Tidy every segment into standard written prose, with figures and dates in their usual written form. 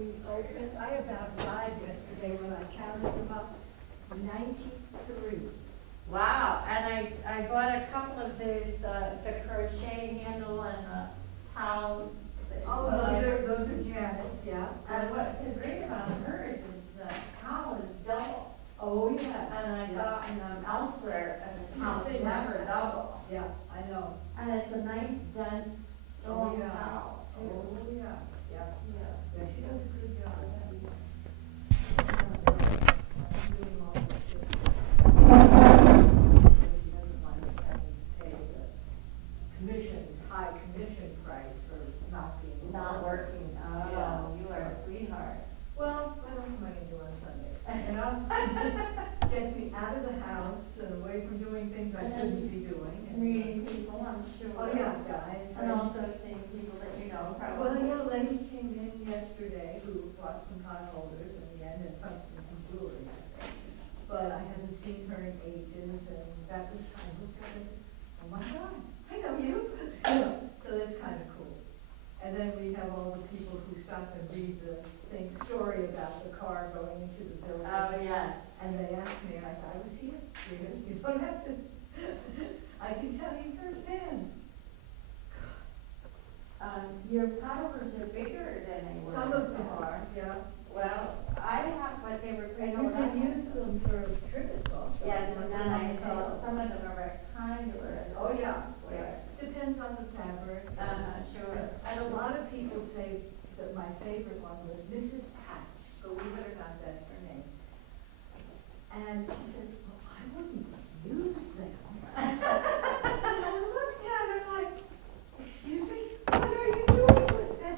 we opened, I about died yesterday when I counted them up, 93. Wow, and I bought a couple of these, the crochet handle and the towels. Oh, those are Janet's, yeah. And what's so great about hers is the towel is double. Oh, yeah. And I got in elsewhere, and the towel's see, never double. Yeah, I know. And it's a nice dense Oh, storm yeah. towel. Oh, yeah, yeah. Yeah. Yeah, she does a good job. I'm doing all this shit. She doesn't mind having to pay the commission, high commission price for not being. Not working. Oh, Yeah. you are a sweetheart. Well, what else am I gonna do on Sunday? You know? Gets me out of the house and away from doing things I shouldn't be doing. And Meeting people, I'm sure. Oh, yeah, guys. And also seeing people that you know Well, probably. yeah, a lady came in yesterday who bought some pot holders in the end and some jewelry, I think. But I haven't seen her in ages, and that was kind of, oh my God, I know you. So that's kind of cool. And then we have all the people who stop and read the story about the car going into the building. Oh, yes. And they asked me, I was yesterday, you don't have to, I can tell you firsthand. Your powders are bigger than they were. Some of them are, yeah. Well, I have what they were. And you can use them for trivets also. Yes, and then I saw some of them are rectangular. Oh, yeah. Square. Depends on the fabric. Sure. And a lot of people say that my favorite one was Mrs. Patch, believe it or not, that's her name. And she said, well, I wouldn't use them. And I looked at her like, excuse me, what are you doing with them?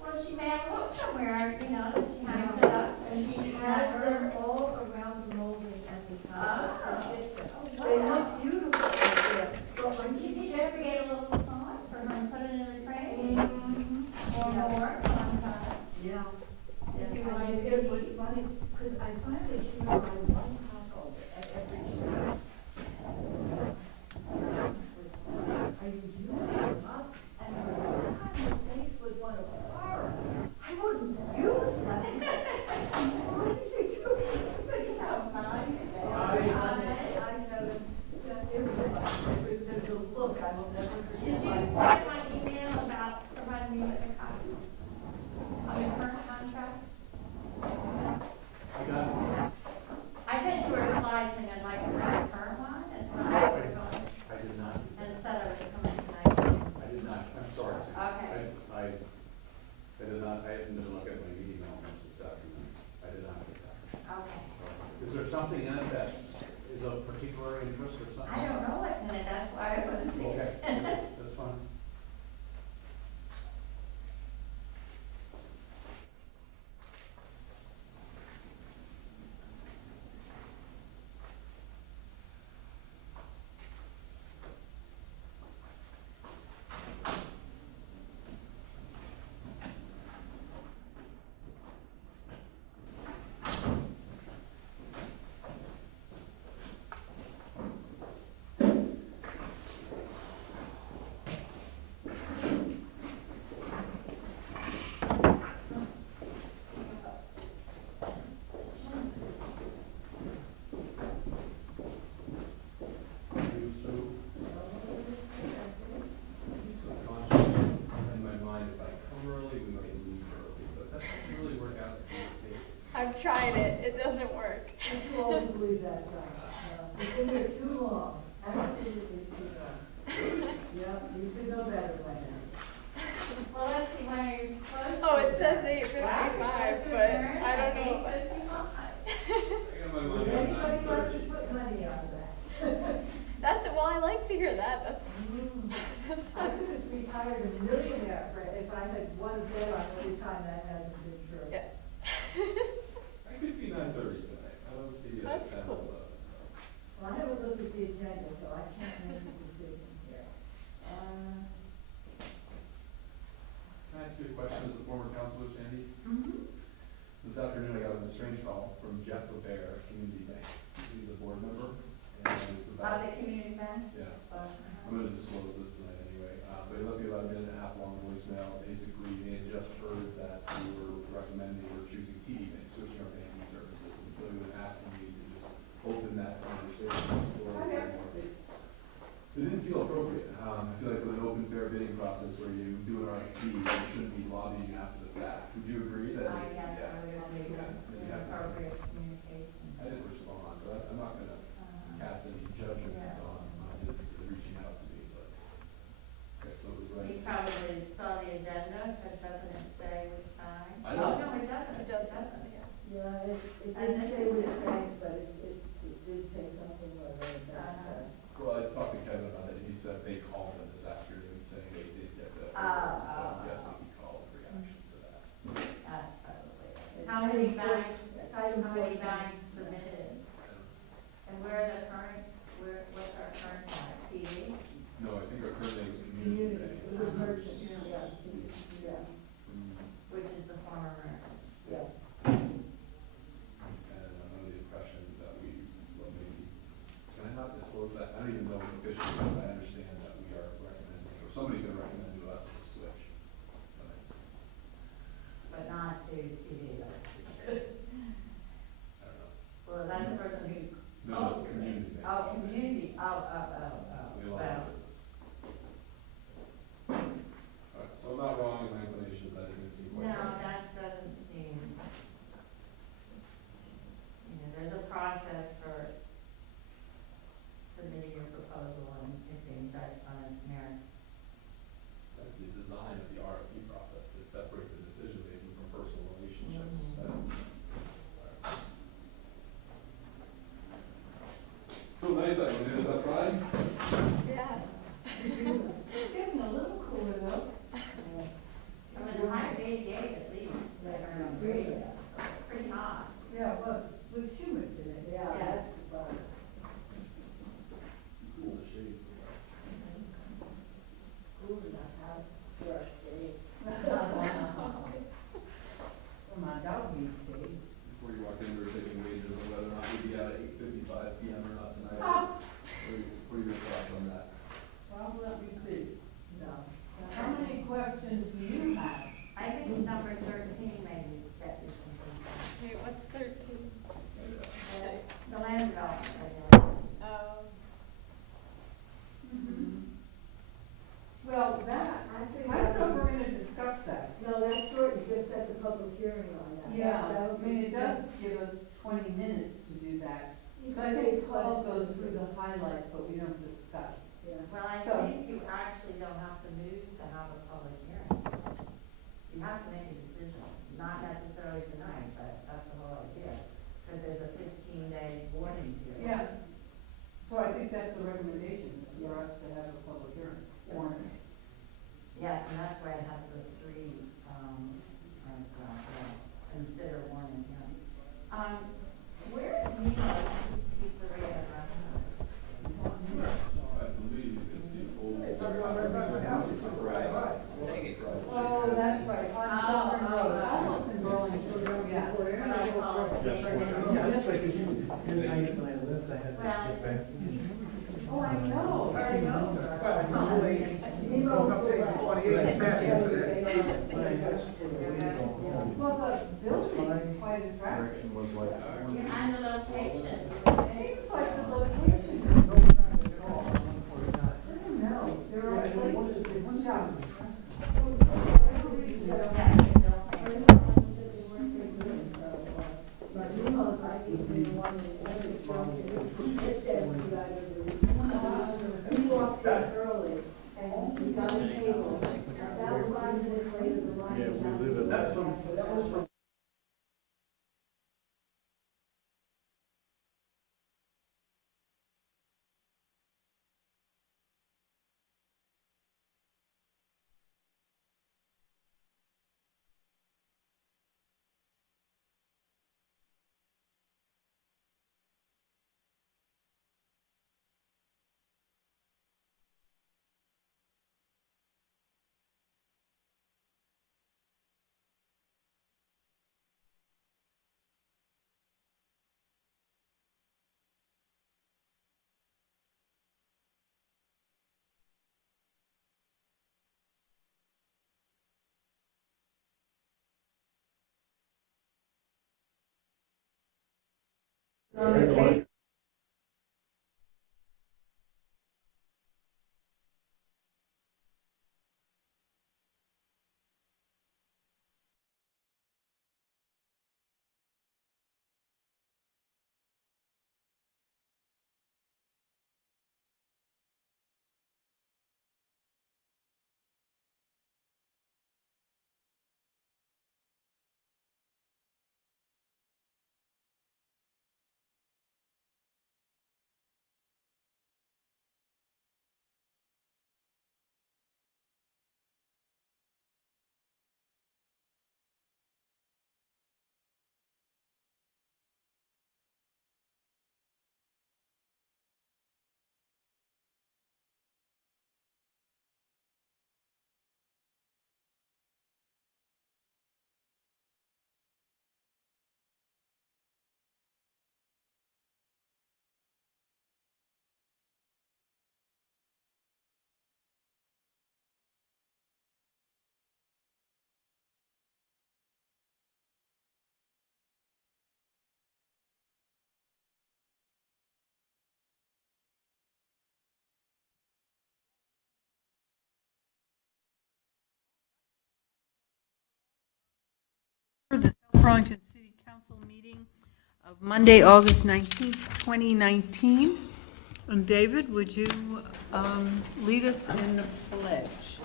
Well, she may have looked somewhere, you know, that she hangs it up and She she has has them her. all around the molding at the top. Oh. They look beautiful right there. But when You she need to said, create a little slot for her and put it in a frame. Or Yeah. more sometimes. yeah. If you I want mean, to it was funny, because I finally she would buy one hot dog at every shop. Are you using them up? And her look on her face was one of horror. I wouldn't use them. What did you do? I know it was the look I will never Did you forget. get my email about providing me with a copy of your current contract? I got it. I sent you a reply saying I'd like to see a current one, as well as we're going, I did not. and said I was coming tonight. I did not. I'm sorry. Okay. I did not. I didn't look at my email this afternoon. I did not get that. Okay. Is there something in it that is of particular interest or something? I don't know what's in it, that's why I want to see Okay, it. that's fine. You, Sue? Subconsciously, in my mind, if I come early, we might leave early, but that doesn't really work out in the case. I've tried it. It doesn't work. You always believe that, John. You've been there too long, absolutely too long. Yeah, you should know better by now. Well, let's see, when are you supposed to? Oh, it says Wow, 8:55, you're supposed to but return I don't at know. 8:55. I got my Would money on anybody like 9:30. to put money on that? That's well. I like to hear that. That's I could have retired a millionaire if I had won a bet on every time that hasn't been true. yeah. I could see 9:30 tonight. I don't see it at That's 10 or cool. 11. Well, I haven't looked at the agenda, so I can't make a decision here. Can I ask you a question as a former counselor, Sandy? Mm-hmm. So this afternoon, I got a strange call from Jeff LeBear, Community Bank. He's a board member, and it's about, The community bank? yeah, I'm gonna disclose this tonight anyway, but he left me about a minute and a half long voicemail. Basically, he had just heard that you were It And didn't this say is which it. bank, but it did say something whether that, Well, I talked to Kevin about it, and he said they called him this afternoon saying they did get the, so I'm guessing he called reaction to that. That's probably it. It's How many item banks, four- item how many 14. banks submitted? And where are the current, what's our current bank, TD? No, I think our current name is Community Bank. It was merchant, yeah, yeah, Which is the former American. yeah. And I'm under the impression that we, well, maybe, can I not disclose that? I don't even know officially, but I understand that we are recommending, or somebody's gonna recommend to us to switch. But not to TD, though. I don't know. Well, that's the person who. No, Community Bank. Oh, community, We lost well, the business. All right, so I'm not wrong in my inclination, that it didn't seem quite no, right. that doesn't seem, there's a process for submitting your proposal and it being judged on its merits. That the design of the RFP process is separate the decision making from personal relationships. Mhm. So nice, I mean, is that side? Yeah. It's getting a little cooler though. I mean, the high 88 at least, like around Yeah. so it's pretty hot. Yeah, well, with humans in it, yeah, Yeah. that's, Cool, the shades. cool enough house for our state. For my dog needs state. Before you walked in, we were taking wagers on whether or not we'd be out at 8:55 PM or not tonight. What are your thoughts on that? Well, let me see. No. How many questions do you have? I think number 13 maybe that is something. Wait, what's 13? The land development regulation. Oh. Well, that, I don't know if we're gonna discuss that. No, that's short, you just set the public hearing on that. Yeah, That'll I mean, be- it does give us 20 minutes to do that. You So I can think raise 12 goes questions. through the highlights, but we don't discuss. Yeah. Well, I So- think you actually don't have to move to have a public hearing. You have to make a decision, not necessarily tonight, but that's the whole idea. Because there's a 15-day warning period. Yeah. So I think that's the recommendation, is for us to have a public hearing. Warning. Yes, and that's why it has the three, consider warning, yeah. Where is Nemo's Pizzeria and Restaurant? I believe it's the old. Oh, that's right, on Shelburne Road, almost in Burlington. Yeah. What I call it, Yeah, that's right, because you, when I lived, I had to get back. Oh, I know. I see now, Nemo woke up there, 28 is passing for that. When I Well, the building is quite attractive. Direction was like. and the location. It seems like the location is, I don't know, there are places, Yeah. But Nemo's, I think, been the one that said it's wrong, it said we got to do. We walked in early and we got a table, about 5 minutes later, the line. Yeah, we live in that. That was from Burlington City Council meeting of Monday, August 19th, 2019. And David, would you lead us in the pledge?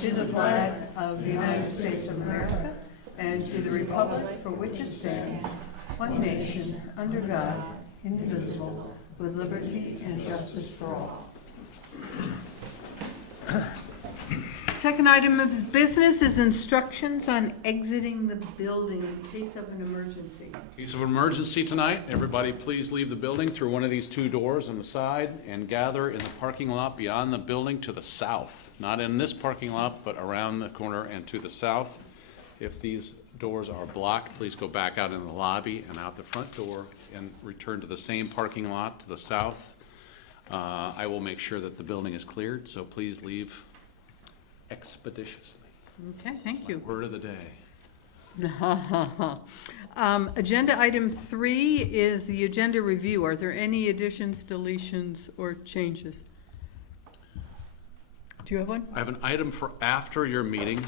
To the flag of the United States of America and to the republic for which it stands, one nation, under God, indivisible, with liberty and justice for all. Second item of business is instructions on exiting the building in case of an emergency. In case of emergency tonight, everybody please leave the building through one of these two doors on the side and gather in the parking lot beyond the building to the south. Not in this parking lot, but around the corner and to the south. If these doors are blocked, please go back out in the lobby and out the front door and return to the same parking lot to the south. I will make sure that the building is cleared, so please leave expeditiously. Okay, thank you. Word of the day. Agenda item 3 is the agenda review. Are there any additions, deletions, or changes? Do you have one? I have an item for after your meeting,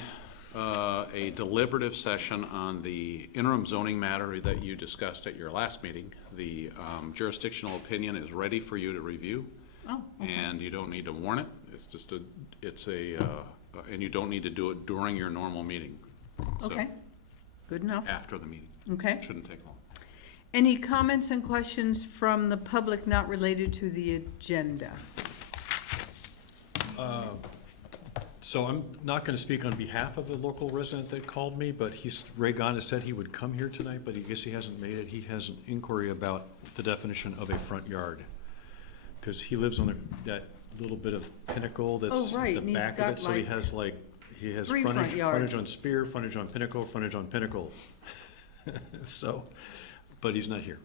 a deliberative session on the interim zoning matter that you discussed at your last meeting. The jurisdictional opinion is ready for you to review. Oh, okay. And you don't need to warn it. It's just and you don't need to do it during your normal meeting. So, Okay, good enough. after the meeting. Okay. Shouldn't take long. Any comments and questions from the public not related to the agenda? So I'm not gonna speak on behalf of a local resident that called me, but Ray Gana said he would come here tonight, but I guess he hasn't made it. He has an inquiry about the definition of a front yard. Cause he lives on that little bit of pinnacle that's Oh, right, the and he's back of got it, so he like has three front frontage yards. on Spear, frontage on Pinnacle, frontage on Pinnacle. So, but he's not here.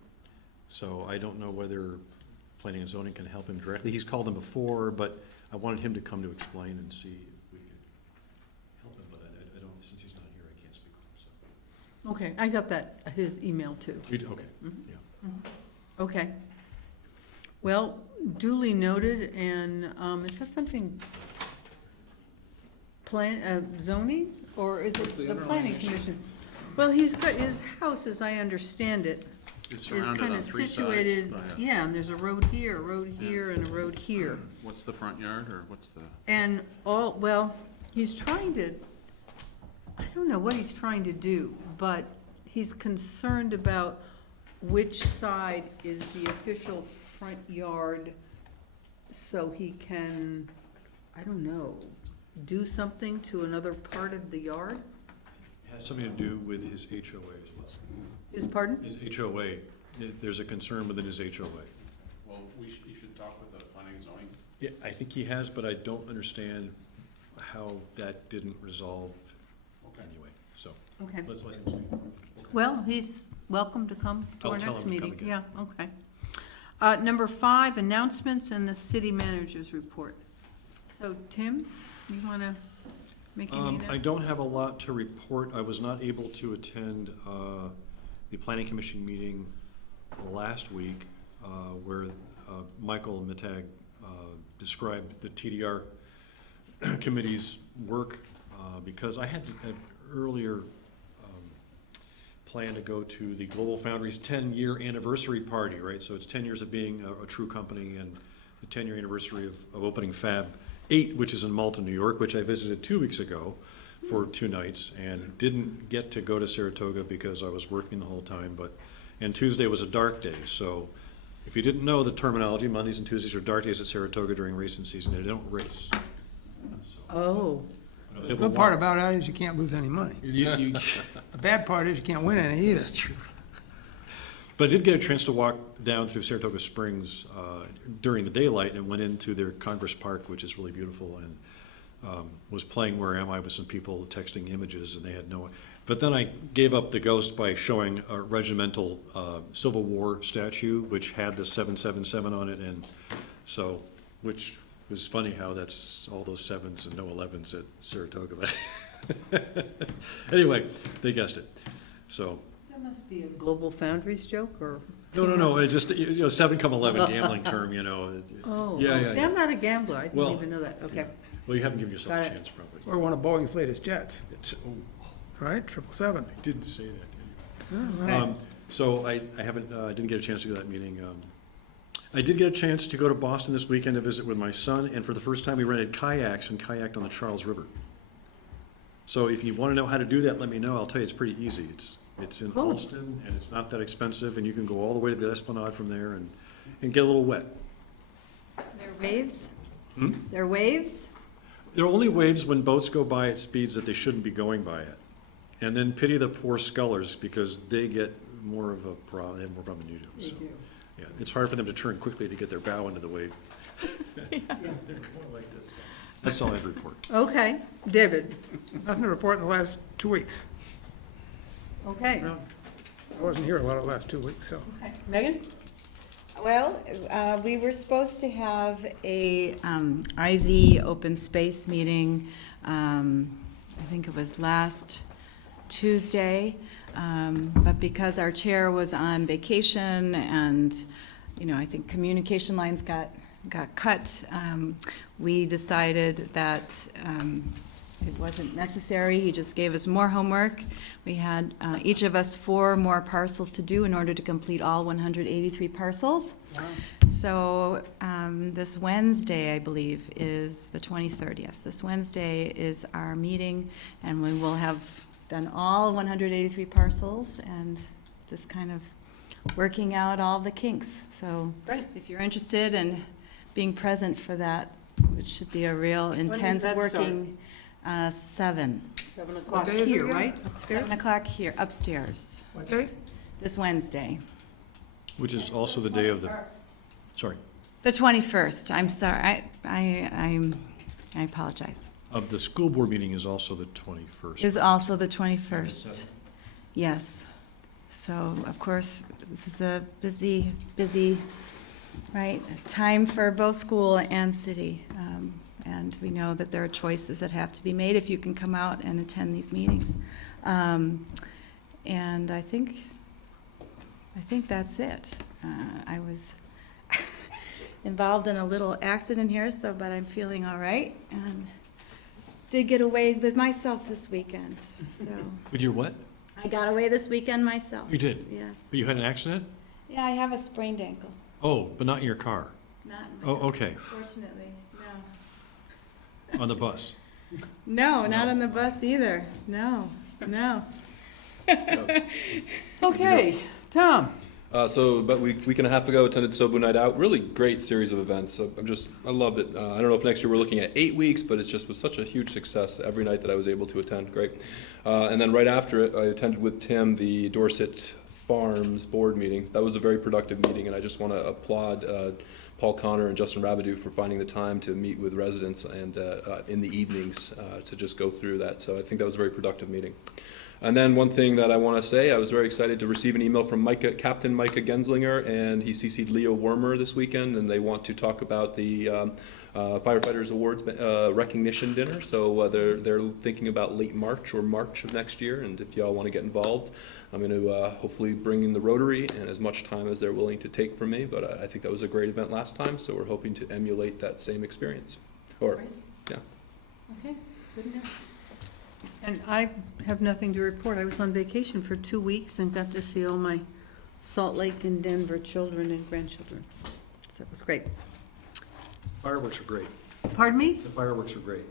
So I don't know whether planning and zoning can help him directly. He's called him before, but I wanted him to come to explain and see if we could help him, but I don't, since he's not here, I can't speak for him, so. Okay, I got that, his email too. Okay, Mhm. yeah. Okay. Well, duly noted, and is that something zoning, or is What's it the the underlying planning issue? commission? Well, he's got, his house, as I understand it, It's is surrounded kind on of 3 sides. situated, by a- yeah, and there's a road here, a road here, and a road here. What's the front yard, or what's the? And well, he's trying to, I don't know what he's trying to do, but he's concerned about which side is the official front yard, so he can, I don't know, do something to another part of the yard? It has something to do with his HOA as well. His pardon? His HOA, there's a concern within his HOA. Well, you should talk with the planning and zoning. Yeah, I think he has, but I don't understand how that didn't resolve Okay. anyway, so Okay. let's let him speak. Well, he's welcome to come to I'll our tell next him to come meeting. again. Yeah, okay. Number 5, announcements and the city manager's report. So, Tim, you want to make any I announcement? don't have a lot to report. I was not able to attend the planning commission meeting last week where Michael Mittag described the TDR committee's work because I had an earlier plan to go to the Global Foundries 10-year anniversary party, right? So it's 10 years of being a true company and the 10-year anniversary of opening Fab 8, which is in Malta, New York, which I visited 2 weeks ago for 2 nights and didn't get to go to Saratoga because I was working the whole time. And Tuesday was a dark day, so if you didn't know the terminology, Mondays and Tuesdays are dark days at Saratoga during racing season. They don't race. So, Oh, I was The able to good part walk. about that is you can't lose any money. You- The bad part is you can't win any either. But I did get a chance to walk down through Saratoga Springs during the daylight and went into their Congress Park, which is really beautiful, and was playing Where Am I with some people texting images, and they had no. But then I gave up the ghost by showing a regimental Civil War statue, which had the 777 on it, and so, which was funny how that's all those 7s and no 11s at Saratoga. But anyway, they guessed it. So. that must be a Global Foundries joke, or? No, it's just, 7 come 11 gambling term, Oh, Yeah. see, I'm not a gambler, I didn't Well, even know that, okay. Well, you haven't given yourself Got a it. chance, probably. Or one of Boeing's latest jets. It's- oh, right? 777. I didn't say that, did you? Okay. So I haven't, I didn't get a chance to go to that meeting. I did get a chance to go to Boston this weekend to visit with my son, and for the first time, we rented kayaks and kayaked on the Charles River. So if you want to know how to do that, let me know. I'll tell you, it's pretty easy. It's in Cool. Alston, and it's not that expensive, and you can go all the way to the Esplanade from there and get a little wet. There are waves? Hmm? There are waves? There are only waves when boats go by at speeds that they shouldn't be going by at. And then pity the poor scullers, because they get more of a problem, they have more problem than you do. So, yeah, it's hard for them to turn quickly to get their bow into the wave. They're going like this. That's all I have to report. Okay, David, Nothing to report in the last 2 weeks. okay. I wasn't here a lot of the last 2 weeks, so. Megan? Well, we were supposed to have a IZ open space meeting, I think it was last Tuesday, but because our chair was on vacation and, you know, I think communication lines got cut, we decided that it wasn't necessary. He just gave us more homework. We had each of us 4 more parcels to do in order to complete all 183 parcels. Wow. So this Wednesday, I believe, is the 23rd. Yes, this Wednesday is our meeting, and we will have done all 183 parcels and just kind of working out all the kinks. So Great. if you're interested in being present for that, which should be a real does intense that start? working, 7. 7 o'clock day is it here, again? right? Upstairs? 7 o'clock here, upstairs, What date? this Wednesday. Which is also the day of the, sorry, The 21st, I'm sorry, I apologize. of the school board meeting is also the 21st. Is also the 21st. Yes. So, of course, this is a busy, right, time for both school and city. And we know that there are choices that have to be made if you can come out and attend these meetings. And I think that's it. I was involved in a little accident here, but I'm feeling all right. And did get away with myself this weekend, so. With your what? I got away this weekend myself. You did? Yes. But you had an accident? Yeah, I have a sprained ankle. Oh, but not in your car? Not in my Oh, okay, Fortunately, on the bus. no. No, not on the bus either. No. Okay, Tom? So about a week and a half ago, attended Sobu Night Out. Really great series of events. So I love it. I don't know if next year we're looking at 8 weeks, but it's just was such a huge success every night that I was able to attend. Great. And then right after it, I attended with Tim the Dorset Farms board meeting. That was a very productive meeting, and I just want to applaud Paul Connor and Justin Rabideau for finding the time to meet with residents and in the evenings to just go through that. So I think that was a very productive meeting. And then one thing that I want to say, I was very excited to receive an email from Captain Micah Genslinger, and he CC'd Leo Wormer this weekend, and they want to talk about the Firefighters Awards recognition dinner. So they're thinking about late March or March of next year, and if y'all want to get involved, I'm going to hopefully bring in the Rotary and as much time as they're willing to take from me, but I think that was a great event last time, so we're hoping to emulate that same experience. Okay, good enough. And I have nothing to report. I was on vacation for 2 weeks and got to see all my Salt Lake and Denver children and grandchildren. So it was great. Fireworks are great. Pardon me? The fireworks are great.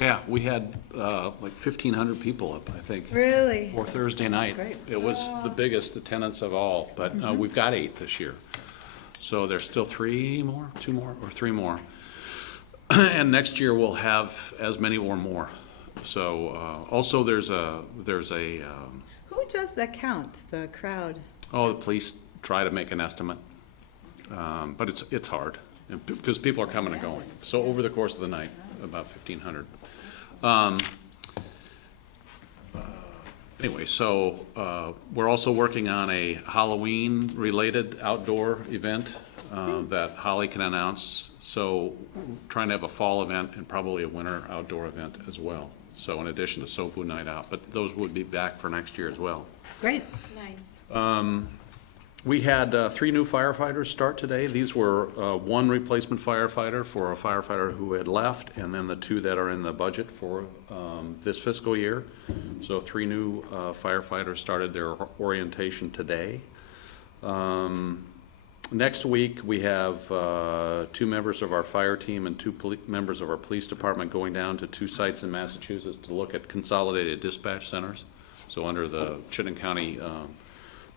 Yeah, we had like 1,500 people up, I think, Really? for Thursday night. great. It was the biggest attendance of all, but we've got 8 this year. So there's still 2 more, or 3 more. And next year we'll have as many or more. So also there's a Who does the count, the crowd? the police try to make an estimate, but it's hard because people are coming and going. So over the course of the night, about 1,500. Anyway, so we're also working on a Halloween-related outdoor event that Holly can announce. So trying to have a fall event and probably a winter outdoor event as well. So in addition to Sofu Night Out, but those would be back for next year as well. Great. Nice. We had 3 new firefighters start today. These were 1 replacement firefighter for a firefighter who had left, and then the 2 that are in the budget for this fiscal year. So 3 new firefighters started their orientation today. Next week, we have 2 members of our fire team and 2 members of our police department going down to 2 sites in Massachusetts to look at consolidated dispatch centers. So under the Chittenden County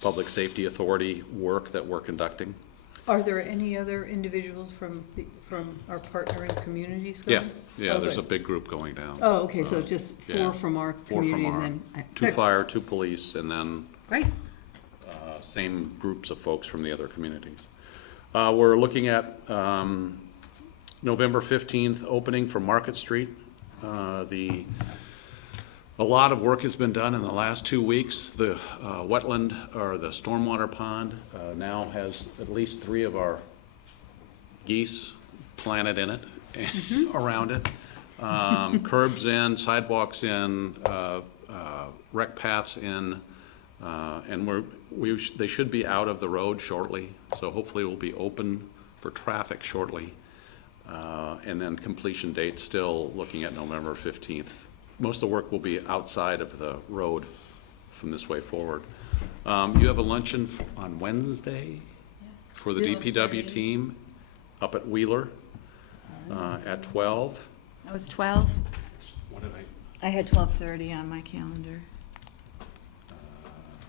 Public Safety Authority work that we're conducting. Are there any other individuals from our partnering communities Yeah, going? yeah, Oh, there's a good. big group going down. Oh, okay, so it's just 4 yeah, from our 4 from community and our, then. 2 Good. fire, 2 police, and then Great. same groups of folks from the other communities. We're looking at November 15th opening for Market Street. A lot of work has been done in the last 2 weeks. The wetland, or the stormwater pond, now has at least 3 of our geese planted in it, around it. Curbs in, sidewalks in, rec paths in, and they should be out of the road shortly, so hopefully we'll be open for traffic shortly. And then completion date still looking at November 15th. Most of the work will be outside of the road from this way forward. You have a luncheon on Wednesday for the Yes. DPW team up at Wheeler at 12. That was 12. What did I had 12:30 on my calendar.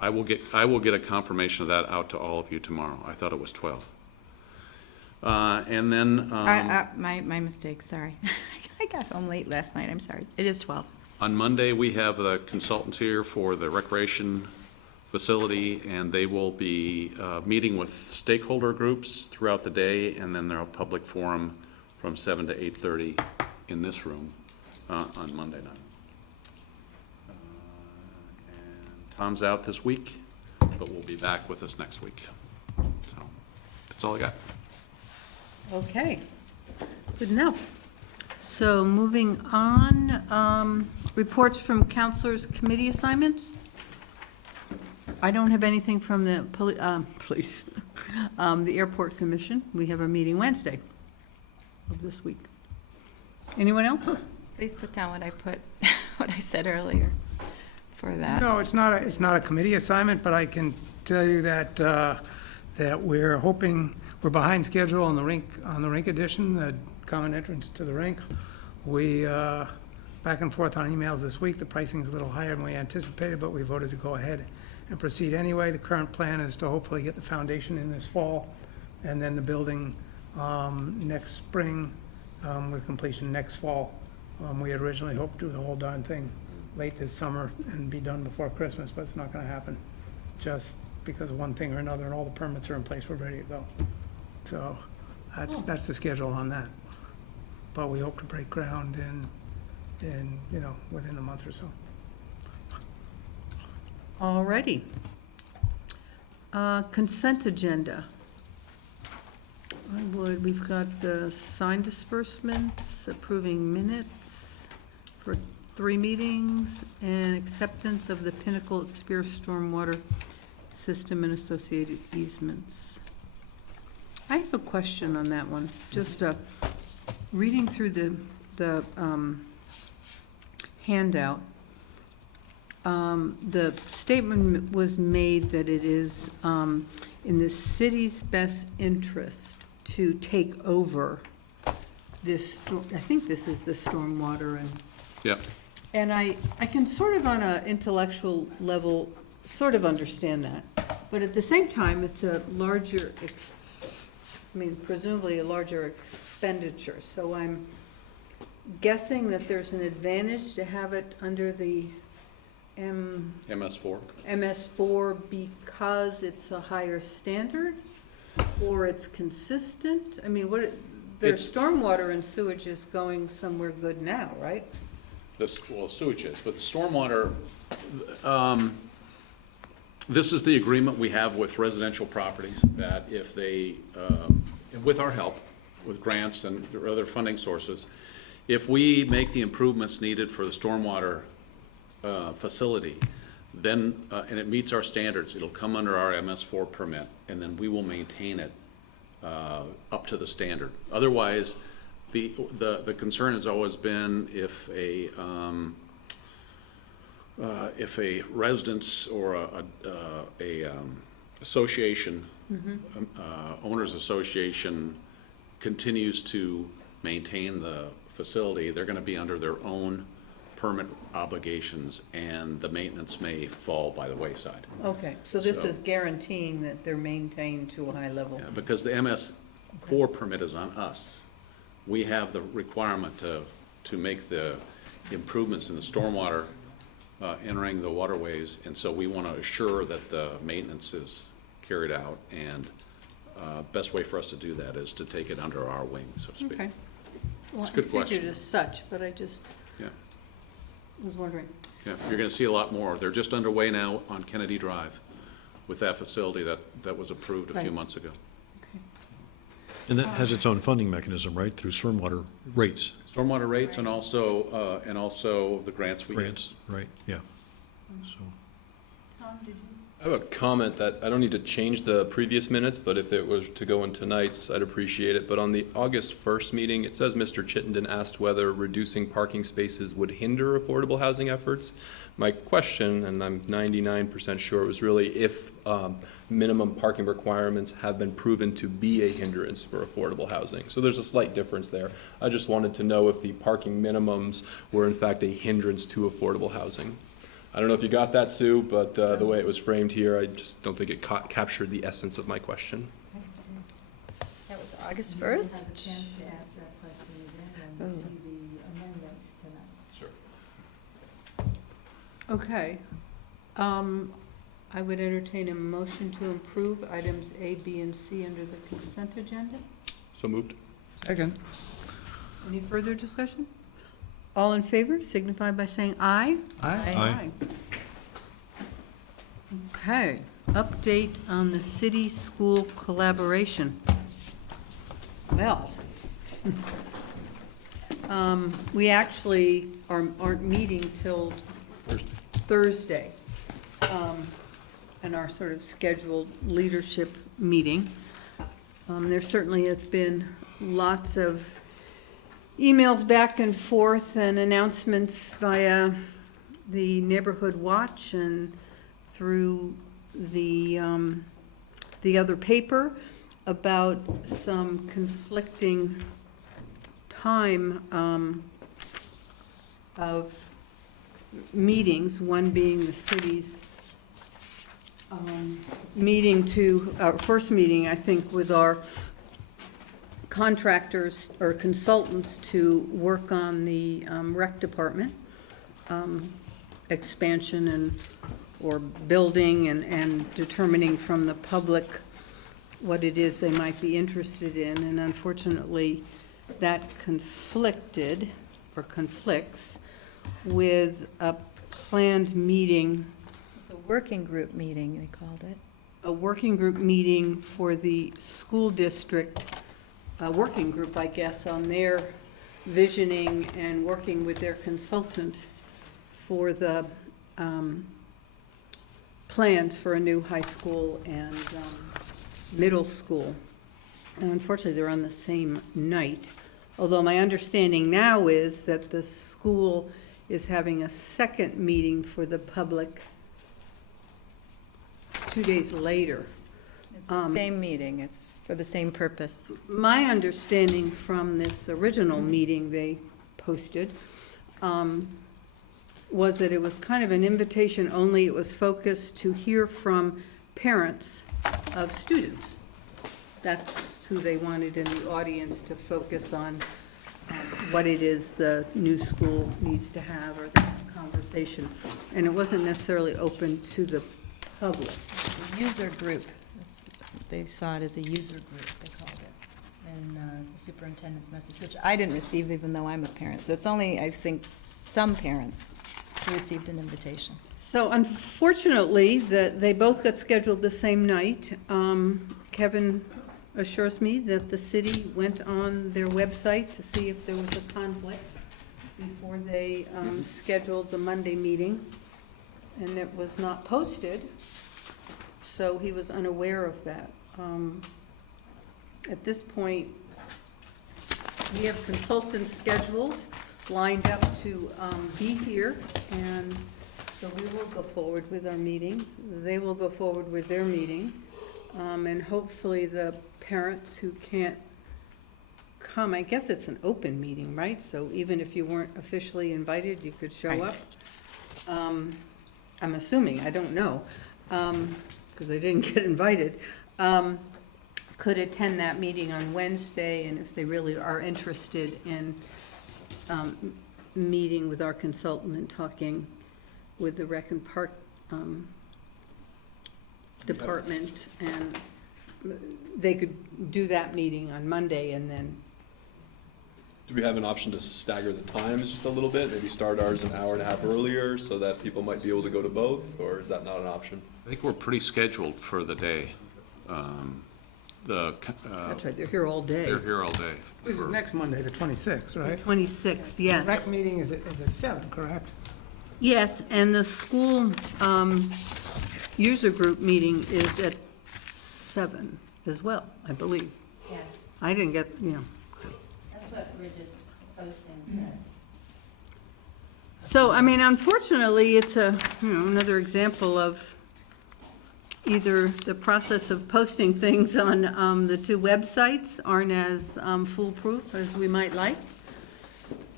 I will get a confirmation of that out to all of you tomorrow. I thought it was 12. And then My mistake, sorry. I got home late last night, I'm sorry. It is 12. on Monday, we have the consultants here for the recreation facility, and they will be meeting with stakeholder groups throughout the day, and then there'll public forum from 7 to 8:30 in this room on Monday night. And Tom's out this week, but will be back with us next week. So that's all I got. Okay, good enough. So moving on, reports from counselors' committee assignments. I don't have anything from the police, the airport commission. We have a meeting Wednesday of this week. Anyone else? Please put down what I said earlier for that. No, it's not a committee assignment, but I can tell you that, that we're hoping, we're behind schedule on the rink addition, the common entrance to the rink. We, back and forth on emails this week, the pricing's a little higher than we anticipated, but we voted to go ahead and proceed anyway. The current plan is to hopefully get the foundation in this fall, and then the building next spring, with completion next fall. We had originally hoped to do the whole darn thing late this summer and be done before Christmas, but it's not gonna happen, just because of one thing or another, and all the permits are in place, we're ready to go. So, that's the schedule on that. But we hope to break ground in, within a month or so. Alrighty. Consent agenda. We've got the signed disbursements, approving minutes for 3 meetings, and acceptance of the Pinnacle Spear Stormwater System and associated easements. I have a question on that one. Just reading through the handout, the statement was made that it is in the city's best interest to take over this, I think this is the stormwater and. Yep. And I can sort of on an intellectual level, sort of understand that. But at the same time, it's a larger, presumably a larger expenditure. So I'm guessing that there's an advantage to have it under the MS4. MS4 because it's a higher standard? Or it's consistent? There's stormwater and sewage is going somewhere good now, right? Sewage is, but the stormwater, this is the agreement we have with residential properties, that if they, with our help, with grants and other funding sources, if we make the improvements needed for the stormwater facility, then, and it meets our standards, it'll come under our MS4 permit, and then we will maintain it up to the standard. Otherwise, the concern has always been if a residence or a association, owners association continues to maintain the facility, they're gonna be under their own permit obligations, and the maintenance may fall by the wayside. Okay, so this So- is guaranteeing that they're maintained to a high level. Yeah, because the MS4 permit is on us. We have the requirement to make the improvements in the stormwater entering the waterways, and so we want to assure that the maintenance is carried out, and best way for us to do that is to take it under our wing, so to speak. Okay. Well, It's a good I figured question. as such, but I just Yeah, was wondering. yeah, you're going to see a lot more. They're just underway now on Kennedy Drive with that facility that was approved a few Right. months ago. And that has its own funding mechanism, right, through stormwater rates, Stormwater rates and also the grants we get. grants, right, yeah. So, Tom, did you? I have a comment that I don't need to change the previous minutes, but if it was to go in tonight's, I'd appreciate it. But on the August 1st meeting, it says Mr. Chittenden asked whether reducing parking spaces would hinder affordable housing efforts. My question, and I'm 99% sure, was really if minimum parking requirements have been proven to be a hindrance for affordable housing. So there's a slight difference there. I just wanted to know if the parking minimums were in fact a hindrance to affordable housing. I don't know if you got that, Sue, but the way it was framed here, I just don't think it captured the essence of my question. That was August We'll have a 1st? chance to ask that question again when we see the amendments tonight. Sure. Okay. I would entertain a motion to approve items A, B, and C under the consent agenda. So moved. Second. Any further discussion? All in favor signify by saying aye. Aye. Aye. Okay, update on the city-school collaboration. Well, we actually aren't meeting till Thursday, in our sort of scheduled leadership meeting. There certainly has been lots of emails back and forth and announcements via the Neighborhood Watch and through the other paper about some conflicting time of meetings, one being the city's meeting our first meeting, I think, with our contractors or consultants to work on the rec department expansion or building and determining from the public what it is they might be interested in. And unfortunately, that conflicted or conflicts with a planned meeting, It's a working group meeting, they called it. a working group meeting for the school district, a working group, I guess, on their visioning and working with their consultant for the plans for a new high school and middle school. And unfortunately, they're on the same night. Although my understanding now is that the school is having a second meeting for the public 2 days later. It's the same meeting, it's for the same purpose. My understanding from this original meeting they posted was that it was kind of an invitation only. It was focused to hear from parents of students. That's who they wanted in the audience to focus on what it is the new school needs to have or the conversation. And it wasn't necessarily open to the public. User group, they saw it as a user group, they called it, in the superintendent's message, which I didn't receive even though I'm a parent. So it's only, I think, some parents who received an invitation. So unfortunately, they both got scheduled the same night. Kevin assures me that the city went on their website to see if there was a conflict before they scheduled the Monday meeting. and it was not posted, so he was unaware of that. At this point, we have consultants scheduled, lined up to be here, and so we will go forward with our meeting. They will go forward with their meeting, and hopefully the parents who can't come, I guess it's an open meeting, right? So even if you weren't officially invited, you could show up. I'm assuming, I don't know, because I didn't get invited. Could attend that meeting on Wednesday, and if they really are interested in meeting with our consultant and talking with the Rec and Park department, and they could do that meeting on Monday, and then Do we have an option to stagger the times just a little bit? Maybe start ours an hour and a half earlier so that people might be able to go to both, or is that not an option? I think we're pretty scheduled for the day. that's right, they're here all day. They're here all day. This is next Monday, the 26th, right? 26th, yes. Rec meeting is at 7, correct? Yes, and the school user group meeting is at 7 as well, I believe. Yes, I didn't get, that's what Bridget's posting said. So, I mean, unfortunately, it's another example of either the process of posting things on the two websites aren't as foolproof as we might like.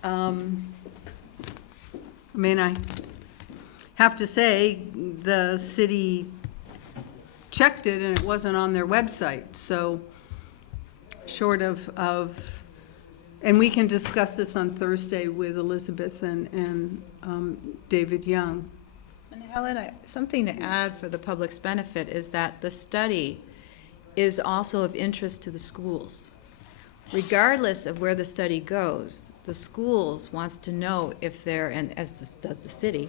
I mean, I have to say, the city checked it and it wasn't on their website, so short of, and we can discuss this on Thursday with Elizabeth and David Young. And Helen, something to add for the public's benefit is that the study is also of interest to the schools. Regardless of where the study goes, the schools wants to know if there, and as does the city,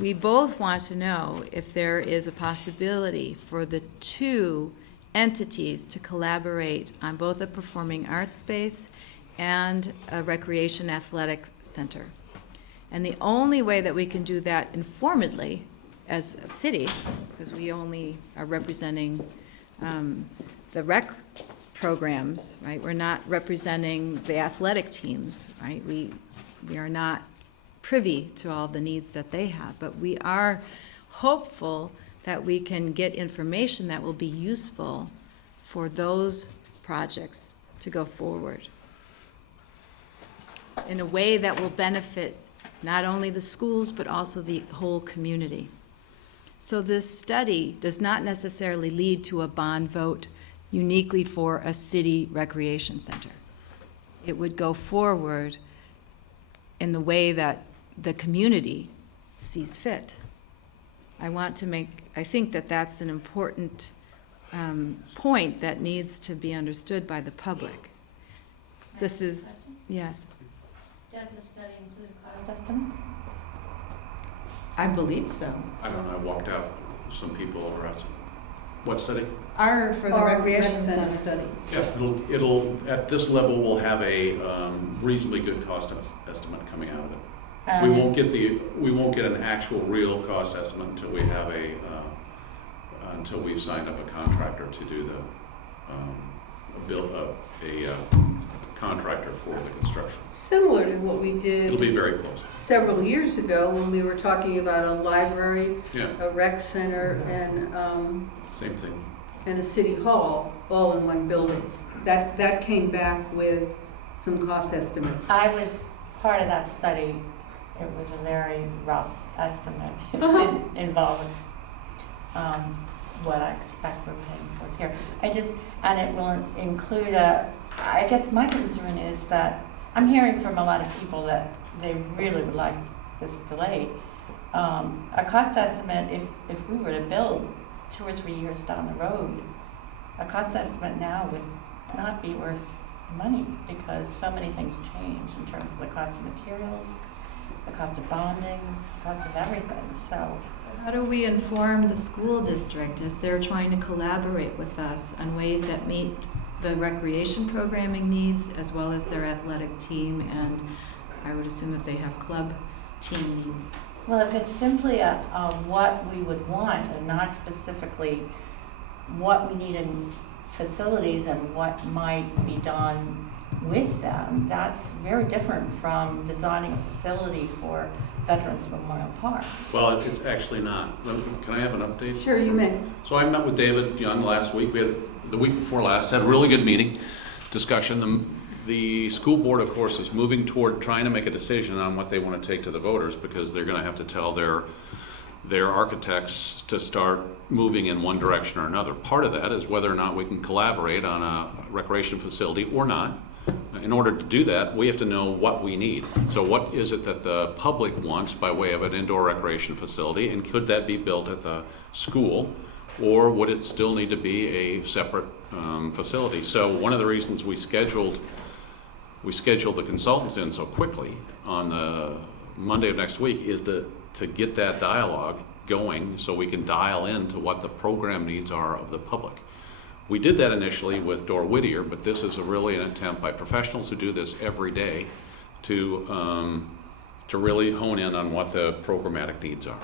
we both want to know if there is a possibility for the two entities to collaborate on both a performing arts space and a recreation athletic center. And the only way that we can do that informedly as a city, because we only are representing the rec programs, right? We're not representing the athletic teams, right? We are not privy to all the needs that they have, but we are hopeful that we can get information that will be useful for those projects to go forward in a way that will benefit not only the schools, but also the whole community. So this study does not necessarily lead to a bond vote uniquely for a city recreation center. It would go forward in the way that the community sees fit. I think that that's an important point that needs to be understood by the public. This is, yes. Does the study include a cost estimate? I believe so. I don't know, I walked out, some people were asking. What study? For the recreation center. Study. Yeah, it'll, at this level, we'll have a reasonably good cost estimate coming out of it. We won't get an actual real cost estimate until we have until we've signed up a contractor to do a contractor for the construction. Similar to what we did It'll be very close. several years ago when we were talking about a library, Yeah, a rec center, and same thing. and a city hall, all in one building. That came back with some cost estimates. I was part of that study. It was a very rough estimate. It Uh-huh. didn't involve what I expect we're paying for here. And it will include I guess my concern is that I'm hearing from a lot of people that they really would like this delayed. A cost estimate, if we were to build 2 or 3 years down the road, a cost estimate now would not be worth money because so many things change in terms of the cost of materials, the cost of bonding, the cost of everything, so. How do we inform the school district as they're trying to collaborate with us on ways that meet the recreation programming needs as well as their athletic team, and I would assume that they have club team needs? Well, if it's simply a what we would want and not specifically what we need in facilities and what might be done with them, that's very different from designing a facility for Veterans Memorial Park. Well, it's actually not. Can I have an update? Sure, you may. So I met with David Young last week. We had, the week before last, had a really good meeting, discussion. The school board, of course, is moving toward trying to make a decision on what they want to take to the voters, because they're going to have to tell their architects to start moving in one direction or another. Part of that is whether or not we can collaborate on a recreation facility or not. In order to do that, we have to know what we need. So what is it that the public wants by way of an indoor recreation facility, and could that be built at the school, or would it still need to be a separate facility? So one of the reasons we scheduled the consultants in so quickly on the Monday of next week is to get that dialogue going so we can dial into what the program needs are of the public. We did that initially with Dora Whittier, but this is really an attempt by professionals who do this every day to really hone in on what the programmatic needs are.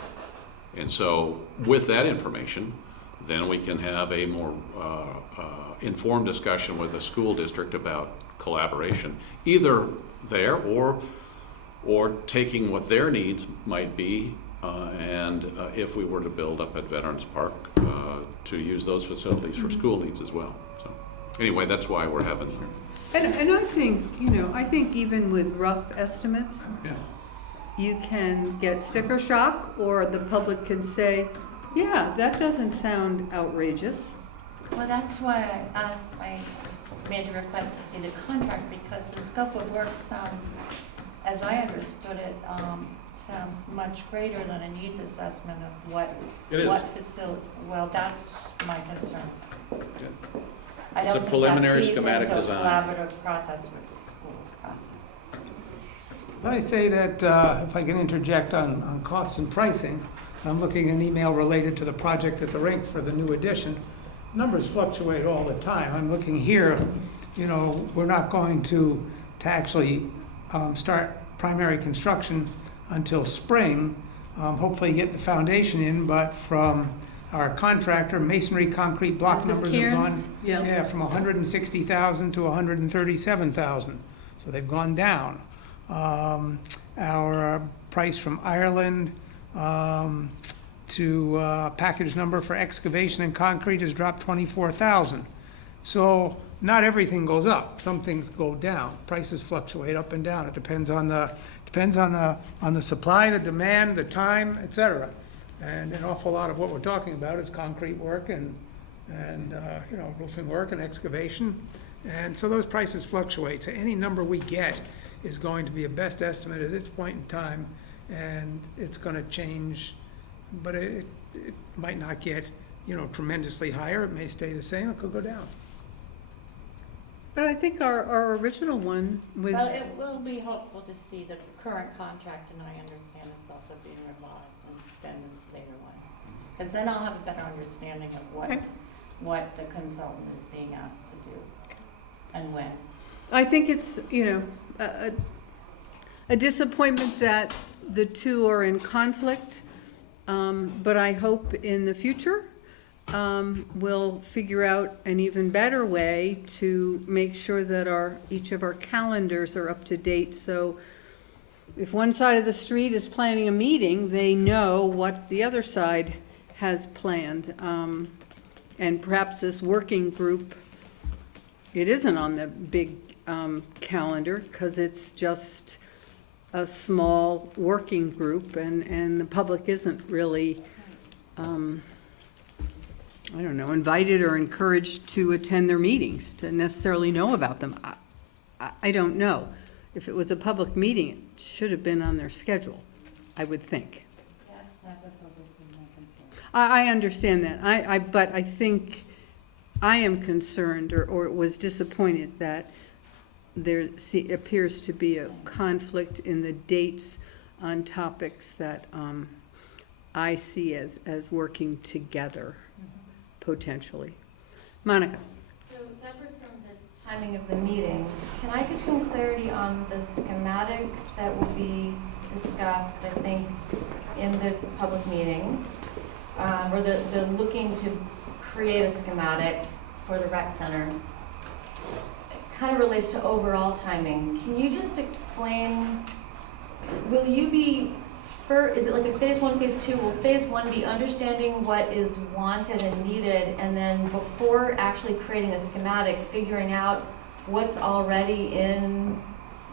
And so with that information, then we can have a more informed discussion with the school district about collaboration, either there or taking what their needs might be, and if we were to build up at Veterans Park, to use those facilities for school needs as well. So anyway, that's why we're having. And I think, I think even with rough estimates, Yeah. you can get sticker shock, or the public can say, yeah, that doesn't sound outrageous. Well, that's why I made a request to see the contract, because the scope of work sounds, as I understood it, sounds much greater than a needs assessment of what facility. Well, that's my concern. Yeah. I It's a don't think preliminary that feeds schematic into a design. collaborative process with the schools process. Let me say that, if I can interject on costs and pricing, I'm looking at an email related to the project at the rink for the new addition. Numbers fluctuate all the time. I'm looking here, we're not going to actually start primary construction until spring, hopefully get the foundation in, but from our contractor, masonry, concrete block This is numbers have gone. Kieran's? Yeah. Yeah, from 160,000 to 137,000, so they've gone down. Our price from Ireland to package number for excavation and concrete has dropped 24,000. So not everything goes up, some things go down. Prices fluctuate up and down. It depends on the supply, the demand, the time, et cetera. And an awful lot of what we're talking about is concrete work and roofing work and excavation. And so those prices fluctuate. So any number we get is going to be a best estimate at this point in time, and it's gonna change, but it might not get, tremendously higher. It may stay the same, it could go down. But I think our original one with. Well, it will be helpful to see the current contract, and I understand it's also being revised, and then the later one. Because then I'll have a better understanding of what the consultant is being asked to do and when. I think it's, a disappointment that the two are in conflict, but I hope in the future, we'll figure out an even better way to make sure that each of our calendars are up to date. So if one side of the street is planning a meeting, they know what the other side has planned. And perhaps this working group, it isn't on the big calendar, because it's just a small working group, and the public isn't really, invited or encouraged to attend their meetings, to necessarily know about them. I don't know. If it was a public meeting, it should have been on their schedule, I would think. That's not the focus of my concern. I understand that. But I think I am concerned or was disappointed that there appears to be a conflict in the dates on topics that I see as working together, potentially. Monica? So separate from the timing of the meetings, can I get some clarity on the schematic that will be discussed, I think, in the public meeting, or the looking to create a schematic for the rec center, kind of relates to overall timing. Can you just explain, will you be, is it like a phase 1, phase 2? Will phase 1 be understanding what is wanted and needed, and then before actually creating a schematic, figuring out what's already in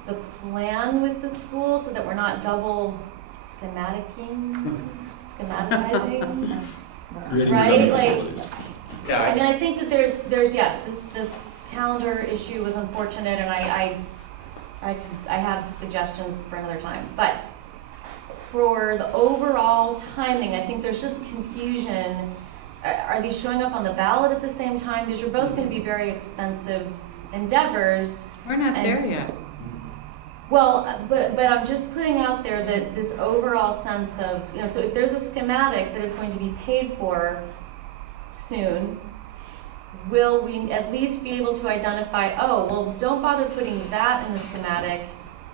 the plan with the school so that we're not double schematicizing? Creating Right, redundant like- facilities. I mean, I think that there's yes, this calendar issue was unfortunate, and I have suggestions for another time. But for the overall timing, I think there's just confusion. Are these showing up on the ballot at the same time? These are both going to be very expensive endeavors. We're not And- there yet. Well, but I'm just putting out there that this overall sense of, so if there's a schematic that is going to be paid for soon, will we at least be able to identify, oh, well, don't bother putting that in the schematic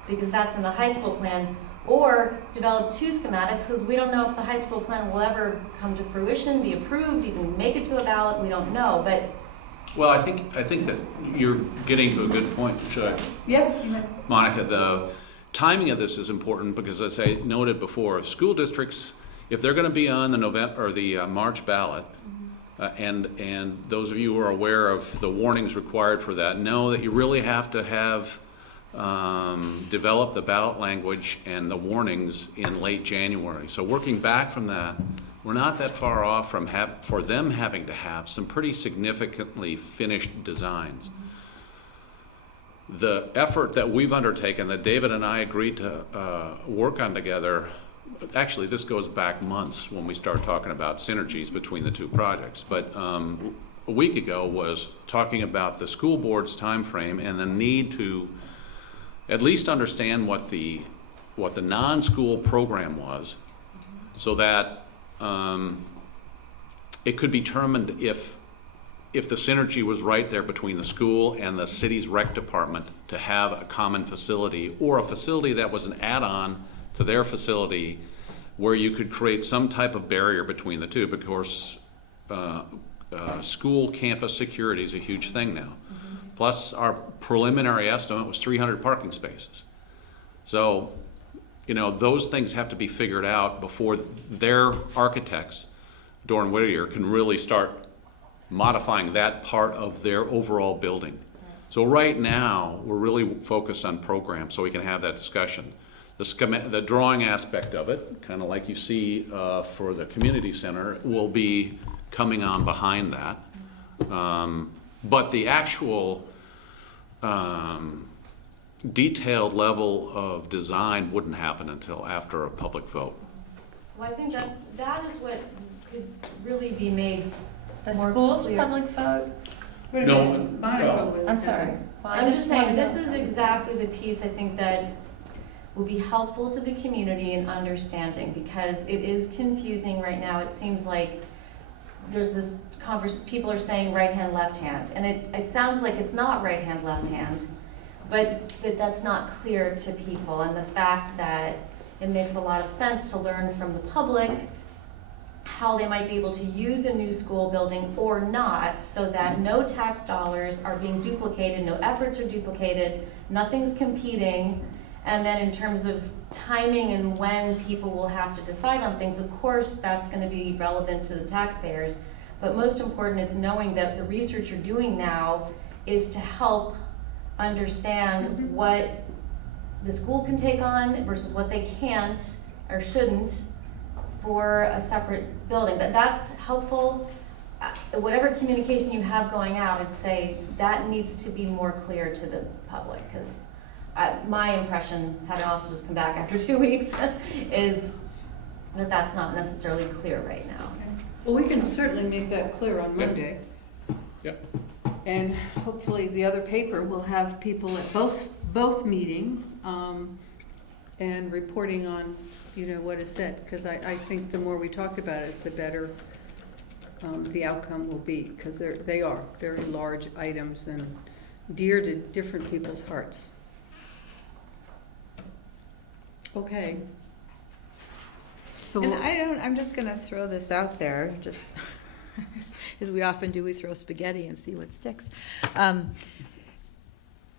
because that's in the high school plan, or develop 2 schematics because we don't know if the high school plan will ever come to fruition, be approved, even make it to a ballot, we don't know, but. Well, I think that you're getting to a good point, should I? Yes. Monica, the timing of this is important because, as I noted before, school districts, if they're going to be on the November or the March ballot, and those of you who are aware of the warnings required for that know that you really have to have develop the ballot language and the warnings in late January. So working back from that, we're not that far off from for them having to have some pretty significantly finished designs. The effort that we've undertaken, that David and I agreed to work on together, actually this goes back months when we started talking about synergies between the 2 projects, but a week ago was talking about the school board's time frame and the need to at least understand what the non-school program was, so that it could be determined if the synergy was right there between the school and the city's rec department to have a common facility, or a facility that was an add-on to their facility where you could create some type of barrier between the 2, because school campus security is a huge thing now. Plus, our preliminary estimate was 300 parking spaces. So, those things have to be figured out before their architects, Dorn Whittier, can really start modifying that part of their overall building. So right now, we're really focused on programs so we can have that discussion. The drawing aspect of it, kind of like you see for the community center, will be coming on behind that. But the actual detailed level of design wouldn't happen until after a public vote. Well, I think that is what could really be made The more school's clear. public vote? No, Monica was I'm sorry. Well, I I'm just saying, wanted this to- is exactly the piece I think that will be helpful to the community in understanding, because it is confusing right now. It seems like there's this people are saying right hand, left hand, and it sounds like it's not right hand, left hand, but that's not clear to people. And the fact that it makes a lot of sense to learn from the public how they might be able to use a new school building or not, so that no tax dollars are being duplicated, no efforts are duplicated, nothing's competing. And then in terms of timing and when people will have to decide on things, of course, that's going to be relevant to the taxpayers. But most important, it's knowing that the research you're doing now is to help understand what the school can take on versus what they can't or shouldn't for a separate building. That's helpful. Whatever communication you have going out, I'd say that needs to be more clear to the public, because my impression, having also just come back after 2 weeks, is that that's not necessarily clear right now. Well, we can certainly make that clear on Yeah. Monday. Yep. And hopefully the other paper will have people at both meetings, and reporting on, what is said. Because I think the more we talk about it, the better the outcome will be. Because they are very large items and dear to different people's hearts. Okay. And I'm just gonna throw this out there, just as we often do, we throw spaghetti and see what sticks.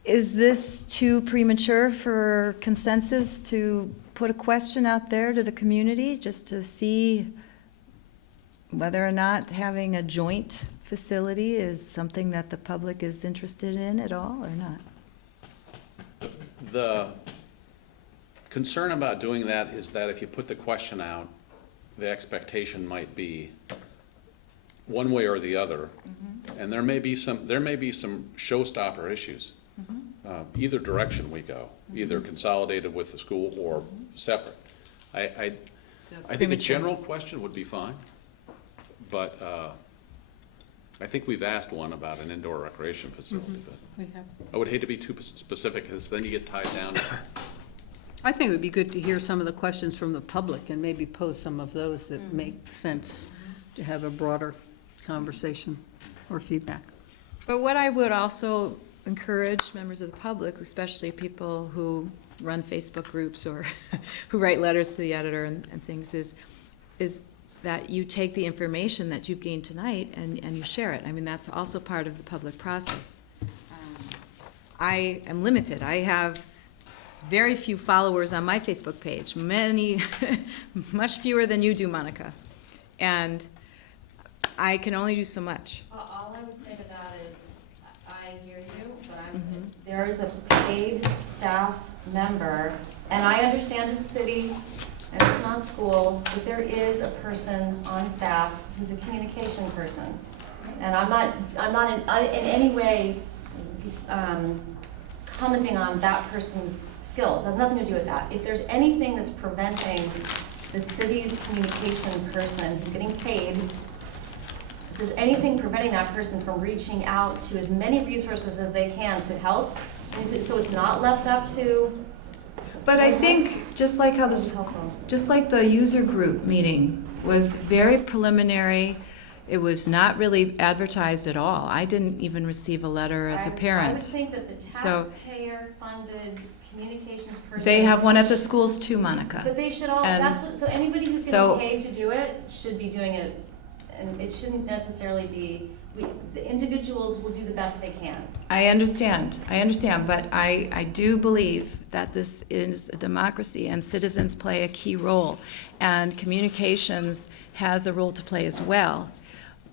Is this too premature for consensus to put a question out there to the community, just to see whether or not having a joint facility is something that the public is interested in at all, or not? The concern about doing that is that if you put the question out, the expectation might be one way or the other, and there may be some showstopper issues. Either direction we go, either consolidated with the school or separate. I think a general question would be fine, but I think we've asked one about an indoor recreation facility, but We have. I would hate to be too specific, because then you get tied down. I think it would be good to hear some of the questions from the public and maybe pose some of those that make sense to have a broader conversation or feedback. But what I would also encourage members of the public, especially people who run Facebook groups or who write letters to the editor and things, is that you take the information that you've gained tonight and you share it. I mean, that's also part of the public process. I am limited. I have very few followers on my Facebook page, much fewer than you do, Monica. And I can only do so much. All I would say to that is, I hear you, but there is a paid staff member, and I understand it's a city, and it's not school, but there is a person on staff who's a communication person. And I'm not in any way commenting on that person's skills. It has nothing to do with that. If there's anything that's preventing the city's communication person who's getting paid, if there's anything preventing that person from reaching out to as many resources as they can to help, so it's not left up to. But I think, just like the user group meeting was very preliminary, it was not really advertised at all. I didn't even receive a letter as a parent. I would think that the taxpayer-funded communications person. They have one at the schools too, Monica. But they should all, so anybody who's getting paid to do it should be doing it, and it shouldn't necessarily be, the individuals will do the best they can. I understand, but I do believe that this is a democracy and citizens play a key role, and communications has a role to play as well.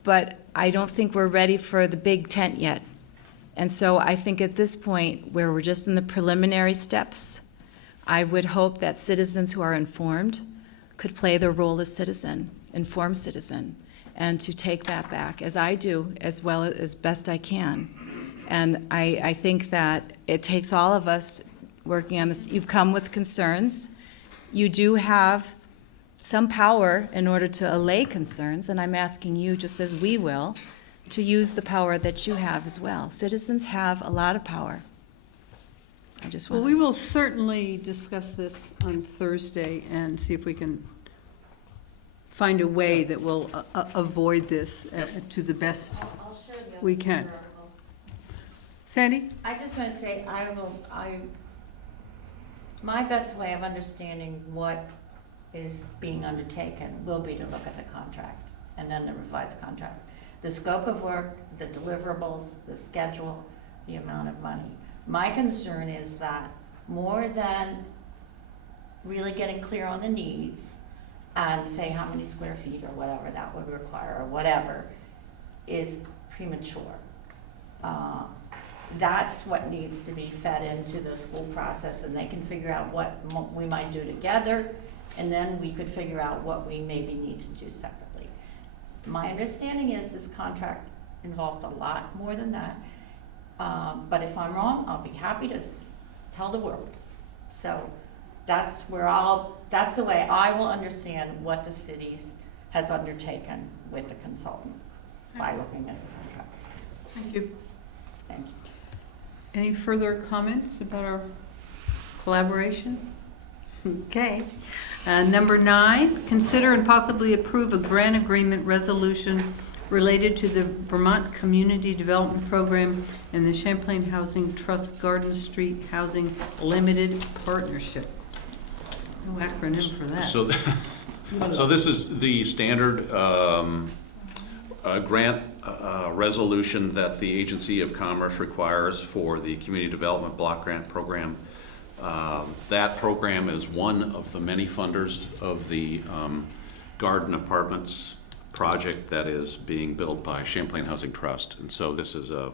But I don't think we're ready for the big tent yet. And so I think at this point, where we're just in the preliminary steps, I would hope that citizens who are informed could play their role as informed citizen, and to take that back, as I do, as well as best I can. And I think that it takes all of us working on this. You've come with concerns. You do have some power in order to allay concerns, and I'm asking you, just as we will, to use the power that you have as well. Citizens have a lot of power. I just want. Well, we will certainly discuss this on Thursday and see if we can find a way that will avoid this to the best I'll share the we can. article. Sandy? I just want to say, my best way of understanding what is being undertaken will be to look at the contract and then the revised contract. The scope of work, the deliverables, the schedule, the amount of money. My concern is that more than really getting clear on the needs and say how many square feet or whatever that would require or whatever is premature. That's what needs to be fed into the school process, and they can figure out what we might do together, and then we could figure out what we maybe need to do separately. My understanding is this contract involves a lot more than that, but if I'm wrong, I'll be happy to tell the world. So that's the way I will understand what the city has undertaken with the consultant, by looking at the contract. Thank you. Thank you. Any further comments about our collaboration? Okay. Number 9, consider and possibly approve a grant agreement resolution related to the Vermont Community Development Program and the Champlain Housing Trust Garden Street Housing Limited Partnership. No acronym for that. So So this is the standard grant resolution that the Agency of Commerce requires for the Community Development Block Grant Program. That program is one of the many funders of the Garden Apartments project that is being built by Champlain Housing Trust. And so this is an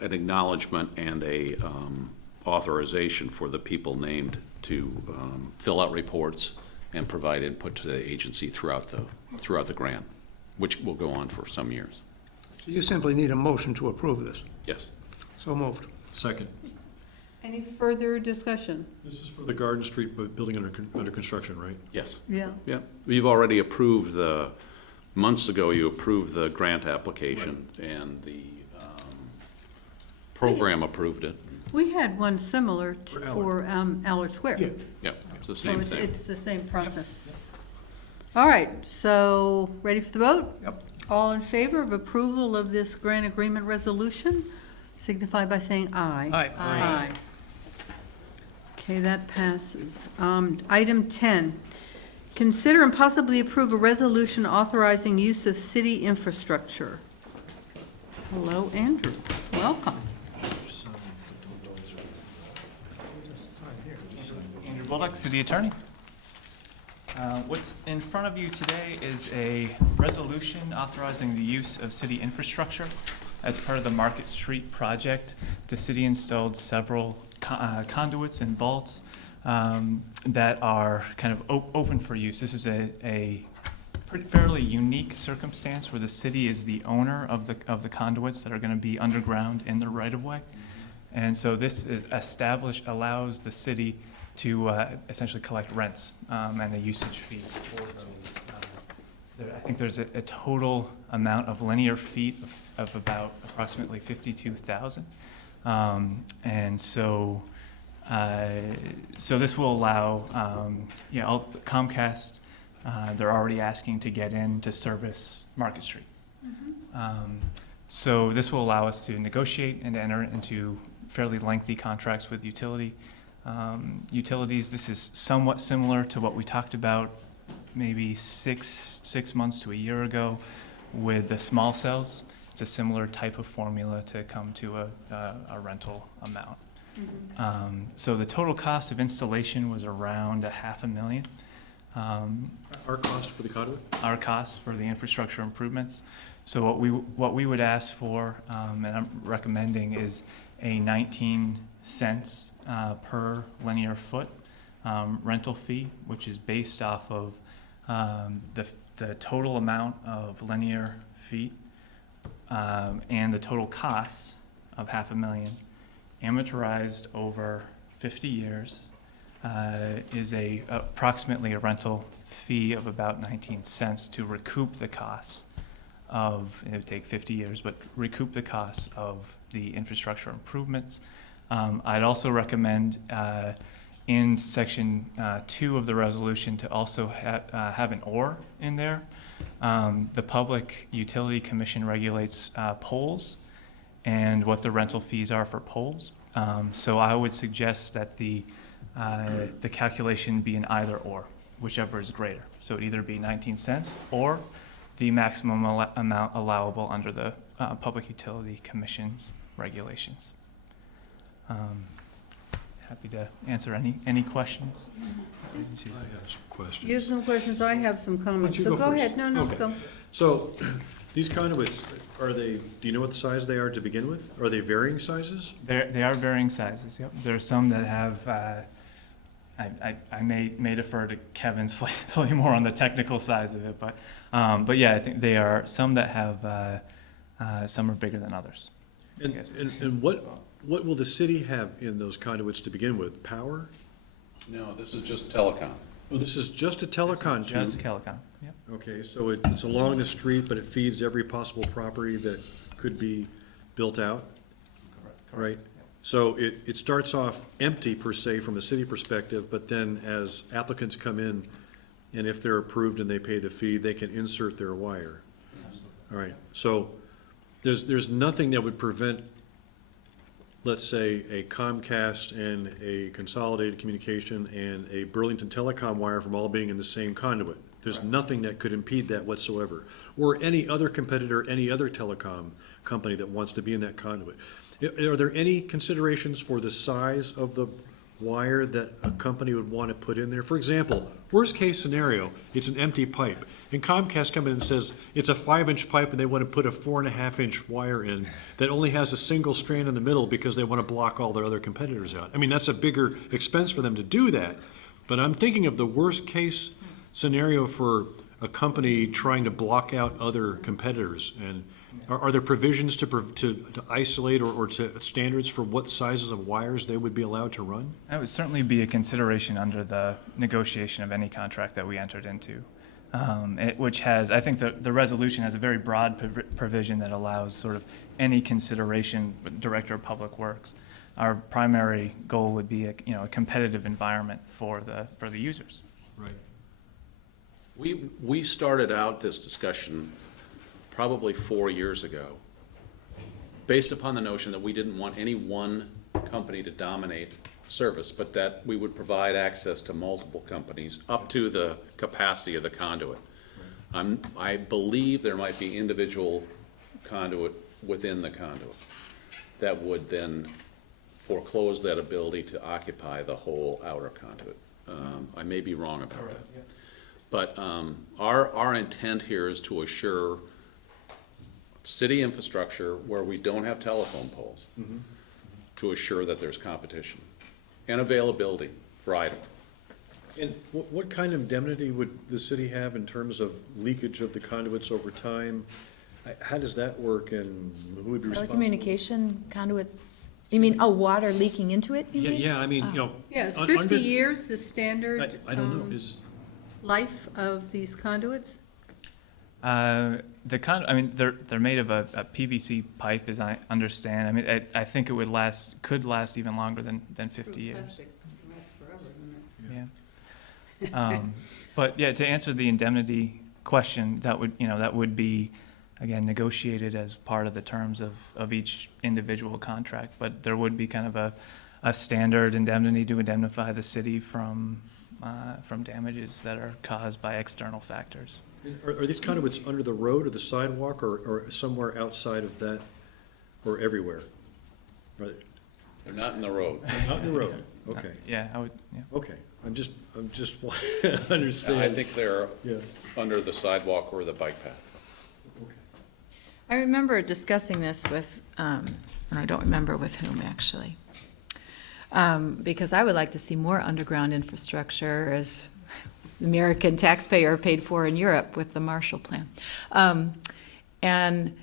acknowledgement and a authorization for the people named to fill out reports and provide input to the agency throughout the grant, which will go on for some years. So you simply need a motion to approve this. Yes. So moved. Second. Any further discussion? This is for the Garden Street building under construction, right? Yes. Yeah. Yeah. You've already approved months ago, you approved the grant application and the program approved it. We had one similar for Allard Square. Yeah. Yep, it's the So same thing. it's the same process. All right, so ready for the vote? Yep. All in favor of approval of this grant agreement resolution, signify by saying aye. Aye. Aye. Okay, that passes. Item 10, consider and possibly approve a resolution authorizing use of city infrastructure. Hello, Andrew. Welcome. Andrew Bullock, City Attorney. What's in front of you today is a resolution authorizing the use of city infrastructure. As part of the Market Street project, the city installed several conduits and vaults that are kind of open for use. This is a fairly unique circumstance where the city is the owner of the conduits that are going to be underground in the right-of-way. And so this allows the city to essentially collect rents and the usage fee for those. I think there's a total amount of linear feet of about approximately 52,000. And so this will allow, Comcast, they're already asking to get in to service Market Street. So this will allow us to negotiate and enter into fairly lengthy contracts with utilities. This is somewhat similar to what we talked about maybe six months to a year ago with the small cells. It's a similar type of formula to come to a rental amount. So the total cost of installation was around $500,000. Our cost for the conduit? Our cost for the infrastructure improvements. So what we would ask for, and I'm recommending, is a 19 cents per linear foot rental fee, which is based off of the total amount of linear feet and the total cost of $500,000, amortized over 50 years, is approximately a rental fee of about 19 cents to recoup the cost of, it would take 50 years, but recoup the cost of the infrastructure improvements. I'd also recommend in section 2 of the resolution to also have an or in there. The Public Utility Commission regulates poles and what the rental fees are for poles. So I would suggest that the calculation be an either or, whichever is greater. So it'd either be 19 cents or the maximum amount allowable under the Public Utility Commission's regulations. Happy to answer any questions. I have some questions. You have some questions, I have some comments, you so go go first. ahead. No, Okay. go. So, these conduits, do you know what the size they are to begin with? Are they varying sizes? They are varying sizes, yep. There are some that have, I may defer to Kevin slightly more on the technical size of it, but yeah, I think they are some that have, some are bigger than others. And what will the city have in those conduits to begin with? Power? No, this is just telecom. Oh, this is just a telecom tube? Just telecom, yep. Okay, so it's along the street, but it feeds every possible property that could be built out? Right? So it starts off empty per se from a city perspective, but then as applicants come in, and if they're approved and they pay the fee, they can insert their wire. All right, so there's nothing that would prevent let's say, a Comcast and a Consolidated Communication and a Burlington Telecom wire from all being in the same conduit. There's nothing that could impede that whatsoever. Or any other competitor, any other telecom company that wants to be in that conduit. Are there any considerations for the size of the wire that a company would want to put in there? For example, worst case scenario, it's an empty pipe. And Comcast comes in and says, it's a 5-inch pipe and they want to put a 4.5-inch wire in that only has a single strand in the middle because they want to block all their other competitors out. I mean, that's a bigger expense for them to do that. But I'm thinking of the worst case scenario for a company trying to block out other competitors. And are there provisions to isolate or to standards for what sizes of wires they would be allowed to run? That would certainly be a consideration under the negotiation of any contract that we entered into. Which has, I think the resolution has a very broad provision that allows sort of any consideration with Director of Public Works. Our primary goal would be a competitive environment for the users. Right. We started out this discussion probably 4 years ago, based upon the notion that we didn't want any one company to dominate service, but that we would provide access to multiple companies up to the capacity of the conduit. I believe there might be individual conduit within the conduit that would then foreclose that ability to occupy the whole outer conduit. I may be wrong about that. But our intent here is to assure city infrastructure where we don't have telephone poles, to assure that there's competition and availability for item. And what kind of indemnity would the city have in terms of leakage of the conduits over time? How does that work, and who would be responsible? Telecommunication conduits, you mean, water leaking into it, you mean? Yeah, I mean, Yeah, is under- 50 years the standard I don't know, is, life of these conduits? They're made of a PVC pipe, as I understand. I mean, I think it could last even longer than 50 years. Plastic lasts forever, doesn't it? Yeah. But yeah, to answer the indemnity question, that would be, again, negotiated as part of the terms of each individual contract. But there would be kind of a standard indemnity to indemnify the city from damages that are caused by external factors. are these conduits under the road or the sidewalk or somewhere outside of that, or everywhere? They're not in the road. Out in the road, okay. Yeah, I would, yeah. Okay, I'm just want to understand. I think they're Yeah. under the sidewalk or the bike path. Okay. I remember discussing this with, and I don't remember with whom, actually. Because I would like to see more underground infrastructure, as the American taxpayer paid for in Europe with the Marshall Plan. And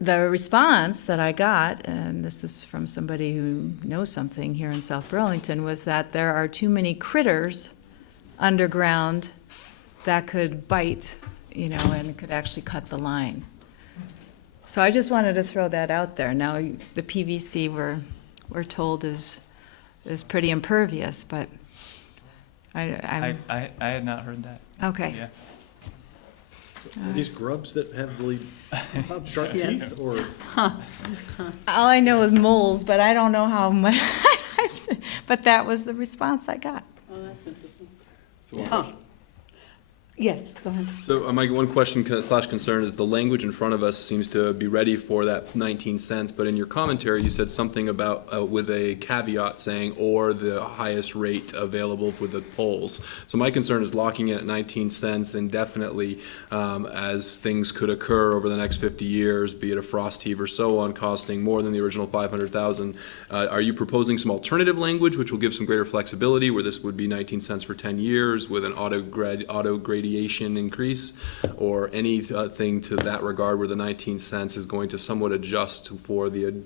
the response that I got, and this is from somebody who knows something here in South Burlington, was that there are too many critters underground that could bite, and could actually cut the line. So I just wanted to throw that out there. Now, the PVC we're told is pretty impervious, but I'm I had not heard that. okay. Yeah. Are these grubs that have really sharp teeth, or? All I know is moles, but I don't know how much. But that was the response I got. Oh, that's interesting. So, Yes, go ahead. So my one question / concern is the language in front of us seems to be ready for that 19 cents, but in your commentary you said something about with a caveat saying, or the highest rate available with the polls. So my concern is locking in at 19 cents indefinitely as things could occur over the next 50 years, be it a frost heave or so on, costing more than the original 500,000. Are you proposing some alternative language which will give some greater flexibility, where this would be 19 cents for 10 years with an auto gradation increase, or anything to that regard where the 19 cents is going to somewhat adjust for the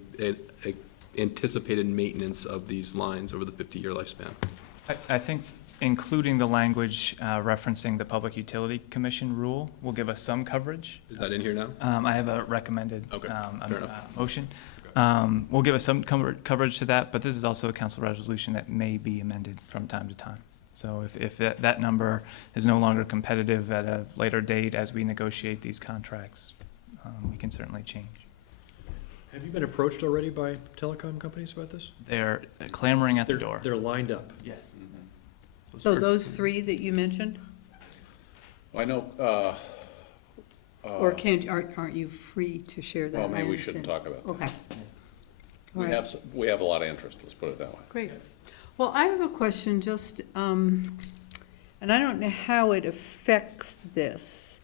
anticipated maintenance of these lines over the 50-year lifespan? I think including the language referencing the Public Utility Commission rule will give us some coverage. Is that in here now? I have a recommended Fair enough. motion. Will give us some coverage to that, but this is also a council resolution that may be amended from time to time. So if that number is no longer competitive at a later date as we negotiate these contracts, we can certainly change. Have you been approached already by telecom companies about this? They're clamoring at the They're, door. they're lined up. Yes. So those three that you mentioned? I know, Or aren't you free to share that? well, maybe I we shouldn't understand. talk about that. Okay. We All right. have, we have a lot of interest, let's put it that way. Great. Well, I have a question, just, and I don't know how it affects this,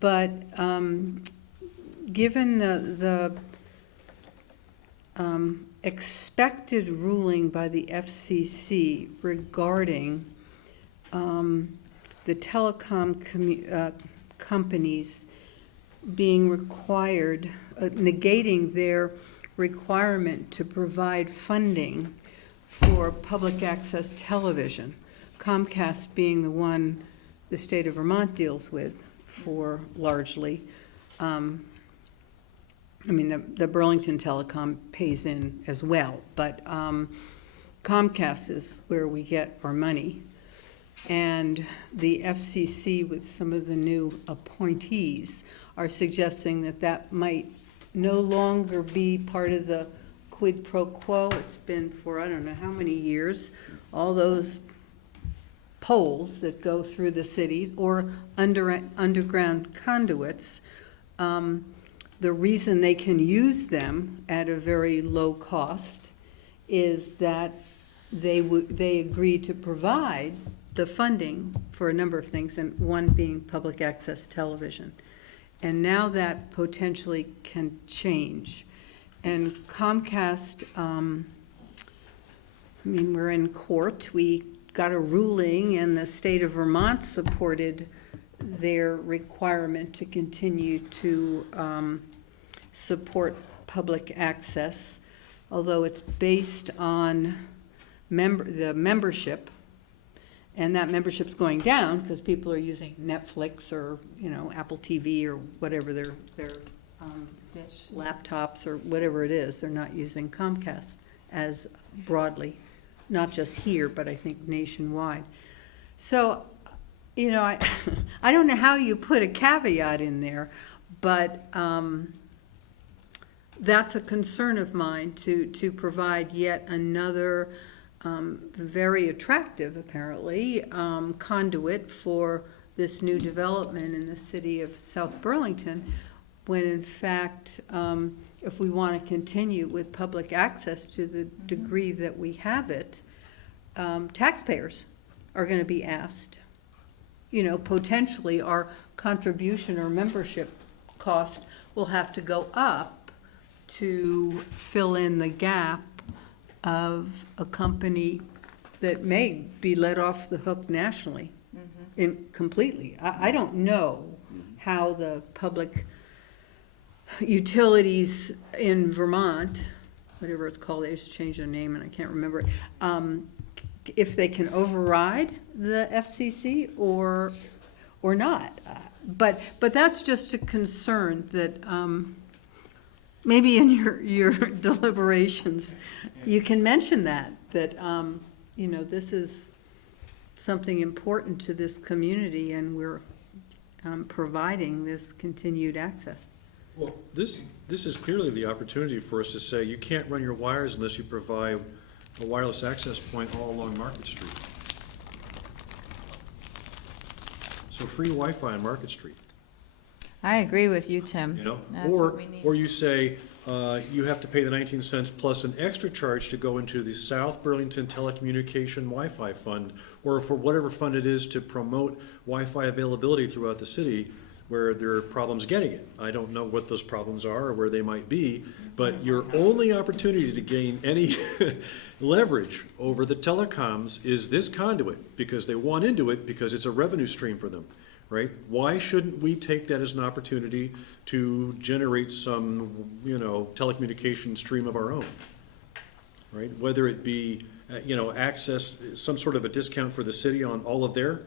but given the expected ruling by the FCC regarding the telecom companies being required, negating their requirement to provide funding for public access television, Comcast being the one the state of Vermont deals with for largely. I mean, the Burlington Telecom pays in as well, but Comcast is where we get our money. And the FCC, with some of the new appointees, are suggesting that that might no longer be part of the quid pro quo. It's been for I don't know how many years, all those poles that go through the cities or underground conduits. The reason they can use them at a very low cost is that they agree to provide the funding for a number of things, and one being public access television. And now that potentially can change. And Comcast, I mean, we're in court. We got a ruling, and the state of Vermont supported their requirement to continue to support public access, although it's based on the membership, and that membership's going down because people are using Netflix or, you know, Apple TV or whatever their laptops or whatever it is. They're not using Comcast as broadly, not just here, but I think nationwide. So, you know, I don't know how you put a caveat in there, but that's a concern of mine, to provide yet another very attractive, apparently, conduit for this new development in the city of South Burlington, when in fact, if we want to continue with public access to the degree that we have it, taxpayers are going to be asked. You know, potentially our contribution or membership cost will have to go up to fill in the gap of a company that may be let off the hook nationally, completely. I don't know how the public utilities in Vermont, whatever it's called, they just changed their name and I can't remember it, if they can override the FCC or not. But that's just a concern that maybe in your deliberations, you can mention that you know, this is something important to this community, and we're providing this continued access. Well, this is clearly the opportunity for us to say, you can't run your wires unless you provide a wireless access point all along Market Street. So free Wi-Fi on Market Street. I agree with you, Tim. You know, That's what we need. or you say, you have to pay the 19 cents plus an extra charge to go into the South Burlington Telecommunication Wi-Fi Fund, or for whatever fund it is to promote Wi-Fi availability throughout the city where there are problems getting it. I don't know what those problems are or where they might be, but your only opportunity to gain any leverage over the telecoms is this conduit, because they want into it because it's a revenue stream for them. Right? Why shouldn't we take that as an opportunity to generate some, you know, telecommunication stream of our own? Right? Whether it be, you know, access, some sort of a discount for the city on all of their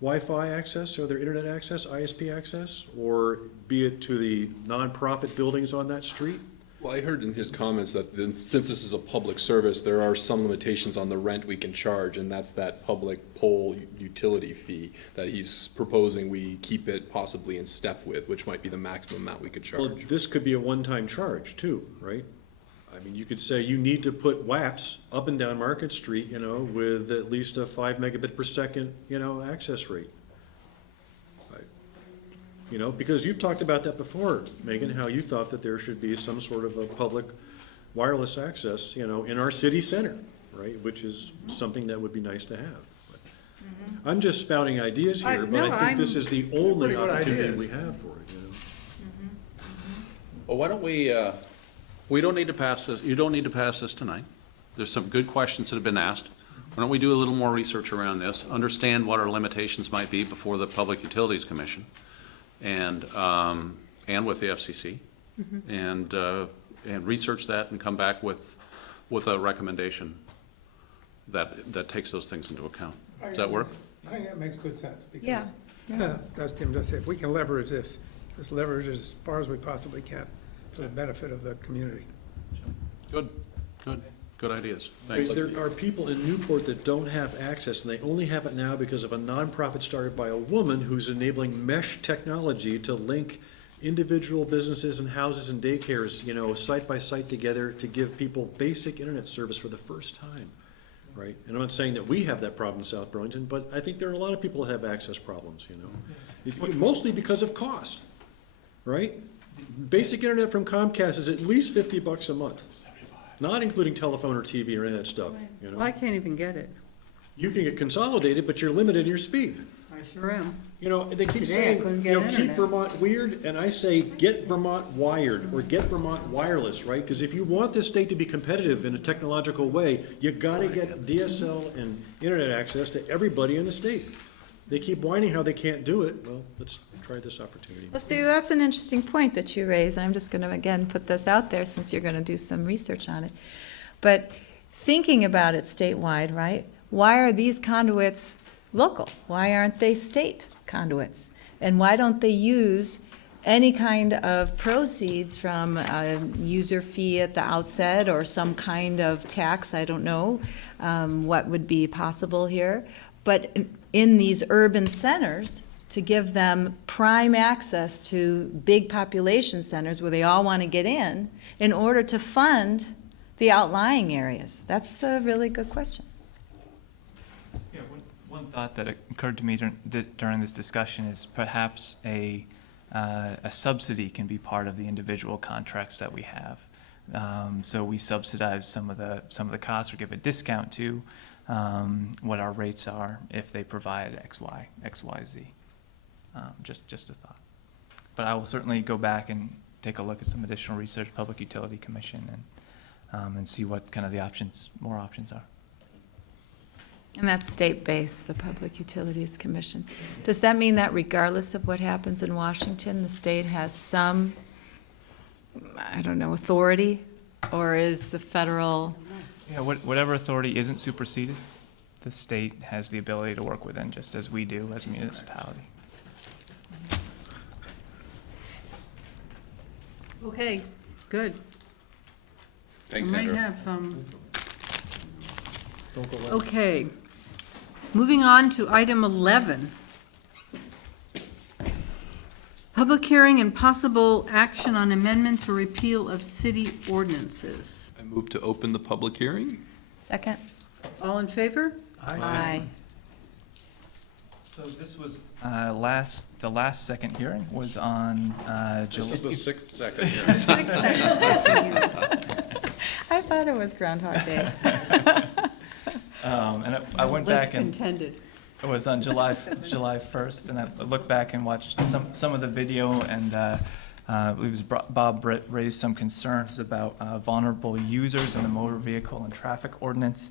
Wi-Fi access or their internet access, ISP access, or be it to the nonprofit buildings on that street. Well, I heard in his comments that since this is a public service, there are some limitations on the rent we can charge, and that's that public pole utility fee that he's proposing we keep it possibly in step with, which might be the maximum amount we could Well, charge. this could be a one-time charge too, right? I mean, you could say you need to put WAPs up and down Market Street, you know, with at least a 5 megabit per second, you know, access rate. You know, because you've talked about that before, Megan, how you thought that there should be some sort of a public wireless access, you know, in our city center, right? Which is something that would be nice to have. But I'm just spouting ideas here, but I think this is the only pretty good opportunity ideas. we have for it, you know? Well, why don't we don't need to pass this, you don't need to pass this tonight. There's some good questions that have been asked. Why don't we do a little more research around this, understand what our limitations might be before the Public Utilities Commission and with the FCC, and research that and come back with a recommendation that takes those things into account. Does that work? I think that makes good sense, because, Yeah. as Tim just said, if we can leverage this, let's leverage it as far as we possibly can for the benefit of the community. Good ideas. Thanks. There are people in Newport that don't have access, and they only have it now because of a nonprofit started by a woman who's enabling mesh technology to link individual businesses and houses and daycares, you know, site by site together to give people basic internet service for the first time, right? And I'm not saying that we have that problem in South Burlington, but I think there are a lot of people that have access problems, you know, mostly because of cost, right? Basic internet from Comcast is at least $50 a month. Not including telephone or TV or any of that stuff, you know? Well, I can't even get it. You can get consolidated, but you're limited in your speed. I sure am. You know, they keep Today I saying, couldn't you get know, keep internet. Vermont weird, and I say, get Vermont wired, or get Vermont wireless, right? Because if you want this state to be competitive in a technological way, you gotta get DSL and internet access to everybody in the state. They keep whining how they can't do it. Well, let's try this opportunity. Well, see, that's an interesting point that you raise. I'm just going to, again, put this out there since you're going to do some research on it. But thinking about it statewide, right? Why are these conduits local? Why aren't they state conduits? And why don't they use any kind of proceeds from a user fee at the outset or some kind of tax? I don't know what would be possible here. But in these urban centers, to give them prime access to big population centers where they all want to get in order to fund the outlying areas? That's a really good question. Yeah, one thought that occurred to me during this discussion is perhaps a subsidy can be part of the individual contracts that we have. So we subsidize some of the costs or give a discount to what our rates are if they provide XYZ. Just a thought. But I will certainly go back and take a look at some additional research, Public Utility Commission, and see what kind of more options are. And that's state-based, the Public Utilities Commission. Does that mean that regardless of what happens in Washington, the state has some, I don't know, authority? Or is the federal? Yeah, whatever authority isn't superseded, the state has the ability to work within, just as we do as a municipality. Okay, good. Thanks, I Andrew. might have, okay. Moving on to item 11. Public hearing and possible action on amendments or repeal of city ordinances. I move to open the public hearing. Second? All in favor? Aye. So this was the last second hearing was on This is July. the sixth second. I thought it was Groundhog Day. And I went back and Intended. it was on July 1st, and I looked back and watched some of the video, and I believe it was Bob raised some concerns about vulnerable users in the motor vehicle and traffic ordinance.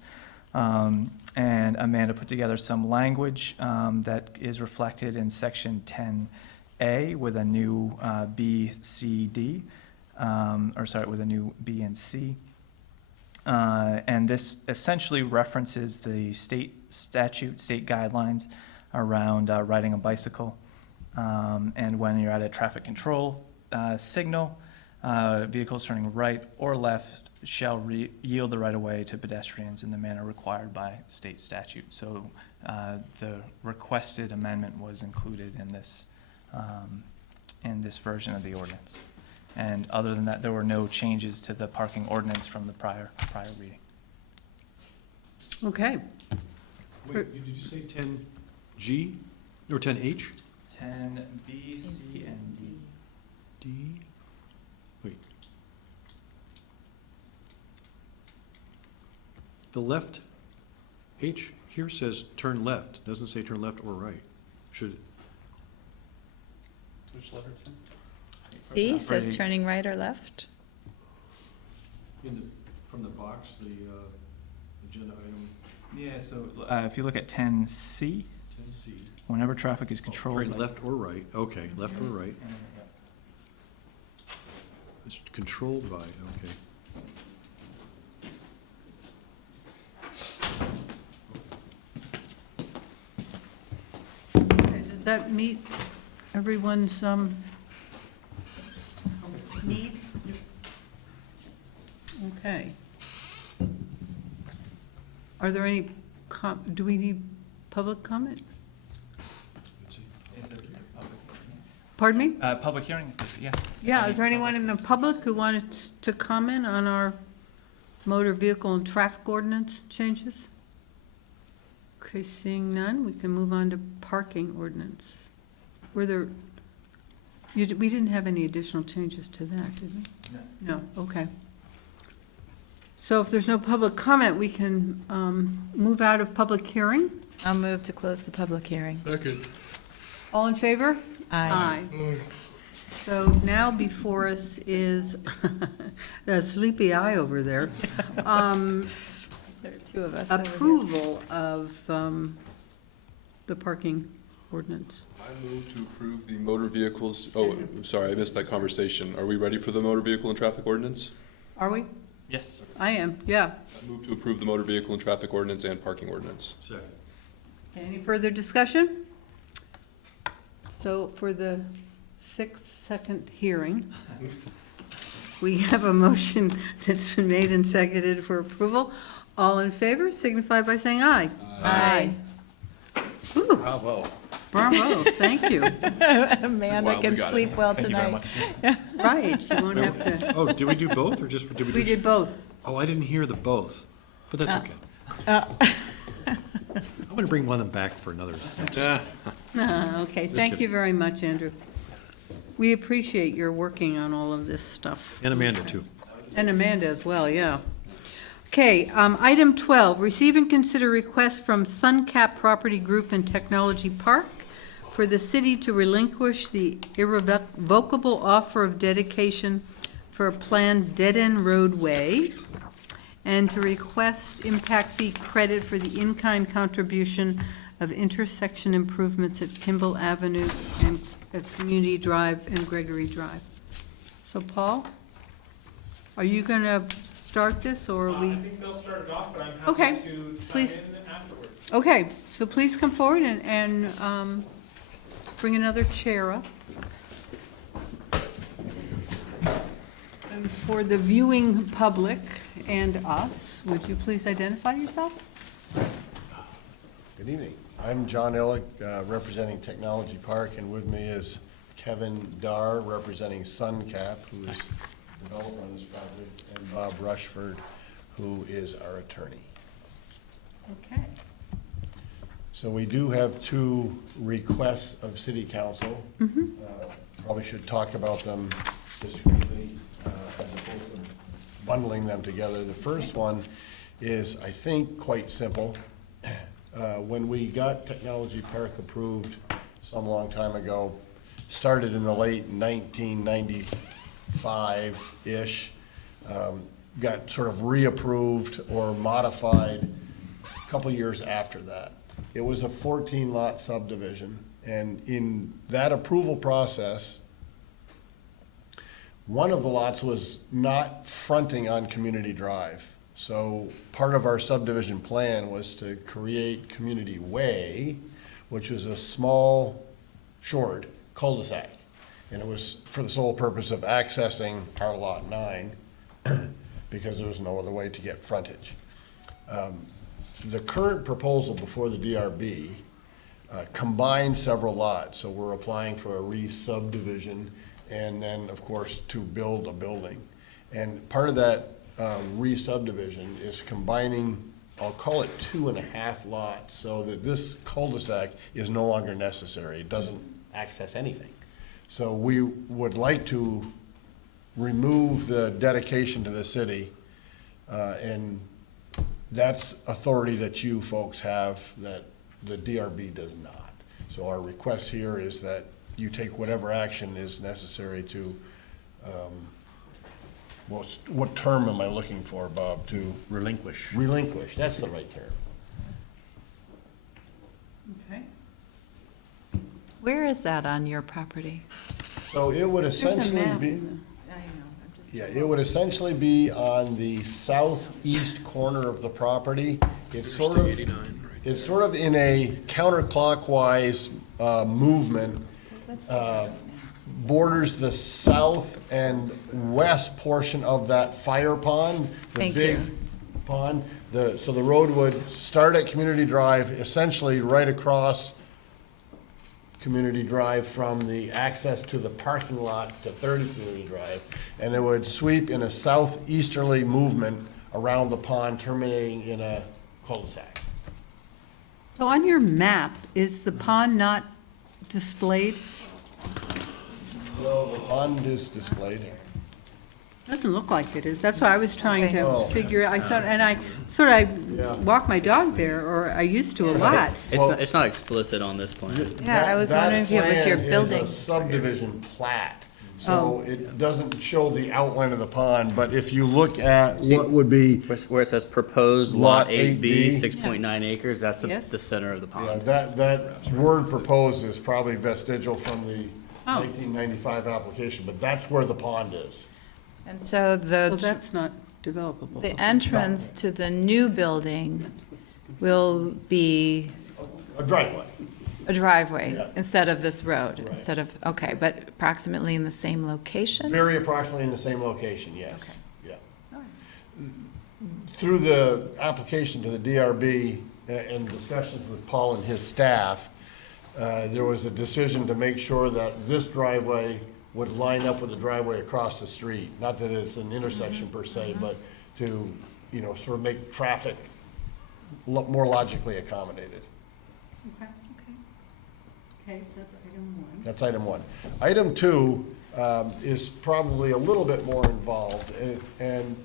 And Amanda put together some language that is reflected in section 10A with a new B, C, D, with a new B and C. And this essentially references the state statute, state guidelines around riding a bicycle. And when you're at a traffic control signal, vehicles turning right or left shall yield the right-of-way to pedestrians in the manner required by state statute. So the requested amendment was included in this version of the ordinance. And other than that, there were no changes to the parking ordinance from the prior reading. Okay. Wait, did you say 10G or 10H? 10B, C, and D. D? Wait. The left, H here says turn left, doesn't say turn left or right. Should it? Which letter, Tim? C says turning right or left. From the box, the agenda item Yeah, so if you look at 10C, 10C. whenever traffic is controlled. Right, left or right, okay, left or right. It's controlled by, okay. Does that meet everyone's needs? Okay. Are there any, do we need public comment? Pardon me? Public hearing, yeah. Yeah, is there anyone in the public who wanted to comment on our motor vehicle and traffic ordinance changes? Okay, seeing none, we can move on to parking ordinance. Were there, we didn't have any additional changes to that, did we? No. No, okay. So if there's no public comment, we can move out of public hearing. I'll move to close the public hearing. Second. All in favor? Aye. So now before us is the sleepy eye over there. There are two of us. over here. Approval of the parking ordinance. I move to approve the motor vehicles, I'm sorry, I missed that conversation. Are we ready for the motor vehicle and traffic ordinance? Are we? Yes. I am, yeah. I move to approve the motor vehicle and traffic ordinance and parking ordinance. Second. Any further discussion? So for the 6-second hearing, we have a motion that's been made and seconded for approval. All in favor signify by saying aye. Aye. Ooh, Bravo. bravo, thank you. Amanda Wow, we can got it. sleep well Thank you very tonight. much. Right, you won't have to, Oh, did we do both, or just, did we do? we did both. Oh, I didn't hear the both, but that's okay. I'm gonna bring one of them back for another. Okay, thank you very much, Andrew. We appreciate your working on all of this stuff. And Amanda, too. And Amanda as well, yeah. Okay, item 12, receive and consider request from SunCap Property Group and Technology Park for the city to relinquish the irrevocable offer of dedication for a planned dead-end roadway and to request impact fee credit for the in-kind contribution of intersection improvements at Kimball Avenue and Community Drive and Gregory Drive. So Paul, are you going to start this, or are we? I think they'll start it off, but I'm Okay, happy to chime please. in afterwards. Okay, so please come forward and bring another chair up. And for the viewing public and us, would you please identify yourself? Good evening. I'm John Illick, representing Technology Park, and with me is Kevin Dar, representing SunCap, who is the developer on this project, and Bob Rushford, who is our attorney. Okay. So we do have two requests of City Council. Probably should talk about them discreetly, as opposed to bundling them together. The first one is, I think, quite simple. When we got Technology Park approved some long time ago, started in the late 1995-ish, got sort of reapproved or modified a couple years after that. It was a 14-lot subdivision, and in that approval process, one of the lots was not fronting on Community Drive. So part of our subdivision plan was to create Community Way, which was a small, short cul-de-sac. And it was for the sole purpose of accessing our Lot 9, because there was no other way to get frontage. The current proposal before the DRB combines several lots, so we're applying for a re-subdivision, and then, of course, to build a building. And part of that re-subdivision is combining, I'll call it 2.5 lots, so that this cul-de-sac is no longer necessary. It doesn't access anything. So we would like to remove the dedication to the city, and that's authority that you folks have that the DRB does not. So our request here is that you take whatever action is necessary to, what term am I looking for, Bob? To Relinquish. relinquish, that's the right term. Okay. Where is that on your property? So it would There's a essentially map be, in the, I know, I'm just. yeah, it would essentially be on the southeast corner of the property. It's sort of, it's sort of in a counterclockwise movement, borders the south and west portion of that fire pond, the Thank big you. pond. So the road would start at Community Drive, essentially right across Community Drive from the access to the parking lot to 30 Community Drive, and it would sweep in a southeasterly movement around the pond, terminating in a cul-de-sac. So on your map, is the pond not displayed? Well, the pond is displayed. Doesn't look like it is. That's why I was trying to Oh. figure, I thought, and I Yeah. walk my dog there, or I used to a lot. It's not explicit on this plan. Yeah, I was wondering if it was your That plan building. is a subdivision plat, so it doesn't show the outline of the pond, but if you look at what would be, Where it says proposed Lot lot 8B, 8B. 6.9 acres, that's Yes. the center of the yeah, pond. that word proposed is probably vestigial from the Oh. 1995 application, but that's where the pond is. And so So that's not developable. the entrance to the new building will be A driveway. a driveway Yeah. instead of this road, Right. instead of, okay, but approximately in the same location? Very approximately in the same location, yes, yeah. Through the application to the DRB and discussions with Paul and his staff, there was a decision to make sure that this driveway would line up with the driveway across the street. Not that it's an intersection per se, but to, sort of make traffic more logically accommodated. Okay, so that's item one. That's item one. Item two is probably a little bit more involved, and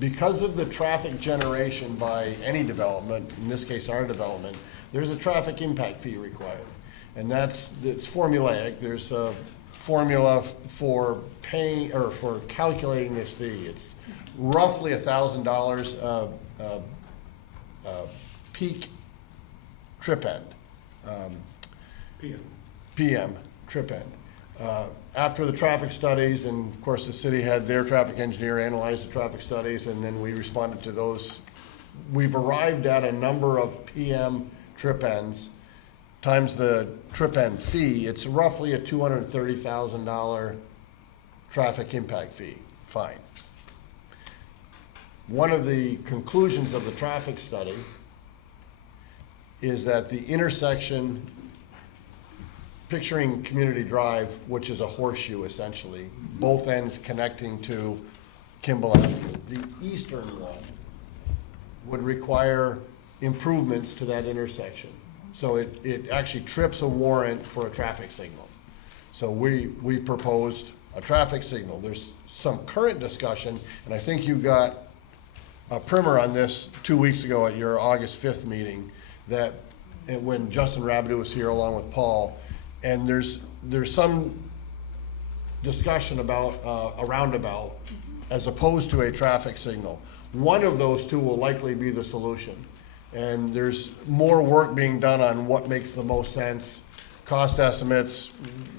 because of the traffic generation by any development, in this case our development, there's a traffic impact fee required. And it's formulaic. There's a formula for paying, or for calculating this fee. It's roughly $1,000 peak trip end. PM, trip end. After the traffic studies, and of course the city had their traffic engineer analyze the traffic studies, and then we responded to those. We've arrived at a number of PM trip ends times the trip end fee. It's roughly a $230,000 traffic impact fee, fine. One of the conclusions of the traffic study is that the intersection, picturing Community Drive, which is a horseshoe essentially, both ends connecting to Kimball Avenue. The eastern one would require improvements to that intersection. So it actually trips a warrant for a traffic signal. So we proposed a traffic signal. There's some current discussion, and I think you got a primer on this 2 weeks ago at your August 5th meeting, that when Justin Rabideau was here along with Paul, and there's some discussion about a roundabout as opposed to a traffic signal. One of those two will likely be the solution. And there's more work being done on what makes the most sense, cost estimates,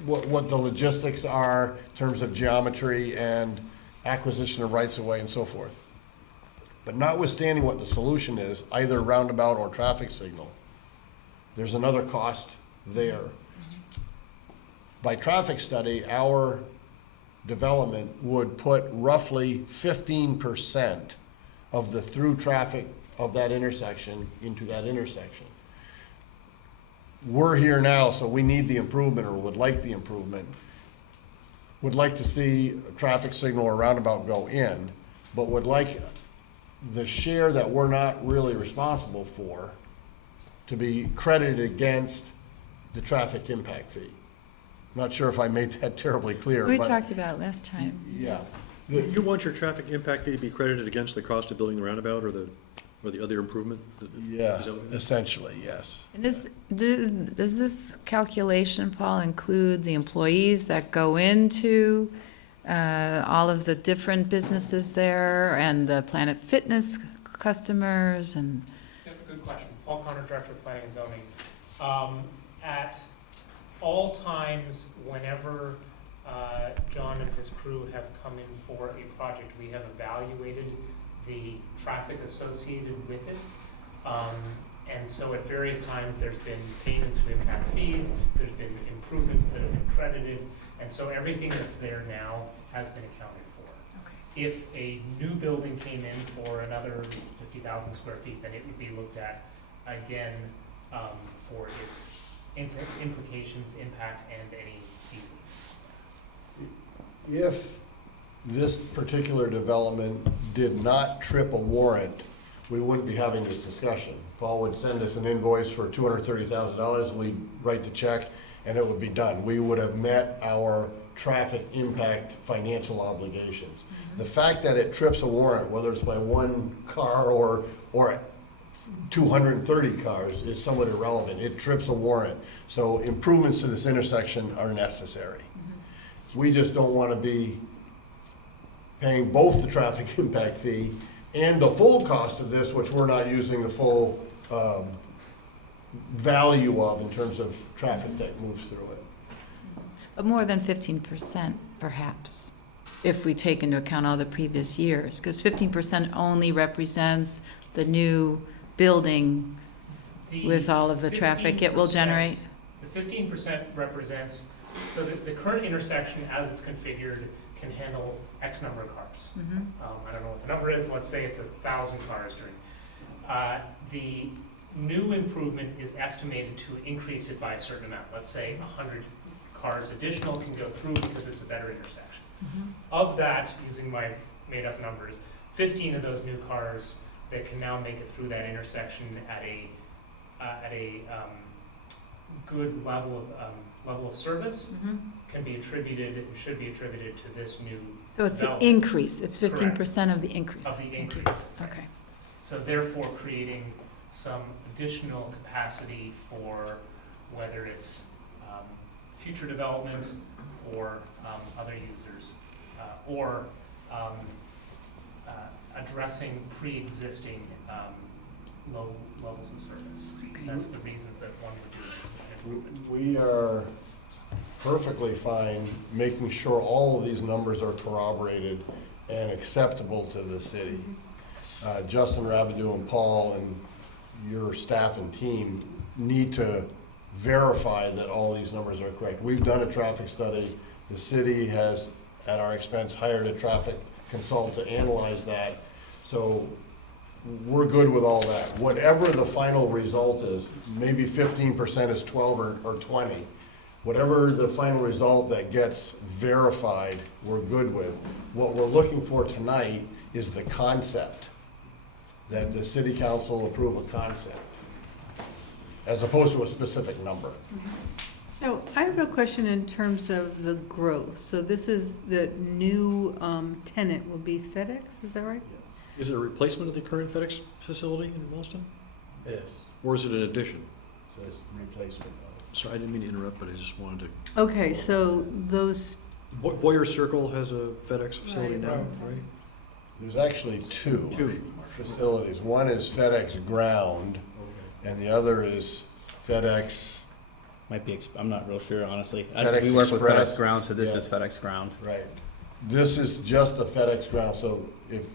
what the logistics are in terms of geometry and acquisition of rights of way and so forth. But notwithstanding what the solution is, either roundabout or traffic signal, there's another cost there. by traffic study, our development would put roughly 15% of the through traffic of that intersection into that intersection. We're here now, so we need the improvement, or would like the improvement. Would like to see a traffic signal or roundabout go in, but would like the share that we're not really responsible for to be credited against the traffic impact fee. Not sure if I made that terribly clear, We but talked about it last time. yeah. You want your traffic impact fee to be credited against the cost of building the roundabout or the other improvement? Yeah, Is that what- essentially, yes. And does this calculation, Paul, include the employees that go into all of the different businesses there and the Planet Fitness customers and? That's a good question. Paul Connor, Director of Planning and Zoning. At all times, whenever John and his crew have come in for a project, we have evaluated the traffic associated with it. And so at various times, there's been payments of impact fees, there's been improvements that have been credited, and so everything that's there now has been accounted for. Okay. If a new building came in for another 50,000 square feet, then it would be looked at again for its implications, impact, and any fees. If this particular development did not trip a warrant, we wouldn't be having this discussion. Paul would send us an invoice for $230,000, we'd write the check, and it would be done. We would have met our traffic impact financial obligations. The fact that it trips a warrant, whether it's by one car or 230 cars, is somewhat irrelevant. It trips a warrant. So improvements to this intersection are necessary. We just don't want to be paying both the traffic impact fee and the full cost of this, which we're not using the full value of in terms of traffic that moves through it. But more than 15%, perhaps, if we take into account all the previous years, because 15% only represents the new building with all of the traffic it will generate. The 15% represents, so that the current intersection, as it's configured, can handle X number of cars. I don't know what the number is, let's say it's 1,000 cars during. The new improvement is estimated to increase it by a certain amount. Let's say 100 cars additional can go through because it's a better intersection. Of that, using my made-up numbers, 15 of those new cars that can now make it through that intersection at a good level of service can be attributed and should be attributed to this new. So it's the development. increase, it's 15% of the increase. Of the Thank you. increase. Okay. So therefore, creating some additional capacity for whether it's future development or other users, or addressing pre-existing low levels of service. Okay. That's the reasons that one would do an improvement. We are perfectly fine making sure all of these numbers are corroborated and acceptable to the city. Justin Rabideau and Paul and your staff and team need to verify that all these numbers are correct. We've done a traffic study. The city has, at our expense, hired a traffic consultant to analyze that. So we're good with all that. Whatever the final result is, maybe 15% is 12 or 20. Whatever the final result that gets verified, we're good with. What we're looking for tonight is the concept, that the city council approve a concept, as opposed to a specific number. So I have a question in terms of the growth. So this is the new tenant will be FedEx, is that right? Is it a replacement of the current FedEx facility in Williston? Yes. Or is it an addition? So it's replacement. Sorry, I didn't mean to interrupt, but I just wanted to. Okay, so those, Boyer Circle has a FedEx facility now, right? There's actually two facilities. One is FedEx Ground, and the other is FedEx. Might be, I'm not real sure, honestly. FedEx We work with Express. FedEx Ground, so this Yeah. is FedEx Ground. Right. This is just the FedEx Ground, so if,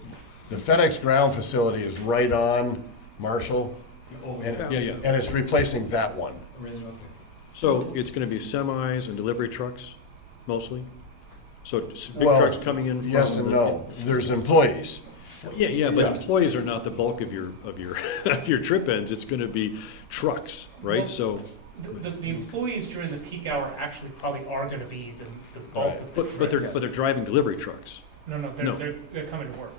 the FedEx Ground facility is right on Marshall, and Yeah, yeah. and it's replacing that one. So it's gonna be semis and delivery trucks, mostly? So it's big Well, trucks coming in from? yes and no. There's employees. Yeah, but Yeah. employees are not the bulk of your, of your trip ends, it's gonna be trucks, right? Well, So, The employees during the peak hour actually probably are gonna be the bulk Right. of the but trips. they're driving delivery trucks. No, No. they're coming to work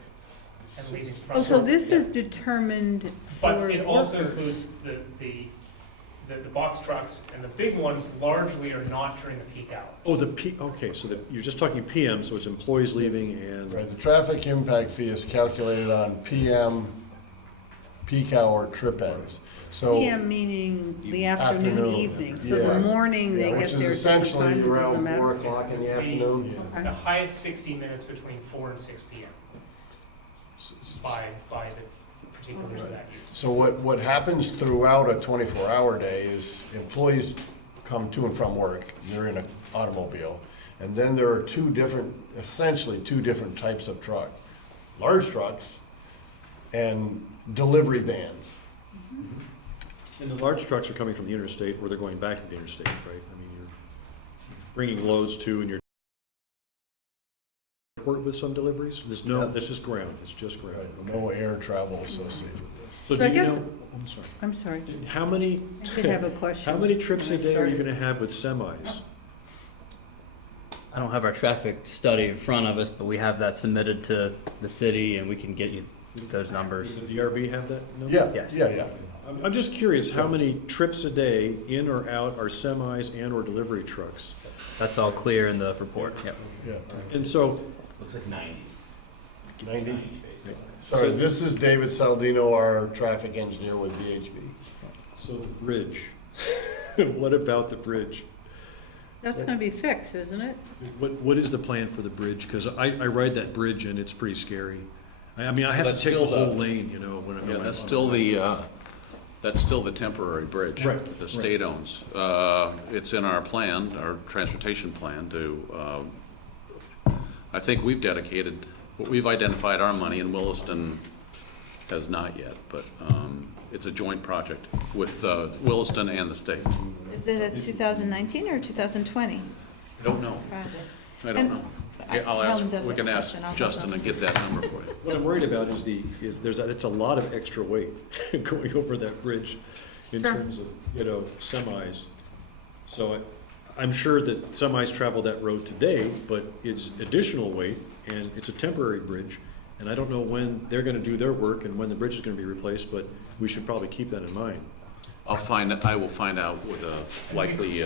and leaving from. Oh, so work. this is determined for But it also workers. includes the box trucks, and the big ones largely are not during the peak hours. Oh, okay, so you're just talking PM, so it's employees leaving and, Right, the traffic impact fee is calculated on PM peak hour trip ends. So, PM meaning the afternoon, Afternoon. evening, so Yeah. the morning they yeah, get there which is at different essentially times, it doesn't around matter. 4 o'clock in the afternoon. The highest 60 minutes between 4 and 6 PM by the particulars of that use. So what happens throughout a 24-hour day is employees come to and from work, they're in an automobile, and then there are essentially two different types of truck. Large trucks and delivery vans. and the large trucks are coming from the interstate or they're going back to the interstate, right? I mean, you're bringing loads to and you're port with some deliveries? There's no, that's just ground, it's just ground. Right, no air travel associated with this. So So I do you guess- know, I'm sorry. I'm sorry, How many, I did have a question. how many trips a when I day are you started. gonna have with semis? I don't have our traffic study in front of us, but we have that submitted to the city and we can get you those numbers. Does the DRB have that number? Yeah, Yes. yeah. I'm just curious, how many trips a day in or out are semis and or delivery trucks? That's all clear in the report, yep. Yeah. And so, Looks like 90. 90? 90, basically. Sorry, this is David Saldino, our traffic engineer with VHB. so the bridge, what about the bridge? That's gonna be fixed, isn't it? What is the plan for the bridge? Because I ride that bridge and it's pretty scary. I mean, I have to That's take the still whole the- lane, you know, when I'm. Yeah, on- that's on- still the temporary bridge. Right, The state owns. It's in our plan, our transportation plan to, I think we've identified our money and Williston has not yet, but it's a joint project with Williston and the state. Is it a 2019 or 2020 I don't know. project? I don't And know. Yeah, I'll ask, Helen does we have can a ask question. I'll Justin hold on. and get that number for you. What I'm worried about is it's a lot of extra weight going over that bridge in Sure. terms of, you know, semis. So I'm sure that semis travel that road today, but it's additional weight and it's a temporary bridge. And I don't know when they're gonna do their work and when the bridge is gonna be replaced, but we should probably keep that in mind. I will find out with a likely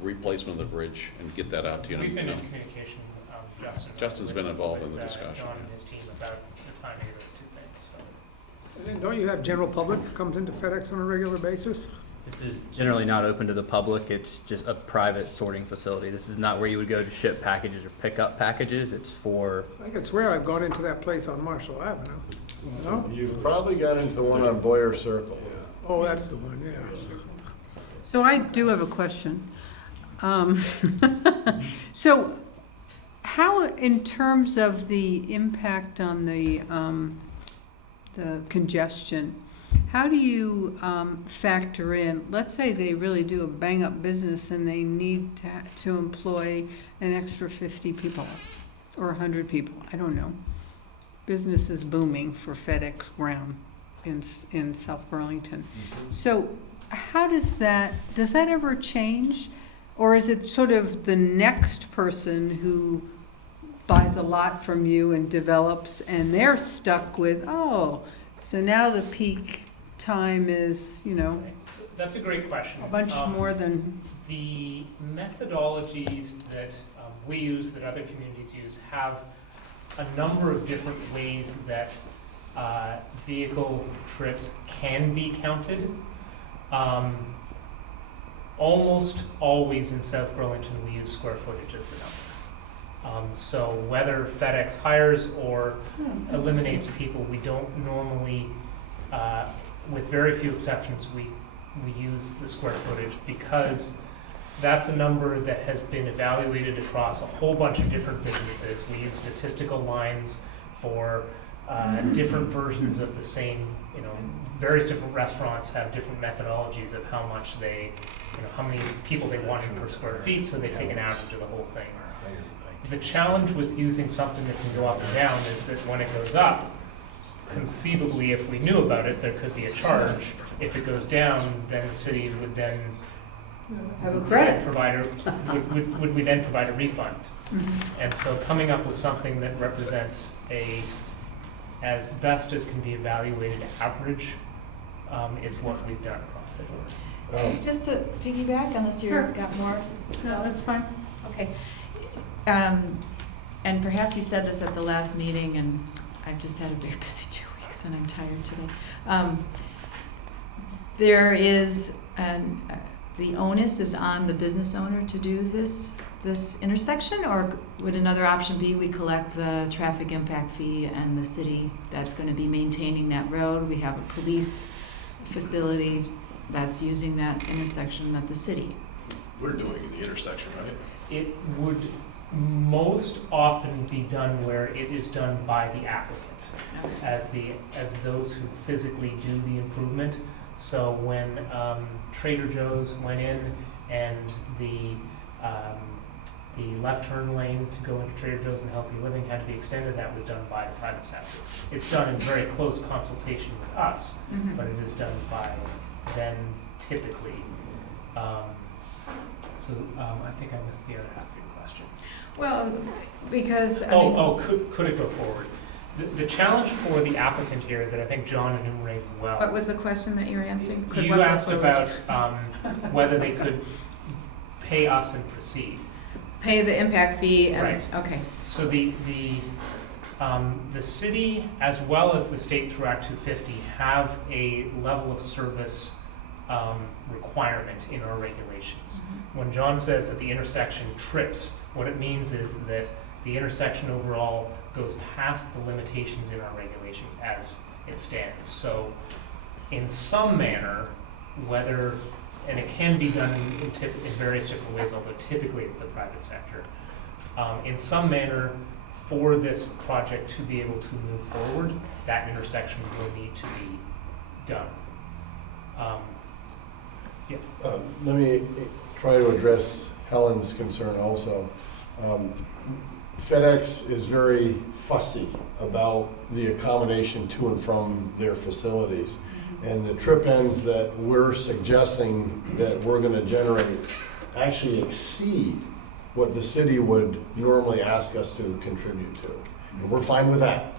replacement of the bridge and get that out to you. We've been know. in communication with Justin. Justin's been involved in the with, discussion. John and his team about the timing of those two things, so. And then don't you have general public that comes into FedEx on a regular basis? This is generally not open to the public, it's just a private sorting facility. This is not where you would go to ship packages or pick up packages, it's for, I could swear I've gone into that place on Marshall Avenue. No? You've probably got into the one on Boyer Circle. Oh, that's the one, yeah. So I do have a question. So how, in terms of the impact on the congestion, how do you factor in, let's say they really do a bang-up business and they need to employ an extra 50 people or 100 people, I don't know. Business is booming for FedEx Ground in South Burlington. So how does that ever change? Or is it sort of the next person who buys a lot from you and develops and they're stuck with, oh, so now the peak time is, you know, So that's a great question. a bunch more than, The methodologies that we use, that other communities use, have a number of different ways that vehicle trips can be counted. Almost always in South Burlington, we use square footage as the number. So whether FedEx hires or eliminates people, we don't normally, with very few exceptions, we use the square footage because that's a number that has been evaluated across a whole bunch of different businesses. We use statistical lines for different versions of the same, various different restaurants have different methodologies of how much they, how many people they want per square feet, so they take an average of the whole thing. The challenge with using something that can go up and down is that when it goes up, conceivably, if we knew about it, there could be a charge. If it goes down, then the city would then Have a credit. would we then provide a refund? Mhm. And so coming up with something that represents as best as can be evaluated average, is what we've done across the board. Just to piggyback, unless Sure. you've got more. No, that's fine. Okay. And perhaps you said this at the last meeting, and I've just had a very busy 2 weeks, and I'm tired today. There is, the onus is on the business owner to do this intersection, or would another option be we collect the traffic impact fee and the city that's going to be maintaining that road? We have a police facility that's using that intersection at the city. We're doing the intersection, right? It would most often be done where it is done by the applicant, as those who physically do the improvement. So when Trader Joe's went in and the left turn lane to go into Trader Joe's and Healthy Living had to be extended, that was done by the private sector. It's done in very close consultation with us, Mhm. but it is done by them typically. I think I missed the other half of your question. Well, because, I mean, Could it go forward? The challenge for the applicant here that I think John enumerated well. what was the question that you were answering? Could You one go asked forward? about whether they could pay us and proceed. Pay the impact fee and, Right. okay. So the city, as well as the state through Act 250, have a level of service requirement in our regulations. When John says that the intersection trips, what it means is that the intersection overall goes past the limitations in our regulations as it stands. So in some manner, and it can be done in various different ways, although typically it's the private sector, in some manner, for this project to be able to move forward, that intersection will need to be done. Let me try to address Helen's concern also. FedEx is very fussy about the accommodation to and from their facilities. And the trip ends that we're suggesting that we're gonna generate actually exceed what the city would normally ask us to contribute to. And we're fine with that.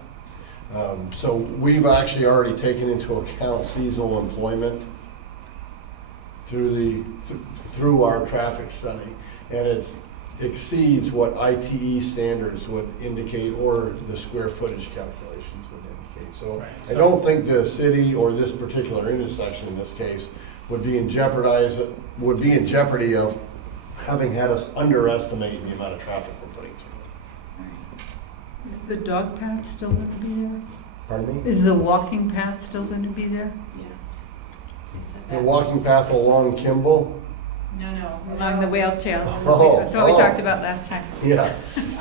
So we've actually already taken into account seasonal employment through our traffic study, and it exceeds what ITE standards would indicate, or the square footage calculations would indicate. So I don't think the city or this particular intersection in this case would be in jeopardy of having had us underestimate the amount of traffic we're putting through. Is the dog path still going to be there? Pardon me? Is the walking path still going to be there? The walking path along Kimball? No, along the whale's tails. Oh, That's what we talked about last time. Yeah.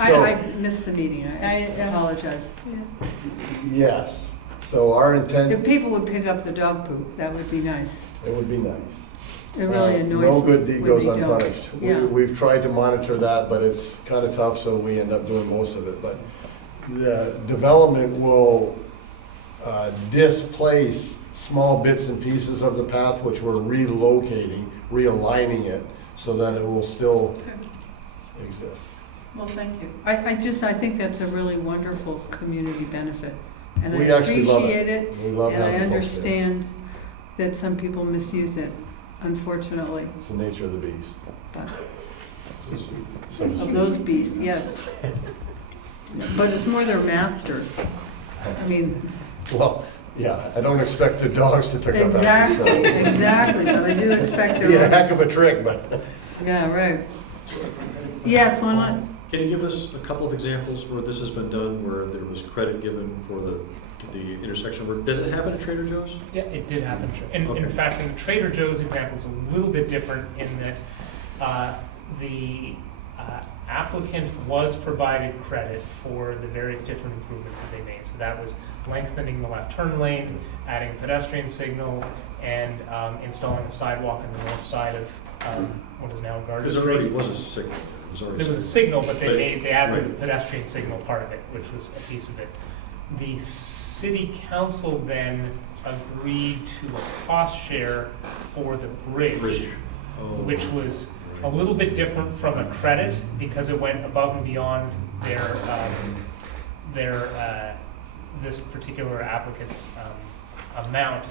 So, I missed the meeting, I apologize. yes. So our intent, If people would pick up the dog poop, that would be nice. it would be nice. It really annoys me. No good deed when goes they don't. unpunished. Yeah. We've tried to monitor that, but it's kind of tough, so we end up doing most of it. But the development will displace small bits and pieces of the path, which we're relocating, realigning it, so that it will still exist. Well, thank you. I think that's a really wonderful community benefit. And I We actually love it. appreciate it, We love and I having folks there. understand that some people misuse it, unfortunately. It's the nature of the beast. But- So to Of speak. those beasts, yes. But it's more their masters. I mean, Well, yeah, I don't expect the dogs to pick up after exactly, themselves. exactly, but I do expect their Yeah, a owners. heck of a trick, but. Yeah, right. Yes, one line. Can you give us a couple of examples where this has been done, where there was credit given for the intersection? Did it happen at Trader Joe's? Yeah, it did happen. And Okay. in fact, in the Trader Joe's example is a little bit different in that applicant was provided credit for the various different improvements that they made. So that was lengthening the left turn lane, adding pedestrian signal, and installing a sidewalk on the north side of what is now Garden Because Street. there already was a signal. There was a signal, but they added the pedestrian signal part of it, which was a piece of it. The city council then agreed to a cost share for the bridge, which was a little bit different from a credit because it went above and beyond this particular applicant's amount.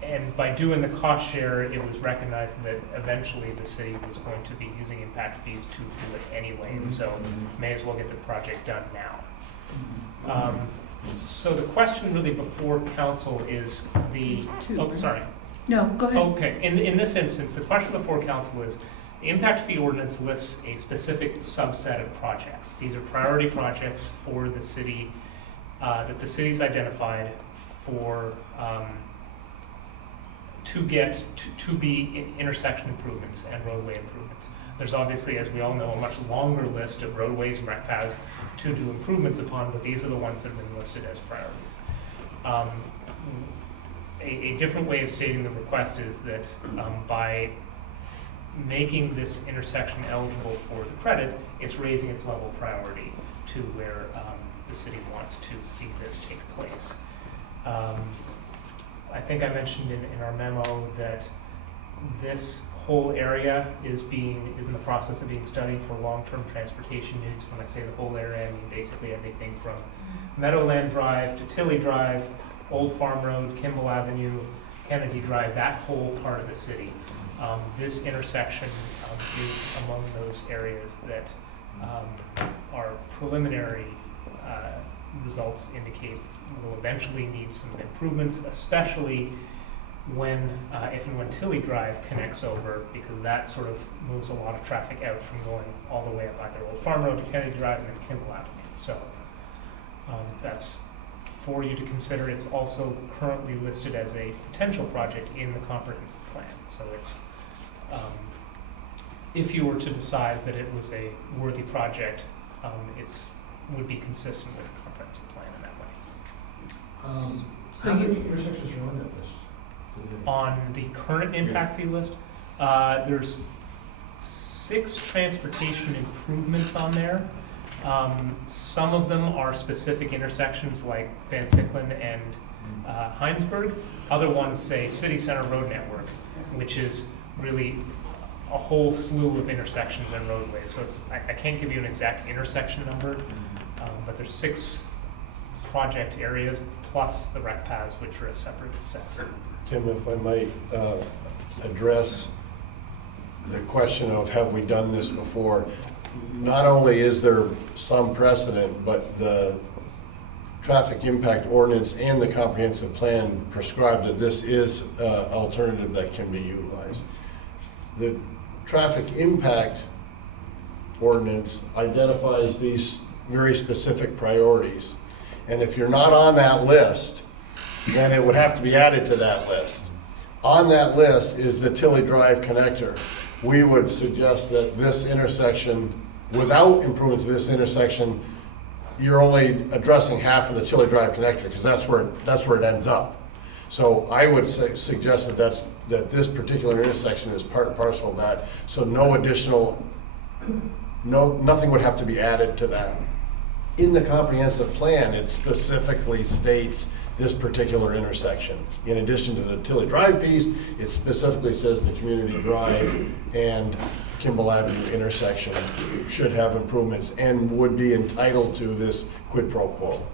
And by doing the cost share, it was recognized that eventually the city was going to be using impact fees to do it anyway, and so may as well get the project done now. So the question really before council is sorry. No, go ahead. Okay, in this instance, the question before council is, the impact fee ordinance lists a specific subset of projects. These are priority projects for the city, that the city's identified for, to be intersection improvements and roadway improvements. There's obviously, as we all know, a much longer list of roadways and rec paths to do improvements upon, but these are the ones that have been listed as priorities. A different way of stating the request is that by making this intersection eligible for the credit, it's raising its level of priority to where the city wants to see this take place. I think I mentioned in our memo that this whole area is in the process of being studied for long-term transportation needs. When I say the whole area, I mean basically everything from Meadowland Drive to Tilly Drive, Old Farm Road, Kimball Avenue, Kennedy Drive, that whole part of the city. This intersection is among those areas that our preliminary results indicate will eventually need some improvements, especially when, if and when Tilly Drive connects over, because that sort of moves a lot of traffic out from going all the way up either Old Farm Road to Kennedy Drive and then Kimball Avenue. So that's for you to consider. It's also currently listed as a potential project in the comprehensive plan. So it's, if you were to decide that it was a worthy project, it's would be consistent with the comprehensive plan in that way. How many intersections are on that list? On the current impact fee list, there's 6 transportation improvements on there. Some of them are specific intersections like Van Sicklen and Heinsberg. Other ones say City Center Road Network, which is really a whole slew of intersections and roadways. So it's, I can't give you an exact intersection number, but there's 6 project areas plus the rec paths, which are a separate set. Tim, if I might address the question of have we done this before, not only is there some precedent, but the traffic impact ordinance and the comprehensive plan prescribe that this is an alternative that can be utilized. The traffic impact ordinance identifies these very specific priorities. And if you're not on that list, then it would have to be added to that list. On that list is the Tilly Drive connector. We would suggest that this intersection, without improvement to this intersection, you're only addressing half of the Tilly Drive connector because that's where it ends up. So I would suggest that this particular intersection is part and parcel of that. So nothing would have to be added to that. In the comprehensive plan, it specifically states this particular intersection. In addition to the Tilly Drive piece, it specifically says the Community Drive and Kimball Avenue intersection should have improvements and would be entitled to this quid pro quo.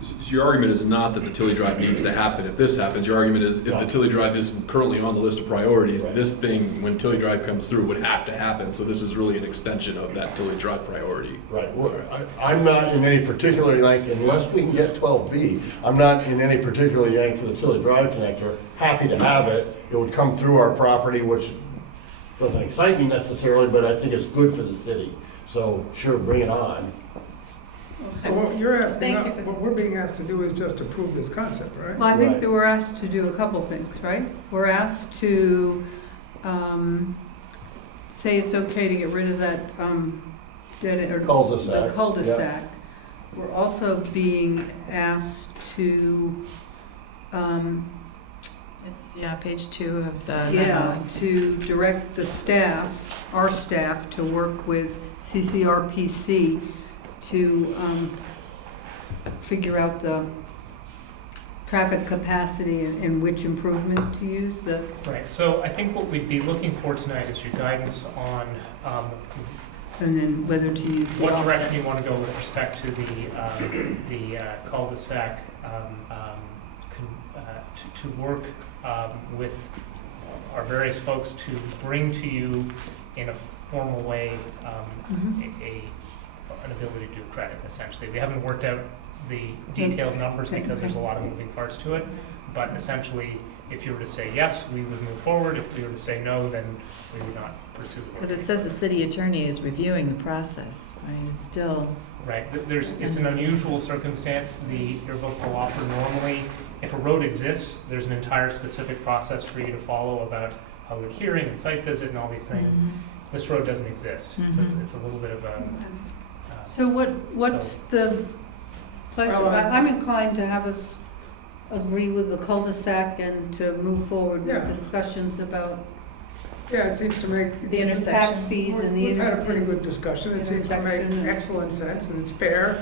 So your argument is not that the Tilly Drive needs to happen if this happens. Your argument is if the Tilly Drive is currently on the list of priorities, right, this thing, when Tilly Drive comes through, would have to happen. So this is really an extension of that Tilly Drive priority. Right. Well, I'm not in any particular yank, unless we can get 12B, I'm not in any particular yank for the Tilly Drive connector. Happy to have it. It would come through our property, which doesn't excite me necessarily, but I think it's good for the city. So sure, bring it on. So what you're asking, Thank you for what we're being asked to do is just approve this concept, right? Well, I think that we're asked to do a couple things, right? We're asked to say it's okay to get rid of that dead, or Cul-de-sac, the cul-de-sac. We're also being asked to, It's, yeah, page 2 of the. yeah, to direct the staff, our staff, to work with CCRPC to figure out the traffic capacity and which improvement to use, the. Right, so I think what we'd be looking for tonight is your guidance on And then whether to use the what offset. direction you want to go with respect to the cul-de-sac, to work with our various folks to bring to you in a formal way an ability to do credit, essentially. We haven't worked out the detailed numbers because there's a lot of moving parts to it, but essentially, if you were to say yes, we would move forward. If we were to say no, then we would not pursue the work. Because it says the city attorney is reviewing the process. I mean, it's still. Right, it's an unusual circumstance. The irrevocable offer normally, if a road exists, there's an entire specific process for you to follow about public hearing and site visit and all these things. This road doesn't exist, so it's a little bit of a. So what's the pleasure? Well, I'm inclined to have us agree with the cul-de-sac and to move forward with Yeah. discussions about Yeah, it seems to make. The intersection. impact fees and the We've had a pretty good intersection. discussion. It seems to make Intersection and- excellent sense, and it's fair,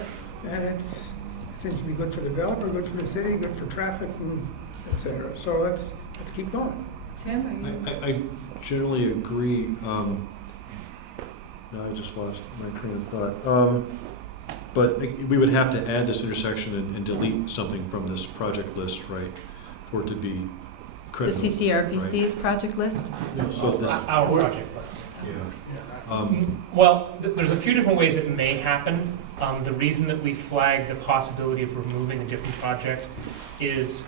and it seems to be good for the developer, good for the city, good for traffic, and et cetera. So let's keep going. Tim, are you? I generally agree. Now I just lost my train of thought. But we would have to add this intersection and delete something from this project list, right? For it to be The credible. CCRPC's project list? So this, Our project list. yeah. Well, there's a few different ways it may happen. The reason that we flag the possibility of removing a different project is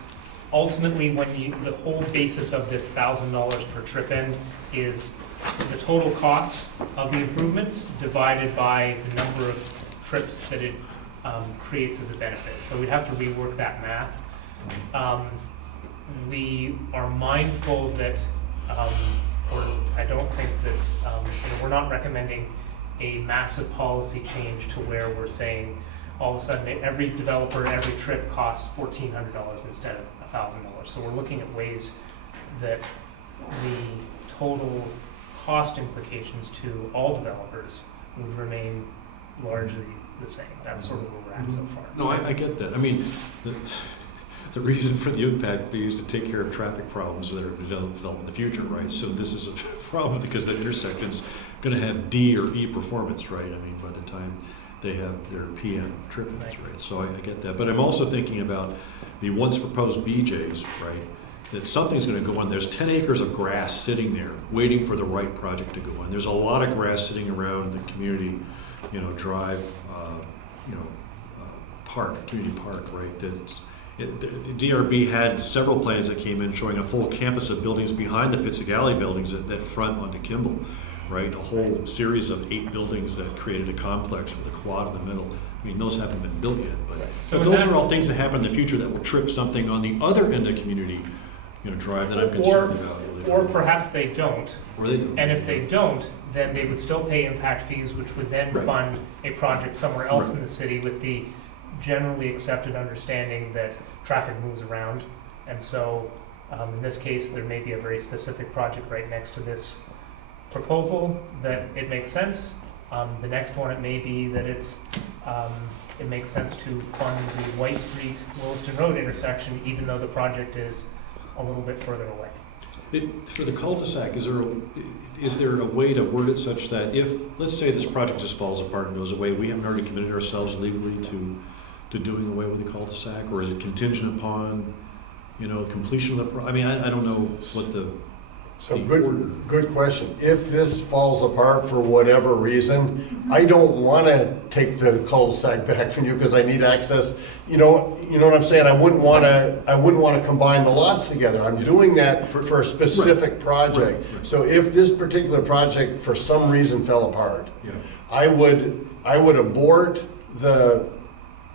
ultimately when the whole basis of this $1,000 per trip end is the total cost of the improvement divided by the number of trips that it creates as a benefit. So we'd have to rework that math. We are mindful that, or I don't think that, we're not recommending a massive policy change to where we're saying all of a sudden every developer, every trip costs $1,400 instead of $1,000. So we're looking at ways that the total cost implications to all developers would remain largely the same. That's sort of where we're at so far. No, I get that. I mean, the reason for the impact fee is to take care of traffic problems that are developed in the future, right? So this is a problem because that intersection's gonna have D or E performance, right? I mean, by the time they have their PM trip ends, right? So I get that. But I'm also thinking about the once proposed BJ's, right? That something's gonna go on. There's 10 acres of grass sitting there, waiting for the right project to go on. There's a lot of grass sitting around the community, drive, park, community park, right? The DRB had several plans that came in showing a full campus of buildings behind the Pizzic Alley buildings that front onto Kimball, right? A whole series of 8 buildings that created a complex with a quad in the middle. I mean, those haven't been built yet, but those are all things that happen in the future that will trip something on the other end of community, drive that I'm concerned about. Or perhaps they don't. Or they don't. And if they don't, then they would still pay impact fees, which would then fund a project somewhere else in the city with the generally accepted understanding that traffic moves around. And so, in this case, there may be a very specific project right next to this proposal that it makes sense. The next one, it may be that it makes sense to fund the White Street, Williston Road intersection, even though the project is a little bit further away. For the cul-de-sac, is there a way to word it such that if, let's say this project just falls apart and goes away, we haven't already committed ourselves legally to doing away with the cul-de-sac, or is it contingent upon, completion of the I mean, I don't know what the. So good question. If this falls apart for whatever reason, I don't want to take the cul-de-sac back from you because I need access. You know what I'm saying? I wouldn't want to combine the lots together. I'm doing that for a specific project. Right. So if this particular project for some reason fell apart, I would abort the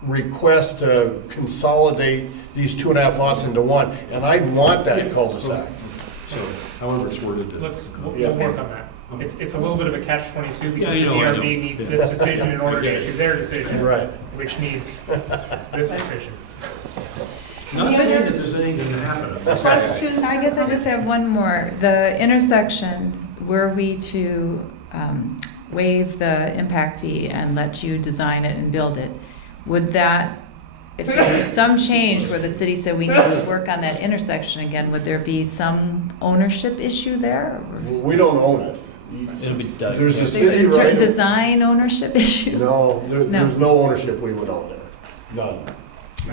request to consolidate these 2.5 lots into one, and I'd want that cul-de-sac. So, however it's worded. We'll work on that. It's a little bit of a catch-22 Yeah, because I the know, I know. DRB needs Yeah. this decision in order I get to it. issue their decision. Right. Which needs this decision. Not saying that there's anything gonna happen. Question? I guess I just have one more. The intersection, were we to waive the impact fee and let you design it and build it, would that, if there was some change where the city said we need to work on that intersection again, would there be some ownership issue there? We don't own it. It'll be done. There's a Or city right. design ownership issue? No, No. there's no ownership we would own there. None.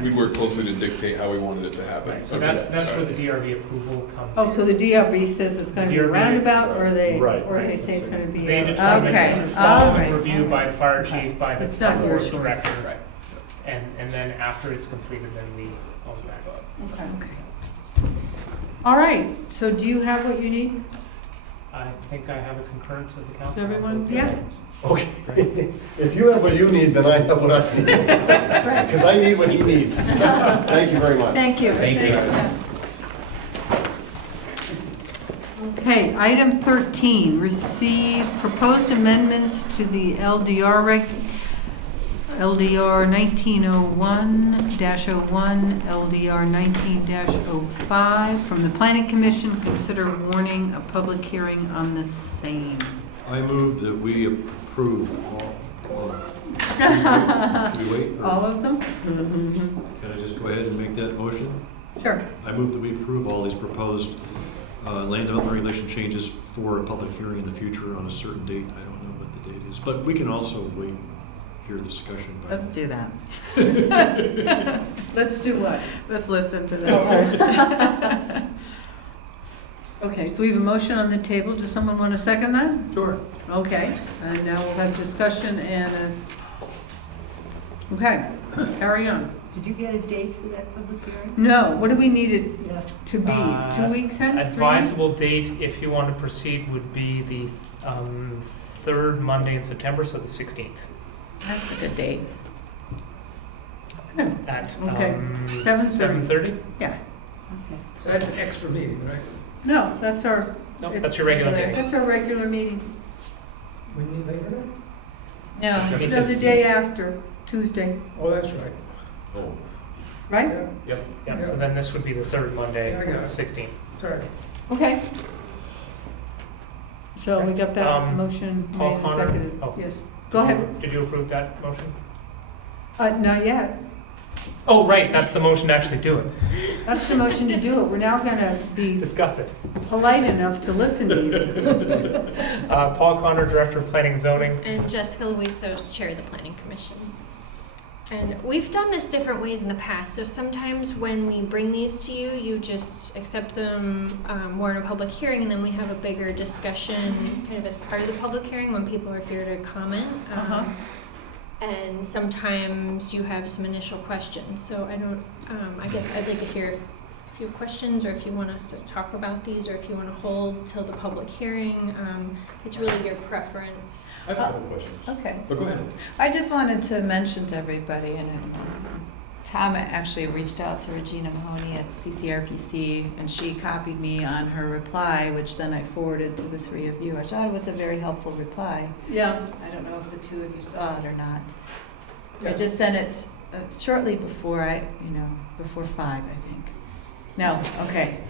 We'd work closely to dictate how we wanted it to happen. Right, so Okay. that's where the DRB approval comes. Oh, so the DRB says it's gonna be a DRB, roundabout, or they, right, or they right. say it's gonna be They a... determine Okay, following all review by the fire chief, by the It's not your board choice. director. And then after it's completed, then we own that. Okay. All right, so do you have what you need? I think I have a concurrence of the council. Does everyone- on both these yeah. items. Okay. If you have what you need, then I have what I need. Because I need what he needs. Thank you very much. Thank you. Thank you. Okay, item 13, receive proposed amendments to the LDR 1901-01, LDR 19-05 from the Planning Commission. Consider warning a public hearing on the same. I move that we approve all. Should we wait? or All of them? Can I just go ahead and make that motion? Sure. I move that we approve all these proposed land development regulation changes for a public hearing in the future on a certain date. I don't know what the date is, but we can also wait, hear the discussion. by- Let's do that. Let's do what? Let's listen to this first. Okay, so we have a motion on the table. Does someone want to second that? Sure. Okay, and now we'll have discussion and, okay, carry on. Did you get a date for that public hearing? No, what do we need it to be? 2 Uh, weeks hence, 3 weeks? Advisable date, if you want to proceed, would be the third Monday in September, so the 16th. That's a good date. Good. At Okay. 7:30. 7:30? Yeah. So that's an extra meeting, right? No, that's our, No, that's your regular meeting. that's our regular meeting. We meet later than No, No, the day after, Tuesday, that? Oh, that's right. right? Yeah, Yep, so then this would be the third Monday, Yeah, I got it. 16th. that's all right. Okay. So we got that Um, motion Paul made and Connor? seconded. Oh. Yes. Go ahead. Did you approve that motion? Not yet. Oh, right, that's the motion to actually do it. That's the motion to do it. We're now gonna be Discuss it. polite enough to listen to you. Paul Connor, Director of Planning and Zoning. And Jessica Luisos, Chair of the Planning Commission. And we've done this different ways in the past, so sometimes when we bring these to you, you just accept them more in a public hearing, and then we have a bigger discussion kind of as part of the public hearing when people are here to comment. And sometimes you have some initial questions, so I guess I'd like to hear if you have questions, or if you want us to talk about these, or if you want to hold till the public hearing. It's really your preference. I have a couple questions. Okay. But go ahead. I just wanted to mention to everybody, and Tom actually reached out to Regina Mahoney at CCRPC, and she copied me on her reply, which then I forwarded to the three of you. I thought it was a very helpful reply. Yeah. I don't know if the two of you saw it or not. I just sent it shortly before before 5, I think. No, okay,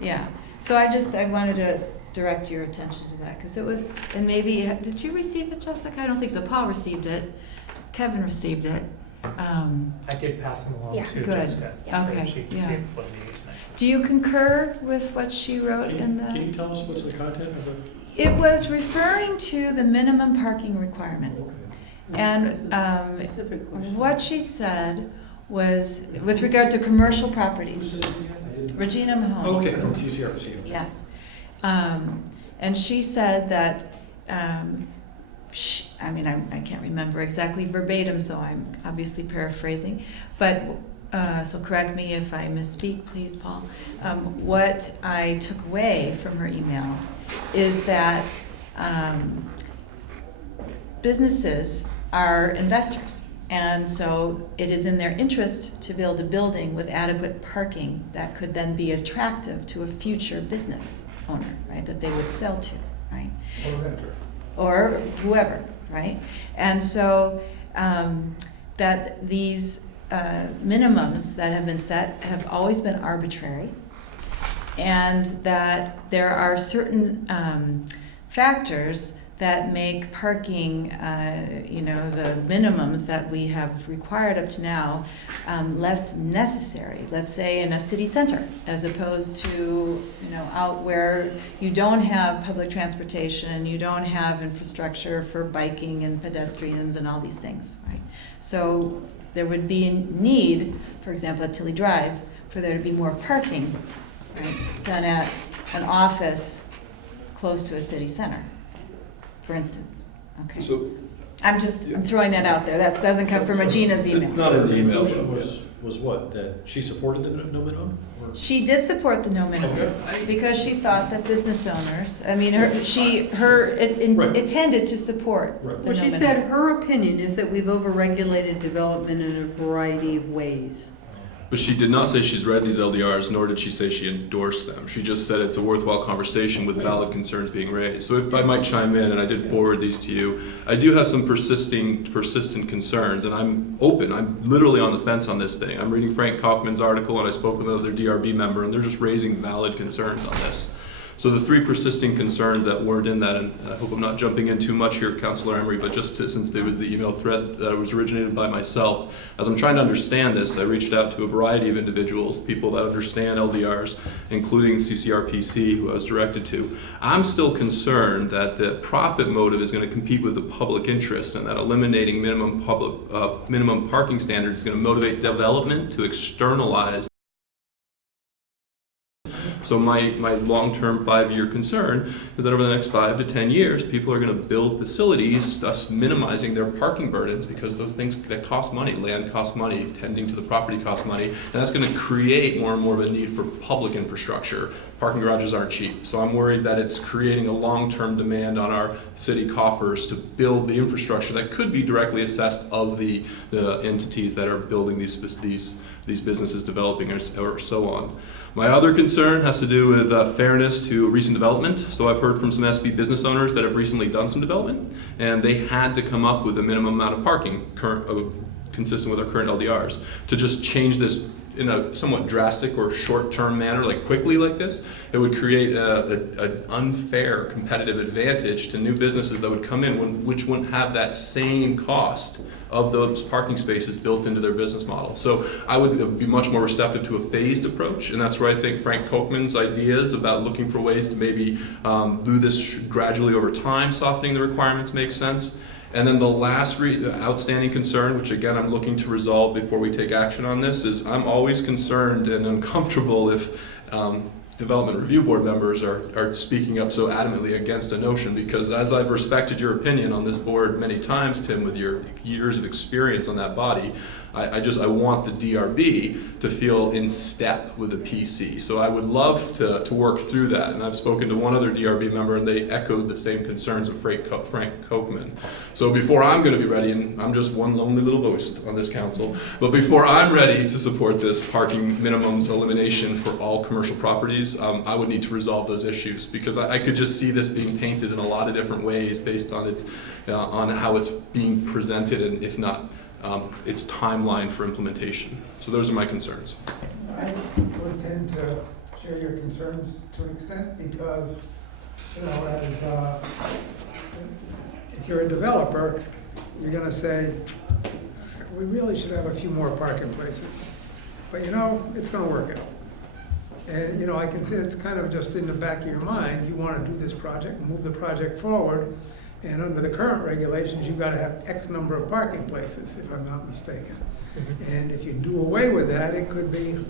yeah. So I wanted to direct your attention to that, because it was, and maybe, did you receive it, Jessica? I don't think so. Paul received it. Kevin received it. I did pass them along Yeah. to Good. Jessica. Yes. So Okay, she can yeah. see it before the meeting tonight. Do you concur with what she wrote in the? Can you tell us what's the content of it? It was referring to the minimum parking requirement. And what she said was, with regard to commercial properties, Regina Mahoney. Okay, from CCRPC. Yes. And she said that, I can't remember exactly verbatim, so I'm obviously paraphrasing, but, so correct me if I misspeak, please, Paul. What I took away from her email is that businesses are investors. And so it is in their interest to build a building with adequate parking that could then be attractive to a future business owner, right, that they would sell to, right? Or renter. Or whoever, right? And so that these minimums that have been set have always been arbitrary, and that there are certain factors that make parking, the minimums that we have required up to now less necessary. Let's say in a city center, as opposed to, out where you don't have public transportation, you don't have infrastructure for biking and pedestrians and all these things, right? So there would be a need, for example, at Tilly Drive, for there to be more parking, right, than at an office close to a city center, for instance. Okay. So, I'm throwing that out there. That doesn't come from Regina's email. it's not in the email. Was what, that she supported the no minimum? Or- She did support the no minimum because she thought that business owners, it tended to support the no Well, she minimum. said her opinion is that we've overregulated development in a variety of ways. But she did not say she's read these LDRs, nor did she say she endorsed them. She just said it's a worthwhile conversation with valid concerns being raised. So if I might chime in, and I did forward these to you, I do have some persistent concerns, and I'm open. I'm literally on the fence on this thing. I'm reading Frank Kaufman's article, and I spoke with another DRB member, and they're just raising valid concerns on this. So the three persisting concerns that weren't in that, and I hope I'm not jumping in too much here, Councilor Emery, but since there was the email thread that was originated by myself, as I'm trying to understand this, I reached out to a variety of individuals, people that understand LDRs, including CCRPC, who I was directed to. I'm still concerned that the profit motive is going to compete with the public interest, and that eliminating minimum parking standards is going to motivate development to externalize. So my long-term 5-year concern is that over the next 5 to 10 years, people are going to build facilities, thus minimizing their parking burdens, because those things that cost money, land costs money, tending to the property costs money, and that's going to create more and more of a need for public infrastructure. Parking garages aren't cheap, so I'm worried that it's creating a long-term demand on our city coffers to build the infrastructure that could be directly assessed of the entities that are building these businesses, developing or so on. My other concern has to do with fairness to recent development. So I've heard from some SB business owners that have recently done some development, and they had to come up with a minimum amount of parking consistent with our current LDRs. To just change this in a somewhat drastic or short-term manner, like quickly like this, it would create an unfair competitive advantage to new businesses that would come in which wouldn't have that same cost of those parking spaces built into their business model. So I would be much more receptive to a phased approach, and that's where I think Frank Kochman's ideas about looking for ways to maybe do this gradually over time, softening the requirements, makes sense. And then the last outstanding concern, which again I'm looking to resolve before we take action on this, is I'm always concerned and uncomfortable if development review board members are speaking up so adamantly against a notion, because as I've respected your opinion on this board many times, Tim, with your years of experience on that body, I want the DRB to feel in step with the PC. So I would love to work through that. And I've spoken to one other DRB member, and they echoed the same concerns of Frank Kochman. So before I'm going to be ready, and I'm just one lonely little voice on this council, but before I'm ready to support this parking minimums elimination for all commercial properties, I would need to resolve those issues, because I could just see this being painted in a lot of different ways based on on how it's being presented, and if not, its timeline for implementation. So those are my concerns. I would tend to share your concerns to an extent, because, if you're a developer, you're gonna say, we really should have a few more parking places. But it's gonna work out. And, I can see it's kind of just in the back of your mind, you wanna do this project, move the project forward, and under the current regulations, you've gotta have X number of parking places, if I'm not mistaken. And if you do away with that, it could be,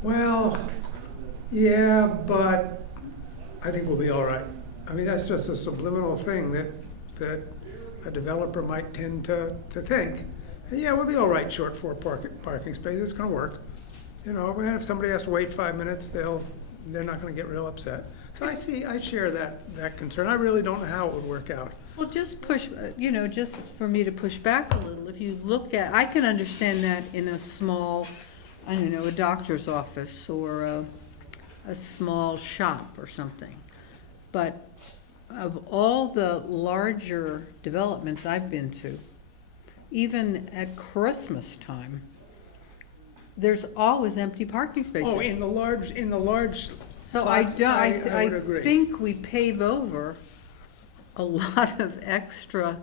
well, yeah, but I think we'll be all right. I mean, that's just a subliminal thing that a developer might tend to think. Yeah, we'll be all right short 4 parking spaces, it's gonna work. And if somebody has to wait 5 minutes, they're not gonna get real upset. So I share that concern. I really don't know how it would work out. Well, just push, just for me to push back a little, if you look at, I can understand that in a small, a doctor's office or a small shop or something. But of all the larger developments I've been to, even at Christmas time, there's always empty parking spaces. Oh, in the large So I plots, don't, I would agree. think we pave over a lot of extra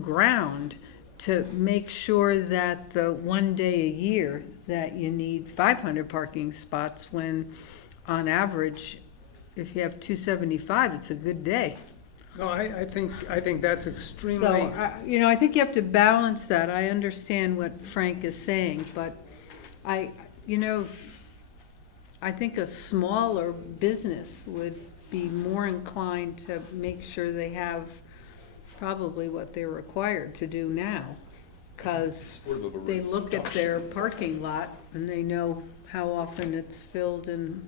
ground to make sure that the one day a year that you need 500 parking spots, when on average, if you have 275, it's a good day. No, I think that's extremely. So, I think you have to balance that. I understand what Frank is saying, but I think a smaller business would be more inclined to make sure they have probably what they're required to do now. Because they look at their parking lot and they know how often it's filled and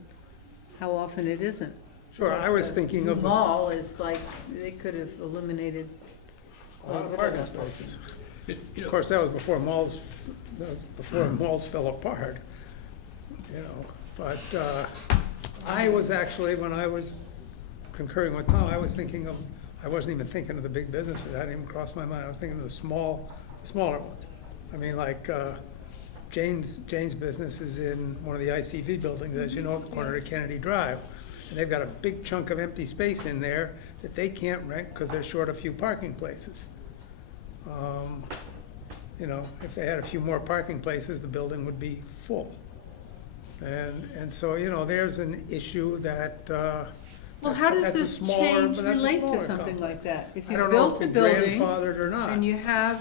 how often it isn't. Sure, I was thinking of The mall is like, they could have eliminated a lot of parking spaces. Of course, that was before malls fell apart, But I was actually, when I was concurring with Tom, I wasn't even thinking of the big businesses. That didn't even cross my mind. I was thinking of the smaller ones. I mean, like Jane's business is in one of the ICV buildings, as you know, at the corner of Kennedy Drive. And they've got a big chunk of empty space in there that they can't rent because they're short a few parking places. If they had a few more parking places, the building would be full. And so, there's an issue that, Well, how does that's a this smaller- change but that's a relate to smaller something complex. like that? If I you don't know built if a they're building grandfathered or not. and you have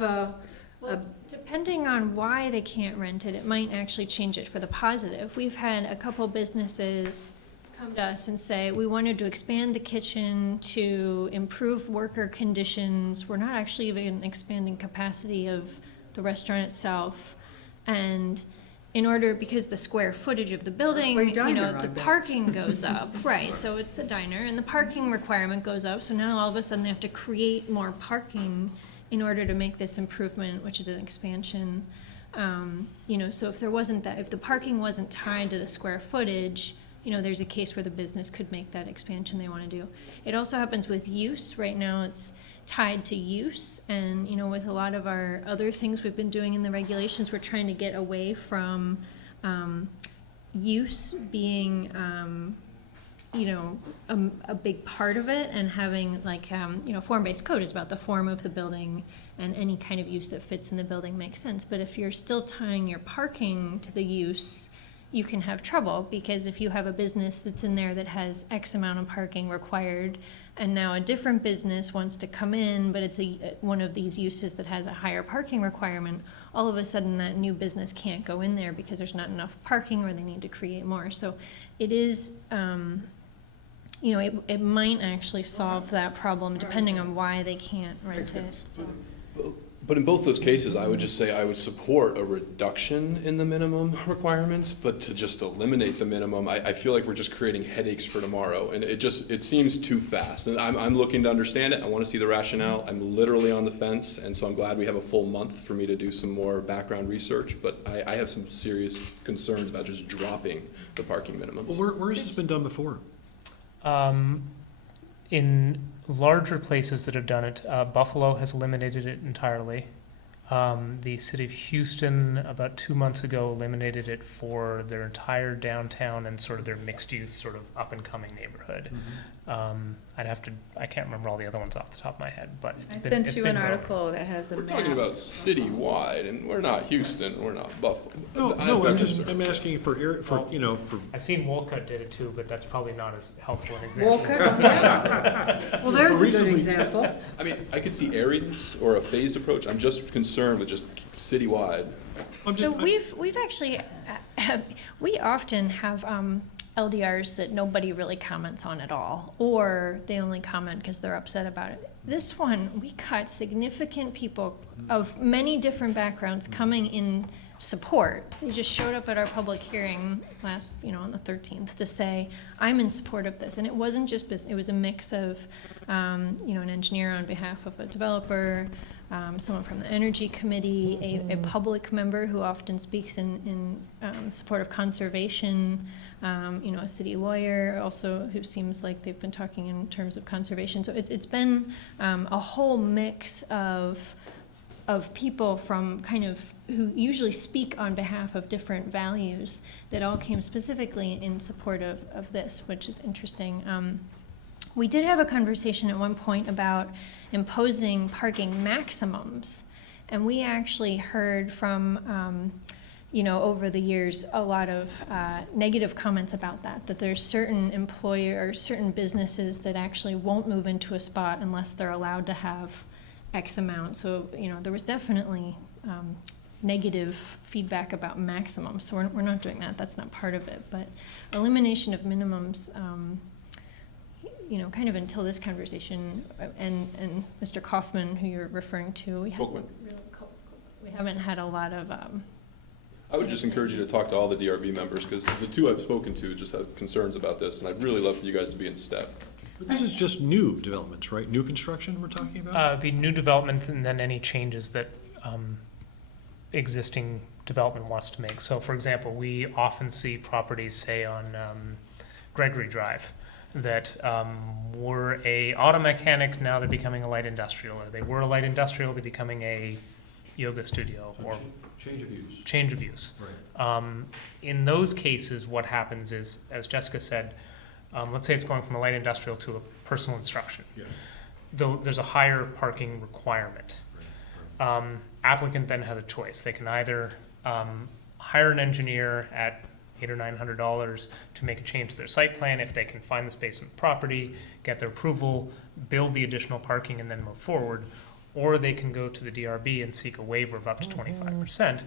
Well, depending on why they can't rent it, it might actually change it for the positive. We've had a couple businesses come to us and say, we wanted to expand the kitchen to improve worker conditions. We're not actually even expanding capacity of the restaurant itself. And because the square footage of the building, the parking goes up. Right, so it's the diner, and the parking requirement goes up, so now all of a sudden they have to create more parking in order to make this improvement, which is an expansion. So if the parking wasn't tied to the square footage, there's a case where the business could make that expansion they want to do. It also happens with use. Right now it's tied to use, and with a lot of our other things we've been doing in the regulations, we're trying to get away from use being a big part of it, and having form-based code is about the form of the building, and any kind of use that fits in the building makes sense. But if you're still tying your parking to the use, you can have trouble, because if you have a business that's in there that has X amount of parking required, and now a different business wants to come in, but it's one of these uses that has a higher parking requirement, all of a sudden that new business can't go in there because there's not enough parking, or they need to create more. So it is, it might actually solve that problem depending on why they can't rent it. So. But in both those cases, I would just say I would support a reduction in the minimum requirements, but to just eliminate the minimum, I feel like we're just creating headaches for tomorrow, and it seems too fast. And I'm looking to understand it. I want to see the rationale. I'm literally on the fence, and so I'm glad we have a full month for me to do some more background research. But I have some serious concerns about just dropping the parking minimums. Well, where has this been done before? In larger places that have done it, Buffalo has eliminated it entirely. The city of Houston, about 2 months ago, eliminated it for their entire downtown and sort of their mixed-use, sort of up-and-coming neighborhood. I can't remember all the other ones off the top of my head, but I sent you an article that has a We're map. talking about citywide, and we're not Houston, we're not Buffalo. I'm asking for. I've seen Wolcott did it too, but that's probably not as helpful an example. Wolcott, yeah. Well, there's a good example. I mean, I could see areas or a phased approach. I'm just concerned with just citywide. So we've actually, we often have LDRs that nobody really comments on at all, or they only comment because they're upset about it. This one, we got significant people of many different backgrounds coming in support. They just showed up at our public hearing last, on the 13th to say, I'm in support of this. And it wasn't just business, it was a mix of, an engineer on behalf of a developer, someone from the Energy Committee, a public member who often speaks in support of conservation, a city lawyer also who seems like they've been talking in terms of conservation. So it's been a whole mix of people from kind of who usually speak on behalf of different values that all came specifically in support of this, which is interesting. We did have a conversation at one point about imposing parking maximums, and we actually heard from over the years, a lot of negative comments about that there's certain certain businesses that actually won't move into a spot unless they're allowed to have X amount. So, there was definitely negative feedback about maximums. So we're not doing that. That's not part of it. But elimination of minimums, kind of until this conversation, and Mr. Kaufman, who you're referring to, we haven't had a lot of... I would just encourage you to talk to all the DRB members, because the two I've spoken to just have concerns about this, and I'd really love for you guys to be in step. But this is just new developments, right? New construction we're talking about? It'd be new development and then any changes that existing development wants to make. So, for example, we often see properties, say, on Gregory Drive, that were a auto mechanic, now they're becoming a light industrial, or they were a light industrial, they're becoming a yoga studio, or change of use. Change of use. Right. In those cases, what happens is, as Jessica said, let's say it's going from a light industrial to a personal instruction. Yeah. Though there's a higher parking requirement. Right. Applicant then has a choice. They can either hire an engineer at $800 or $900 to make a change to their site plan if they can find the space in the property, get their approval, build the additional parking, and then move forward. Or they can go to the DRB and seek a waiver of up to 25%.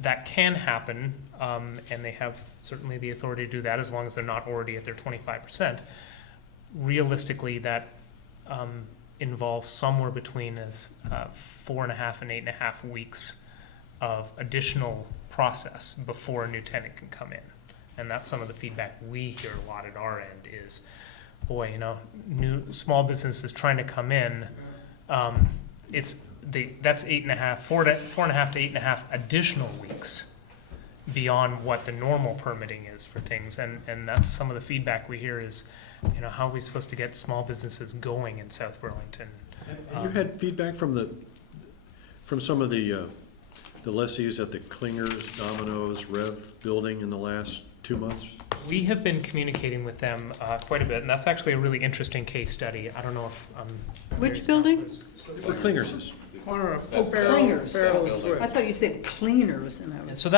That can happen, and they have certainly the authority to do that as long as they're not already at their 25%. Realistically, that involves somewhere between 4.5 and 8.5 weeks of additional process before a new tenant can come in. And that's some of the feedback we hear a lot at our end is, boy, new small businesses trying to come in, that's 4.5 to 8.5 additional weeks beyond what the normal permitting is for things, and that's some of the feedback we hear is, how are we supposed to get small businesses going in South Burlington? And you had feedback from some of the lessees at the Klingers, Domino's, Rev building in the last 2 months? We have been communicating with them quite a bit, and that's actually a really interesting case study. I don't know if Which building? The Klingers. Corner of Clingers. I thought you said cleaners, and I was... So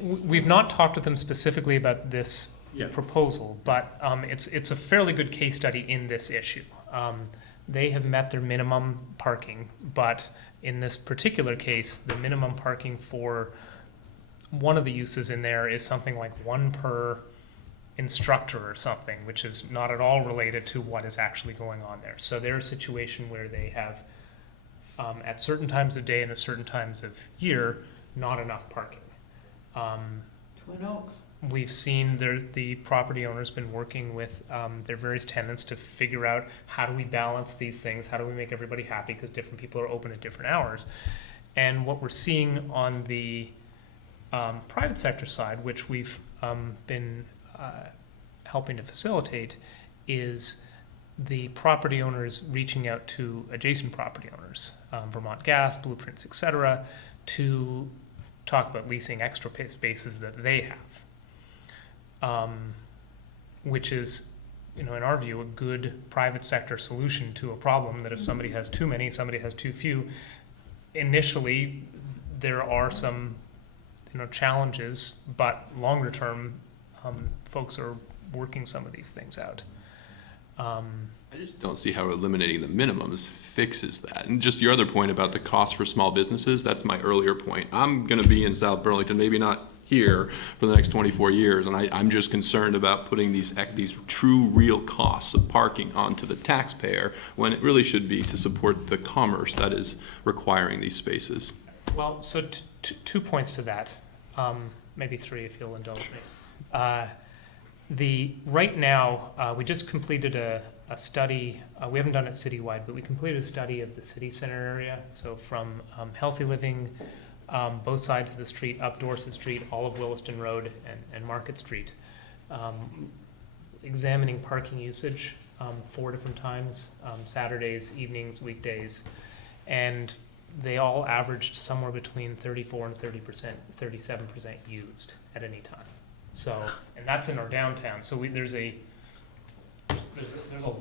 we've not talked with them specifically about this proposal, but it's a fairly good case study in this issue. They have met their minimum parking, but in this particular case, the minimum parking for one of the uses in there is something like 1 per instructor or something, which is not at all related to what is actually going on there. So they're a situation where they have, at certain times of day and at certain times of year, not enough parking. Twin Oaks. We've seen the property owner's been working with their various tenants to figure out how do we balance these things, how do we make everybody happy, because different people are open at different hours. And what we're seeing on the private sector side, which we've been helping to facilitate, is the property owners reaching out to adjacent property owners, Vermont Gas, Blueprints, et cetera, to talk about leasing extra spaces that they have, which is, in our view, a good private sector solution to a problem that if somebody has too many, somebody has too few. Initially, there are some challenges, but longer term, folks are working some of these things out. I just don't see how eliminating the minimums fixes that. And just your other point about the cost for small businesses, that's my earlier point. I'm going to be in South Burlington, maybe not here for the next 24 years, and I'm just concerned about putting these true real costs of parking onto the taxpayer when it really should be to support the commerce that is requiring these spaces. Well, so 2 points to that, maybe 3 if you'll indulge me. Right now, we just completed a study, we haven't done it citywide, but we completed a study of the city center area. So from Healthy Living, both sides of the street, up Dorset Street, all of Williston Road, and Market Street, examining parking usage 4 different times, Saturdays, evenings, weekdays, and they all averaged somewhere between 34 and 30%, 37% used at any time. So, and that's in our downtown. So there's a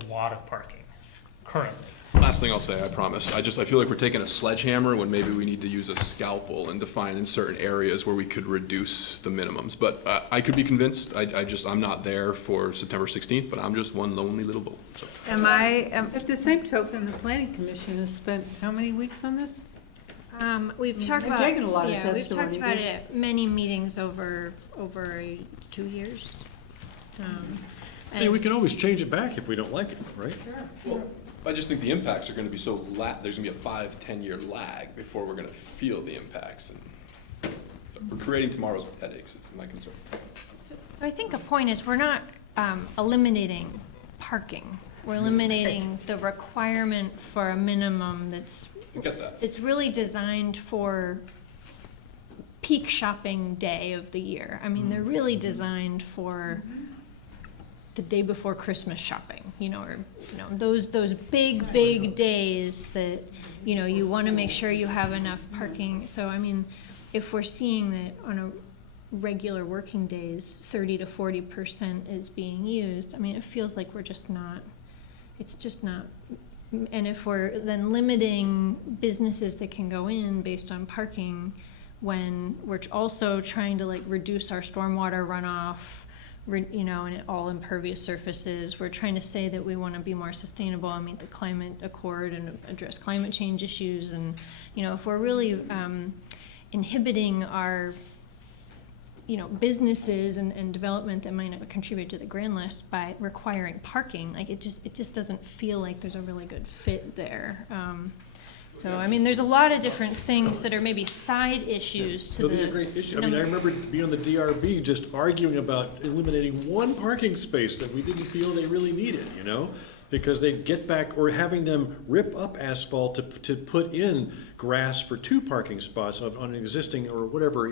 lot of parking currently. Last thing I'll say, I promise. I feel like we're taking a sledgehammer when maybe we need to use a scalpel and define in certain areas where we could reduce the minimums. But I could be convinced. I'm not there for September 16th, but I'm just one lonely little boat. So. At the same token, the planning commission has spent how many weeks on this? We've talked I've about, taken a lot of yeah, we've talked testimony. about it at many meetings over 2 years. I mean, we can always change it back if we don't like it, right? Well, I just think the impacts are going to be so there's going to be a 5-10 year lag before we're going to feel the impacts. And so we're creating tomorrow's headaches. It's my concern. So I think a point is we're not eliminating parking. We're eliminating the requirement for a minimum that's it's really designed for peak shopping day of the year. I mean, they're really designed for the day before Christmas shopping, or those big days that you want to make sure you have enough parking. So I mean, if we're seeing that on a regular working days 30 to 40% is being used, I mean, it feels like we're just not. It's just not. And if we're then limiting businesses that can go in based on parking, when we're also trying to reduce our stormwater runoff, and all impervious surfaces, we're trying to say that we want to be more sustainable and meet the climate accord and address climate change issues. And, if we're really inhibiting our businesses and development that might not contribute to the grand list by requiring parking, it just doesn't feel like there's a really good fit there. So I mean, there's a lot of different things that are maybe side issues to Those are great issues. I mean, I remember being on the DRB just arguing about eliminating one parking space that we didn't feel they really needed, because they'd get back, or having them rip up asphalt to put in grass for 2 parking spots on an existing or whatever,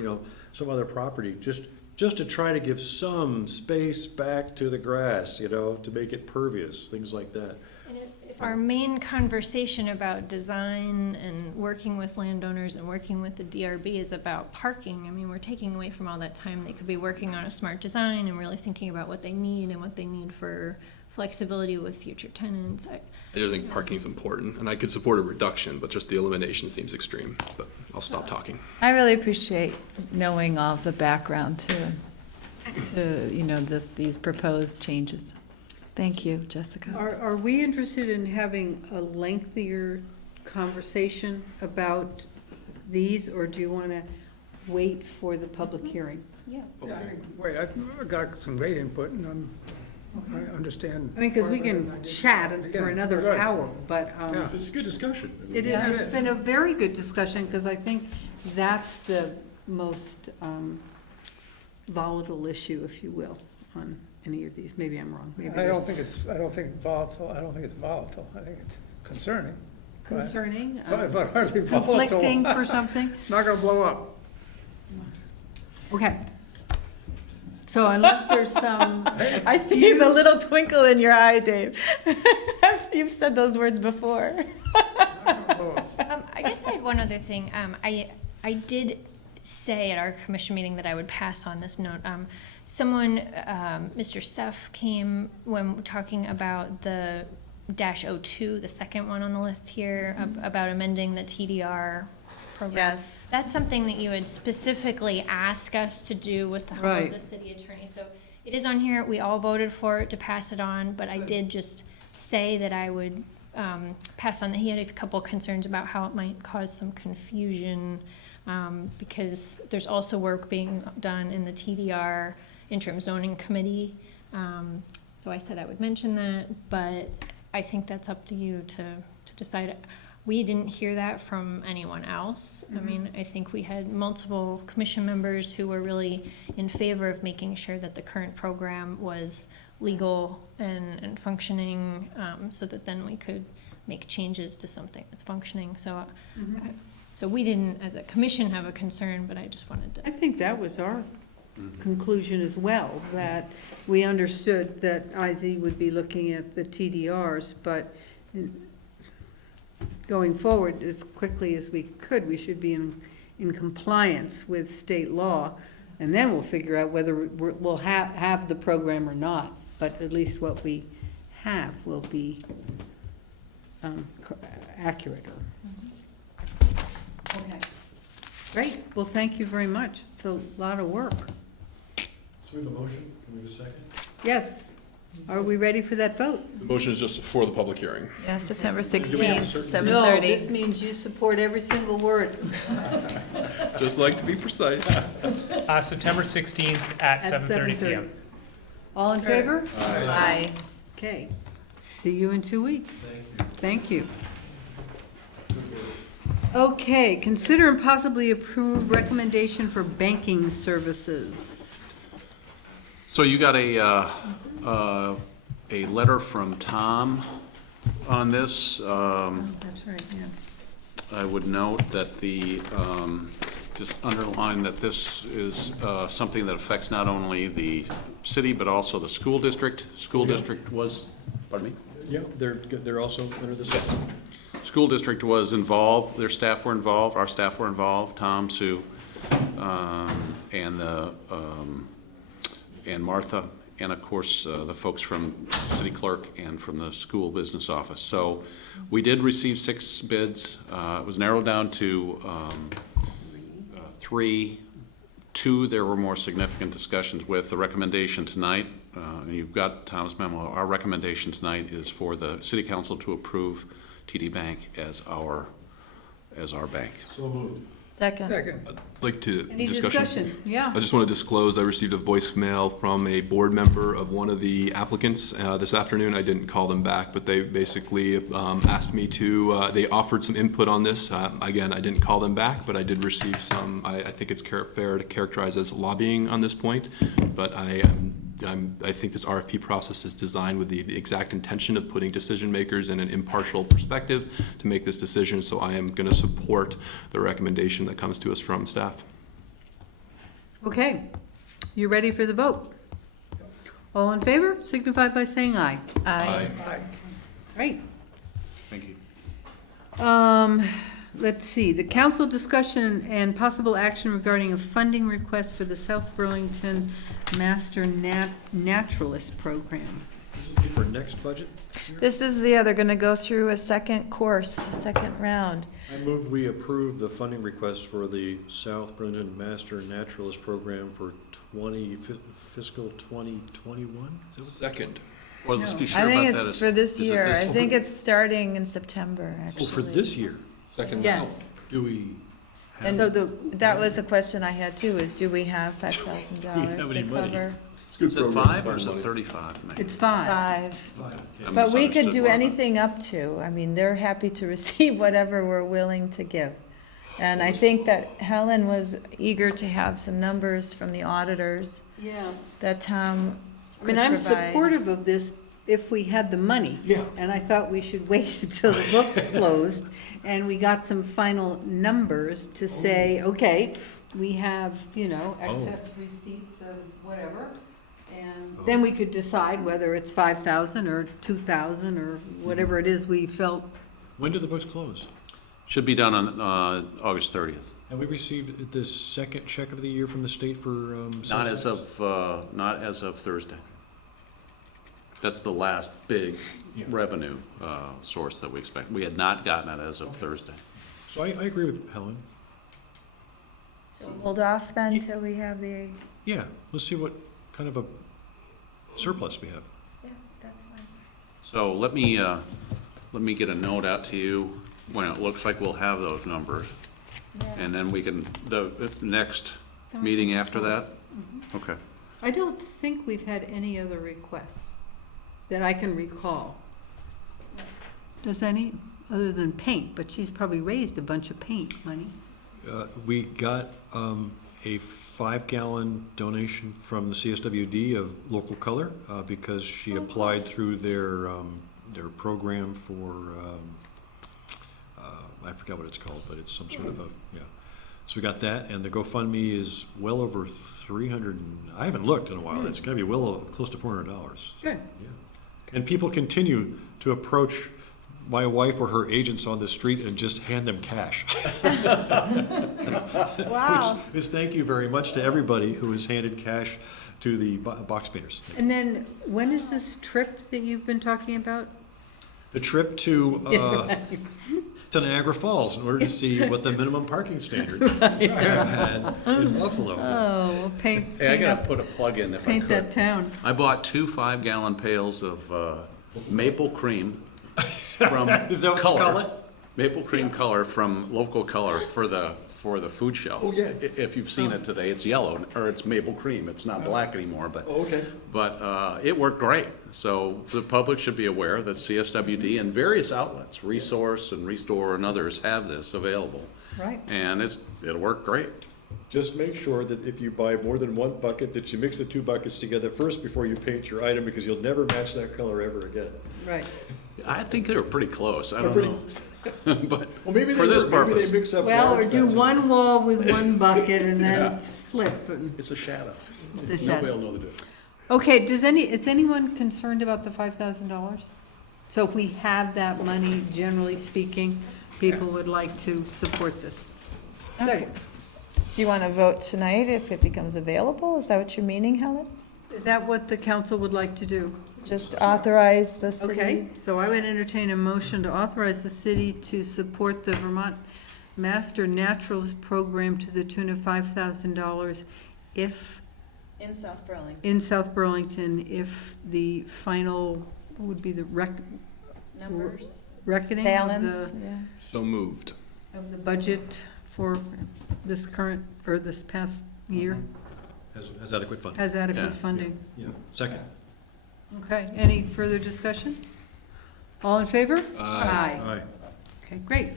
some other property, just to try to give some space back to the grass, to make it pervious, things like that. And if our main conversation about design and working with landowners and working with the DRB is about parking, I mean, we're taking away from all that time. They could be working on a smart design and really thinking about what they need and what they need for flexibility with future tenants. I just think parking is important, and I could support a reduction, but just the elimination seems extreme. But I'll stop talking. I really appreciate knowing all of the background to these proposed changes. Thank you, Jessica. Are we interested in having a lengthier conversation about these, or do you want to wait for the public hearing? Yeah. Yeah, wait, I've got some great input, and I understand. I mean, because we can chat for another hour, but. It's a good discussion. It's been a very good discussion, because I think that's the most volatile issue, if you will, on any of these. Maybe I'm wrong. Maybe I don't think it's volatile. I think it's concerning. Concerning? But hardly volatile. Conflicting for something? Not gonna blow up. Okay. So unless there's some. I see the little twinkle in your eye, Dave. You've said those words before. I guess I had one other thing. I did say at our commission meeting that I would pass on this note. Someone, Mr. Seff, came when talking about the -02, the second one on the list here, about amending the TDR program. Yes. That's something that you would specifically ask us to do with the help Right. of the city attorney. So it is on here. We all voted for it to pass it on, but I did just say that I would pass on that he had a couple concerns about how it might cause some confusion, because there's also work being done in the TDR interim zoning committee. So I said I would mention that, but I think that's up to you to decide. We didn't hear that from anyone else. I mean, I think we had multiple commission members who were really in favor of making sure that the current program was legal and functioning, so that then we could make changes to something that's functioning. So, so we didn't, as a commission, have a concern, but I just wanted to. I think that was our conclusion as well, that we understood that IZ would be looking at the TDRs, but going forward as quickly as we could, we should be in compliance with state law, and then we'll figure out whether we'll have the program or not, but at least what we have will be accurate. Okay. Great, well, thank you very much. It's a lot of work. So we have a motion, can we have a second? Yes. Are we ready for that vote? The motion is just for the public hearing. Yeah, September Do we have 16th, certain- 7:30. No, this means you support every single word. Just like to be precise. September 16th at 7:30 PM. All in favor? Aye. Okay. See you in 2 weeks. Thank you. Okay, consider and possibly approve recommendation for banking services. So you got a letter from Tom on this. That's right, yeah. I would note that just underline that this is something that affects not only the city, but also the school district. School district was, pardon me? Yeah, they're also under this. School district was involved, their staff were involved, our staff were involved, Tom, Sue, and Martha, and of course, the folks from city clerk and from the school business office. So we did receive 6 bids. It was narrowed down to 3. 2, there were more significant discussions with. The recommendation tonight, you've got Tom's memo, our recommendation tonight is for the city council to approve TD Bank as our bank. So moved. Second. I'd like to Any discussion? Yeah. I just want to disclose, I received a voicemail from a board member of one of the applicants this afternoon. I didn't call them back, but they basically asked me to, they offered some input on this. Again, I didn't call them back, but I did receive some, I think it's fair to characterize as lobbying on this point, but I think this RFP process is designed with the exact intention of putting decision makers in an impartial perspective to make this decision, so I am going to support the recommendation that comes to us from staff. Okay. You ready for the vote? All in favor, signify by saying aye. Aye. Great. Thank you. Let's see, the council discussion and possible action regarding a funding request for the South Burlington Master Naturalist Program. This will be for next budget? This is they're going to go through a second course, a second round. I move we approve the funding request for the South Burlington Master Naturalist Program for fiscal 2021? Second. Well, let's be I sure think about that. it's for this Is it year. this I fall? think it's starting in September, actually. Oh, for this year? Second. Yes. Do we have? And So that was a question I had too, is do we have $5,000 have to any money? cover? Is it 5 or is it 35? It's 5. 5. I But we could misunderstood do one of them. anything up to. I mean, they're happy to receive whatever we're willing to give. And I think that Helen was eager to have some numbers from the auditors Yeah. that Tom I mean, could I'm provide. supportive of this if we had the money. Yeah. And I thought we should wait until the book's closed and we got some final numbers to say, okay, we have, excess receipts of whatever. And then we could decide whether it's 5,000 or 2,000 or whatever it is we felt. When do the books close? Should be done on August 30th. Have we received the second check of the year from the state for? Not as of Thursday. That's the last big revenue source that we expect. We had not gotten it as of Thursday. So I agree with Helen. So hold off then till we have the, Yeah, let's see what kind of a surplus we have. yeah, that's fine. So let me get a note out to you when it looks like we'll have those numbers. And then we can, the next meeting after that? Okay. I don't think we've had any other requests that I can recall. Does any, other than paint, but she's probably raised a bunch of paint money. We got a 5-gallon donation from the CSWD of local color, because she applied through their program for, I forgot what it's called, but it's some sort of a, yeah. So we got that, and the GoFundMe is well over 300, I haven't looked in a while, it's gotta be close to $400. Good. Yeah. And people continue to approach my wife or her agents on the street and just hand them cash. Wow. Which is thank you very much to everybody who has handed cash to the box painters. And then, when is this trip that you've been talking about? The trip to Niagara Falls in order to see what the minimum parking standards have had in Buffalo. Oh, well, paint Hey, I gotta up, put a plug in if I paint that could. town. I bought 2 5-gallon pails of maple cream from Is that what you call Color. it? Maple cream color from local Color for the food shelf. Oh, yeah. If you've seen it today, it's yellow, or it's maple cream. It's not black anymore, but. Oh, okay. But it worked great. So the public should be aware that CSWD and various outlets, Resource and Restore and others, have this available. Right. And it'll work great. Just make sure that if you buy more than one bucket, that you mix the 2 buckets together first before you paint your item, because you'll never match that color ever again. Right. I think they're pretty close. I don't know. But Well, maybe for this maybe purpose, they mix up. Well, or large do batches. one wall with one bucket and Yeah. then flip. and- it's a shadow. It's a Nobody shadow. will know the difference. Okay, is anyone concerned about the $5,000? So if we have that money, generally speaking, people would like to support this. Okay. Do you want to vote tonight if it becomes available? Is that what you're meaning, Helen? Is that what the council would like to do? Just authorize the city? Okay, so I would entertain a motion to authorize the city to support the Vermont Master Naturalist Program to the tune of $5,000 if, In South Burlington. in South Burlington, if the final, what would be the Numbers. reckoning Balance, of yeah. So moved. the budget for this current, or this past year Has adequate funding. has adequate Yeah. funding. Yeah. Second. Okay, any further discussion? All in favor? Aye. Aye. Okay, great.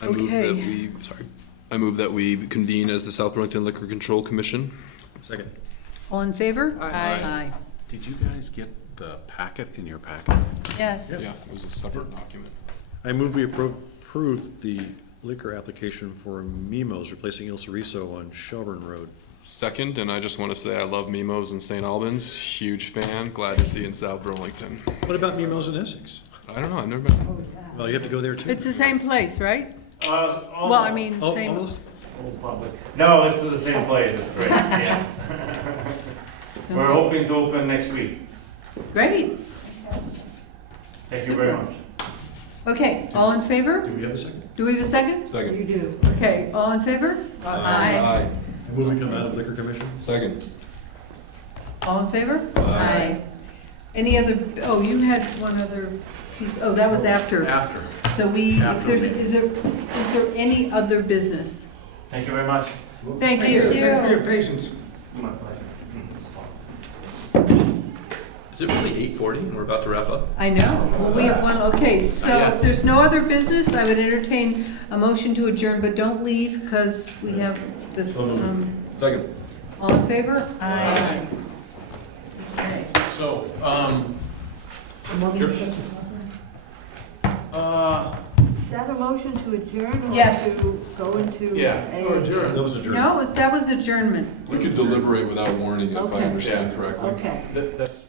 I move Okay. that I move that we convene as the South Burlington Liquor Control Commission. Second. All in favor? Aye. Did you guys get the packet in your packet? Yes. Yeah, it was a separate document. I move we approve the liquor application for Mimo's replacing Il Sorriso on Shelburne Road. Second, and I just want to say I love Mimo's in St. Albans. Huge fan. Glad to see you in South Burlington. What about Mimo's in Essex? I don't know. I've never been. Well, you have to go there too. It's the same place, right? Almost. Well, I mean, Oh, same. almost? Old public. No, it's the same place, it's great, yeah. We're hoping to open next week. Great. Thank you very much. Okay, all in favor? Do we have a second? Do we have a second? Second. You do. Okay, all in favor? Aye. I move we come out of liquor commission. Second. All in favor? Aye. Any other, oh, you had one other piece, oh, that was after. After. So we, if After there's, me. is there any other business? Thank you very much. Thank you. Thanks for your patience. My pleasure. Is it really 8:40 and we're about to wrap up? I know. Well, we have one, okay, so yet. if there's no other business, I would entertain a motion to adjourn, but don't leave because we have this, Second. all in favor? Aye. Okay. So, Is that a motion to adjourn or Yes. to go into? Yeah. a- Or adjourn. That was adjourned. No, that was adjournment. We could deliberate without warning if I Okay. understand correctly. Okay. that's